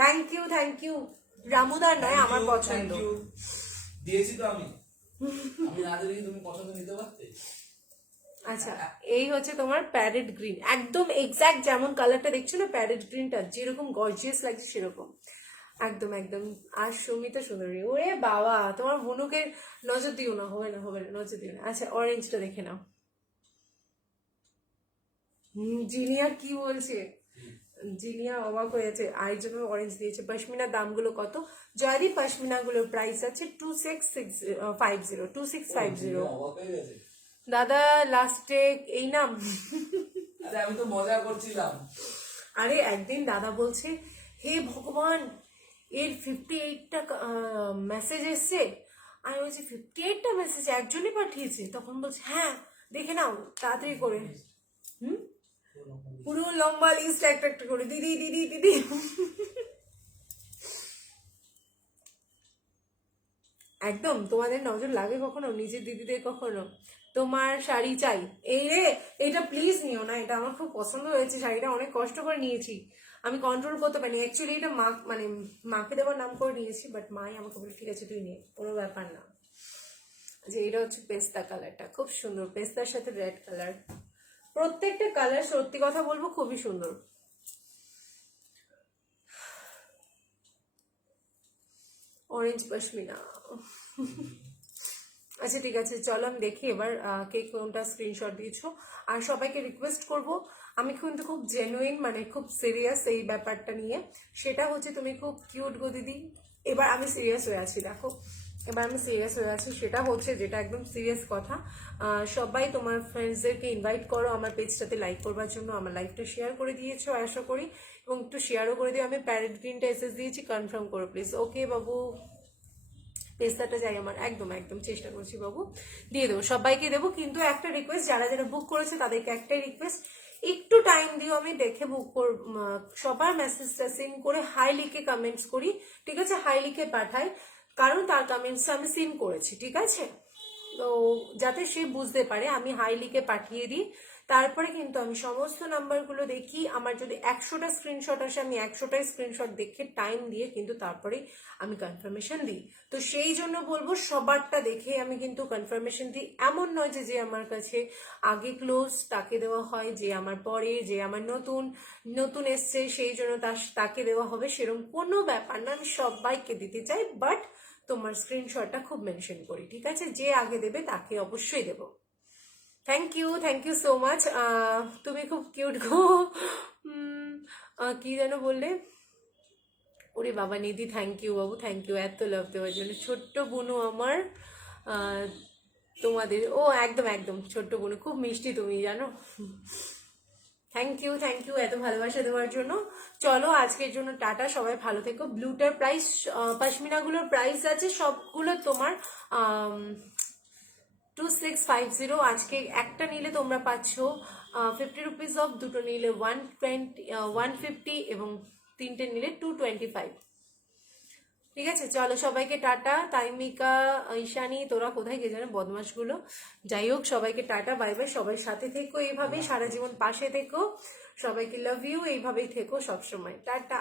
থ্যাংক ইউ থ্যাংক ইউ। রামুদার নয়, আমার পছন্দ। দিয়েছি তো আমি না দিলে তুমি পছন্দ নিতে পারতে। আচ্ছা, এই হচ্ছে তোমার প্যারেট গ্রিন, একদম এক্স্যাক্ট যেমন কালারটা দেখছো না প্যারেট গ্রিনটা, যেরকম গর্জিয়াস লাগছে সেরকম একদম একদম। আর সুমিতা সুন্দরী, ওরে বাবা, তোমার বনুকে নজর দিও না, হবে না হবে না, নজর দিও না। আচ্ছা, অরেঞ্জটা দেখে নাও। জিনিয়া কি বলছে? জিনিয়া অবাক হয়েছে, আরেকজন অরেঞ্জ দিয়েছে। পশমিনার দামগুলো কত জয়দীপ? পশমিনাগুলোর প্রাইস আছে 2650। দাদা লাস্টে এই নাম। আরে আমি তো মজা করছিলাম। আরে একদিন দাদা বলছে, হে ভগবান, এর 58টা মেসেজ এসছে। আমি বলছি 58টা মেসেজ একজনই পাঠিয়েছে? তখন বলছে হ্যাঁ দেখে নাও তাড়াতাড়ি করে। পুরো লম্বা লিস্ট একটা একটা করে, দিদি দিদি দিদি। একদম তোমাদের নজর লাগে কখনো নিজের দিদিদের? কখনো তোমার শাড়ি চাই, এই রে এটা প্লিজ নিও না, এটা আমার খুব পছন্দ হয়েছে, শাড়িটা অনেক কষ্ট করে নিয়েছি, আমি কন্ট্রোল করতে পারিনি। অ্যাকচুয়ালি এটা মা মানে মাকে দেওয়ার নাম করে নিয়েছি, বাট মাই আমাকে বলে ঠিক আছে তুই নে, কোনো ব্যাপার না। যে এটা হচ্ছে পেস্তা কালারটা, খুব সুন্দর, পেস্তার সাথে রেড কালার, প্রত্যেকটা কালার সত্যি কথা বলবো খুবই সুন্দর। অরেঞ্জ পশমিনা। আচ্ছা ঠিক আছে, চলো আমি দেখি এবার কে কোনটা স্ক্রিনশট দিয়েছো। আর সবাইকে রিকোয়েস্ট করব, আমি কিন্তু খুব জেনুইন মানে খুব সিরিয়াস এই ব্যাপারটা নিয়ে। সেটা হচ্ছে তুমি খুব কিউট গো দিদি, এবার আমি সিরিয়াস হয়ে আছি, দেখো এবার আমি সিরিয়াস হয়ে আছি। সেটা হচ্ছে যেটা একদম সিরিয়াস কথা, সবাই তোমার ফ্রেন্ডসদেরকে ইনভাইট করো আমার পেজটাতে লাইক করবার জন্য, আমার লাইভটা শেয়ার করে দিয়েছো আশা করি। এবং একটু শেয়ারও করে দিও। আমি প্যারেট গ্রিনটা এসএস দিয়েছি, কনফার্ম করো প্লিজ। ওকে বাবু, পেস্তাটা চাই আমার, একদম একদম চেষ্টা করছি বাবু, দিয়ে দেবো, সবাইকে দেবো। কিন্তু একটা রিকোয়েস্ট, যারা যারা বুক করেছে তাদেরকে একটাই রিকোয়েস্ট, একটু টাইম দিও, আমি দেখে বুক সবার মেসেজটা সিন করে হাই লিখে কমেন্টস করি, ঠিক আছে? হাই লিখে পাঠাই, কারণ তার কমেন্টসটা আমি সিন করেছি, ঠিক আছে? তো যাতে সে বুঝতে পারে, আমি হাই লিখে পাঠিয়ে দিই। তারপরে কিন্তু আমি সমস্ত নাম্বারগুলো দেখি, আমার যদি 100টা স্ক্রিনশট আসে আমি 100টাই স্ক্রিনশট দেখে টাইম দিয়ে কিন্তু তারপরেই আমি কনফার্মেশন দিই। তো সেই জন্য বলবো সবারটা দেখে আমি কিন্তু কনফার্মেশন দিই। এমন নয় যে যে আমার কাছে আগে ক্লোজ তাকে দেওয়া হয়, যে আমার পরে, যে আমার নতুন নতুন এসছে সেই জন্য তাকে দেওয়া হবে, সেরকম কোনো ব্যাপার না। আমি সবাইকে দিতে চাই, বাট তোমার স্ক্রিনশটটা খুব মেনশন করি, ঠিক আছে? যে আগে দেবে তাকে অবশ্যই দেবো। Thank you so much. তুমি খুব কিউট গো। কি যেন বললে? ওরে বাবা নিধি, থ্যাংক ইউ বাবু, থ্যাংক ইউ এত লাভ দেওয়ার জন্য। ছোট্ট বুনু আমার, আহ, তোমাদের, ও একদম একদম ছোট্ট বুনু, খুব মিষ্টি তুমি জানো। থ্যাংক ইউ এত ভালোবাসা দেওয়ার জন্য। চলো আজকের জন্য টাটা, সবাই ভালো থেকো। ব্লুটার প্রাইস, পশমিনাগুলোর প্রাইস আছে সবগুলো তোমার 2650। আজকে একটা নিলে তোমরা পাচ্ছ 50 রুপিস অফ, দুটো নিলে 150 এবং তিনটে নিলে 225। ঠিক আছে, চলো সবাইকে টাটা। তাইমিকা, ঈশানী, তোরা কোথায় কে জানে বদমাশগুলো। যাই হোক, সবাইকে টাটা, বাই বাই। সবাই সাথে থেকো এইভাবেই, সারা জীবন পাশে থেকো। সবাইকে লাভ ইউ, এইভাবেই থেকো সবসময়। টাটা।